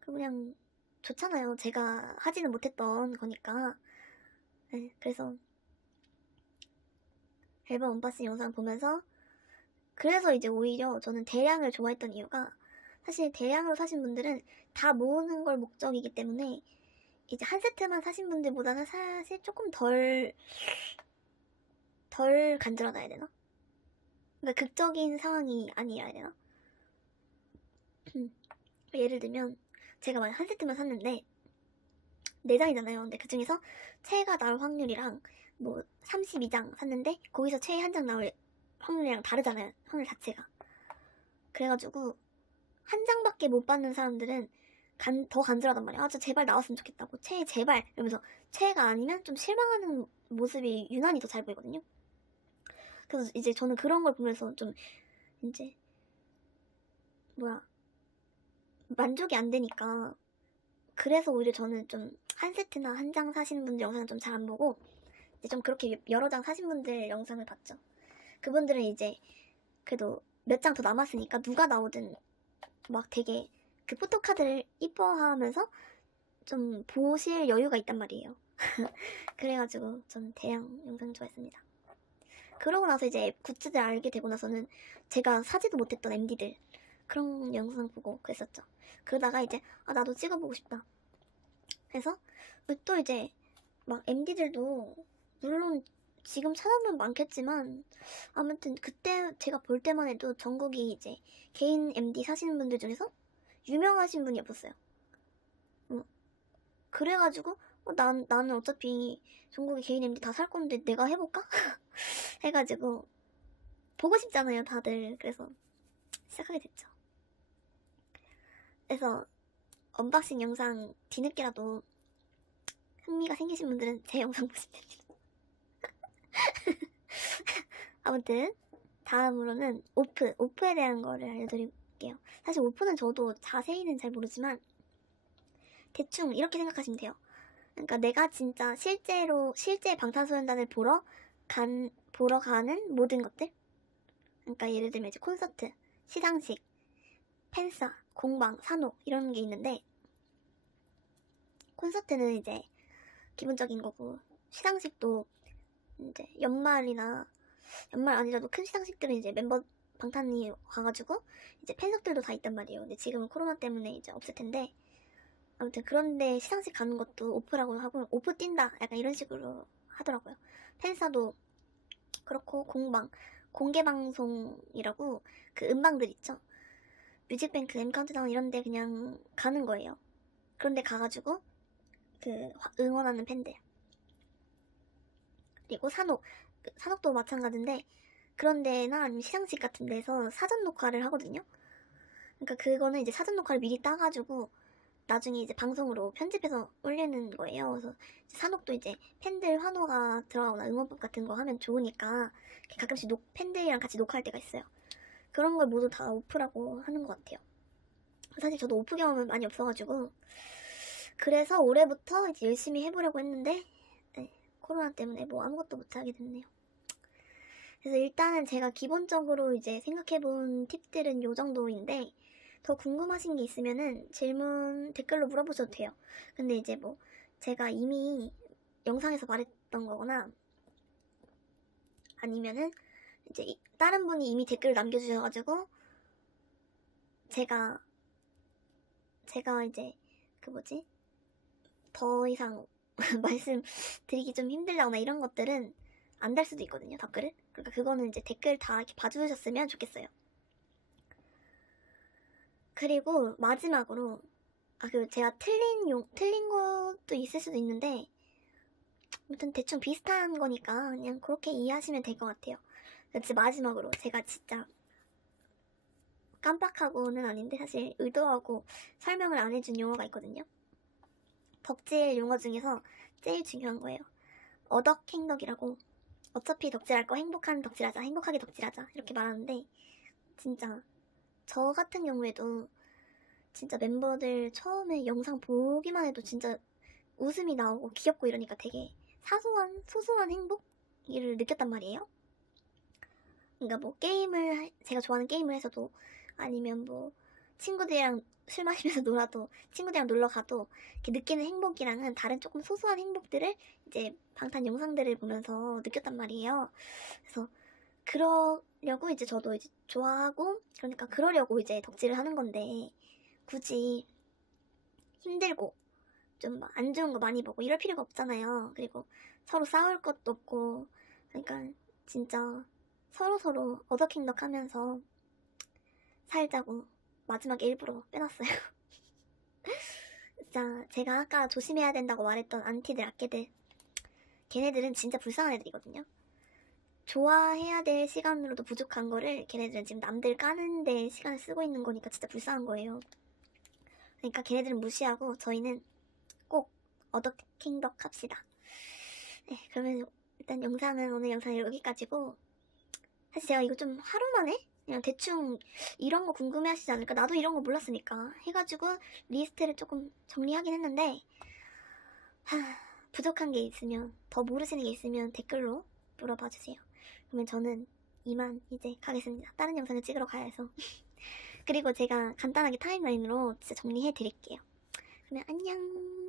그냥 좋잖아요. 제가 하지는 못했던 거니까. 네, 그래서 앨범 언박싱 영상 보면서, 그래서 이제 오히려 저는 대량을 좋아했던 이유가, 사실 대량으로 사신 분들은 다 모으는 걸 목적이기 때문에 이제 한 세트만 사신 분들보다는 사실 조금 덜 간절하다 해야 되나? 그러니까 극적인 상황이 아니라 해야 되나? 예를 들면 제가 만약 한 세트만 샀는데 4장이잖아요. 근데 그 중에서 최애가 나올 확률이랑 뭐 32장 샀는데 거기서 최애 한 장 나올 확률이랑 다르잖아요. 확률 자체가. 그래가지고 한 장밖에 못 받는 사람들은 더 간절하단 말이야. 아, 저 제발 나왔으면 좋겠다고. 최애 제발 이러면서 최애가 아니면 좀 실망하는 모습이 유난히 더 잘 보이거든요. 그래서 이제 저는 그런 걸 보면서 좀 이제 만족이 안 되니까, 그래서 오히려 저는 좀 한 세트나 한 장 사시는 분들 영상은 좀 잘 안 보고 이제 좀 그렇게 여러 장 사신 분들 영상을 봤죠. 그분들은 이제 그래도 몇 장 더 남았으니까 누가 나오든 막 되게 그 포토카드를 이뻐하면서 좀 보실 여유가 있단 말이에요. 그래가지고 저는 대량 영상 좋아했습니다. 그러고 나서 이제 굿즈들 알게 되고 나서는 제가 사지도 못했던 MD들 그런 영상 보고 그랬었죠. 그러다가 이제 나도 찍어보고 싶다 해서 또 이제 막 MD들도 물론 지금 찾아보면 많겠지만 아무튼 그때 제가 볼 때만 해도 전국이 이제 개인 MD 사시는 분들 중에서 유명하신 분이 없었어요. 그래가지고 나는 어차피 전국에 개인 MD 다 살 건데 내가 해볼까? 해가지고 보고 싶잖아요 다들. 그래서 시작하게 됐죠. 그래서 언박싱 영상 뒤늦게라도 흥미가 생기신 분들은 제 영상 보시면 됩니다. 아무튼 다음으로는 오프에 대한 거를 알려드릴게요. 사실 오프는 저도 자세히는 잘 모르지만 대충 이렇게 생각하시면 돼요. 그러니까 내가 진짜 실제 방탄소년단을 보러 가는 모든 것들. 그러니까 예를 들면 이제 콘서트, 시상식, 팬싸, 공방, 산옥 이런 게 있는데, 콘서트는 이제 기본적인 거고, 시상식도 이제 연말 아니라도 큰 시상식들은 이제 멤버 방탄이 가가지고 이제 팬석들도 다 있단 말이에요. 근데 지금은 코로나 때문에 이제 없을 텐데, 아무튼 그런데 시상식 가는 것도 오프라고 하고, 오프 뛴다 약간 이런 식으로 하더라고요. 팬싸도 그렇고, 공개 방송이라고 그 음방들 있죠. 뮤직뱅크, M카운트다운 이런데 그냥 가는 거예요. 그런데 가가지고 그 응원하는 팬들. 그리고 산옥도 마찬가지인데, 그런 데나 아니면 시상식 같은 데서 사전 녹화를 하거든요. 그러니까 그거는 이제 사전 녹화를 미리 따가지고 나중에 이제 방송으로 편집해서 올리는 거예요. 그래서 산옥도 이제 팬들 환호가 들어가거나 응원법 같은 거 하면 좋으니까 가끔씩 팬들이랑 같이 녹화할 때가 있어요. 그런 걸 모두 다 오프라고 하는 것 같아요. 사실 저도 오프 경험은 많이 없어가지고, 그래서 올해부터 이제 열심히 해보려고 했는데 코로나 때문에 뭐 아무것도 못하게 됐네요. 그래서 일단은 제가 기본적으로 이제 생각해본 팁들은 요 정도인데, 더 궁금하신 게 있으면은 댓글로 물어보셔도 돼요. 근데 이제 뭐 제가 이미 영상에서 말했던 거거나 아니면은 이제 다른 분이 이미 댓글을 남겨주셔가지고 제가 이제 더 이상 말씀드리기 좀 힘들다거나 이런 것들은 안 달 수도 있거든요, 댓글을. 그러니까 그거는 이제 댓글 다 이렇게 봐주셨으면 좋겠어요. 그리고 마지막으로 그리고 제가 틀린 것도 있을 수도 있는데, 아무튼 대충 비슷한 거니까 그냥 그렇게 이해하시면 될 것 같아요. 그래서 마지막으로 제가 진짜 깜빡하고는 아닌데 사실 의도하고 설명을 안 해준 용어가 있거든요. 덕질 용어 중에서 제일 중요한 거예요. 어덕행덕이라고. 어차피 덕질할 거 행복하게 덕질하자 이렇게 말하는데, 진짜 저 같은 경우에도 진짜 멤버들 처음에 영상 보기만 해도 진짜 웃음이 나오고 귀엽고 이러니까 되게 사소한 소소한 행복을 느꼈단 말이에요. 그러니까 뭐 제가 좋아하는 게임을 해서도, 아니면 뭐 친구들이랑 술 마시면서 놀아도, 친구들이랑 놀러 가도 이렇게 느끼는 행복이랑은 다른 조금 소소한 행복들을 이제 방탄 영상들을 보면서 느꼈단 말이에요. 그래서 그러려고 이제 저도 이제 좋아하고, 그러니까 그러려고 이제 덕질을 하는 건데, 굳이 힘들고 좀 안 좋은 거 많이 보고 이럴 필요가 없잖아요. 그리고 서로 싸울 것도 없고, 그러니까 진짜 서로서로 어덕행덕 하면서 살자고 마지막에 일부러 빼놨어요. 진짜 제가 아까 조심해야 된다고 말했던 안티들, 악개들, 걔네들은 진짜 불쌍한 애들이거든요. 좋아해야 될 시간으로도 부족한 거를 걔네들은 지금 남들 까는데 시간을 쓰고 있는 거니까 진짜 불쌍한 거예요. 그러니까 걔네들은 무시하고 저희는 꼭 어덕행덕 합시다. 네, 그러면 일단 오늘 영상은 여기까지고, 사실 제가 이거 좀 하루 만에 그냥 대충 이런 거 궁금해 하시지 않을까, 나도 이런 거 몰랐으니까 해가지고 리스트를 조금 정리하긴 했는데, 부족한 게 있으면, 더 모르시는 게 있으면 댓글로 물어봐 주세요. 그러면 저는 이만 이제 가겠습니다. 다른 영상을 찍으러 가야 해서. 그리고 제가 간단하게 타임라인으로 진짜 정리해 드릴게요. 그러면 안녕.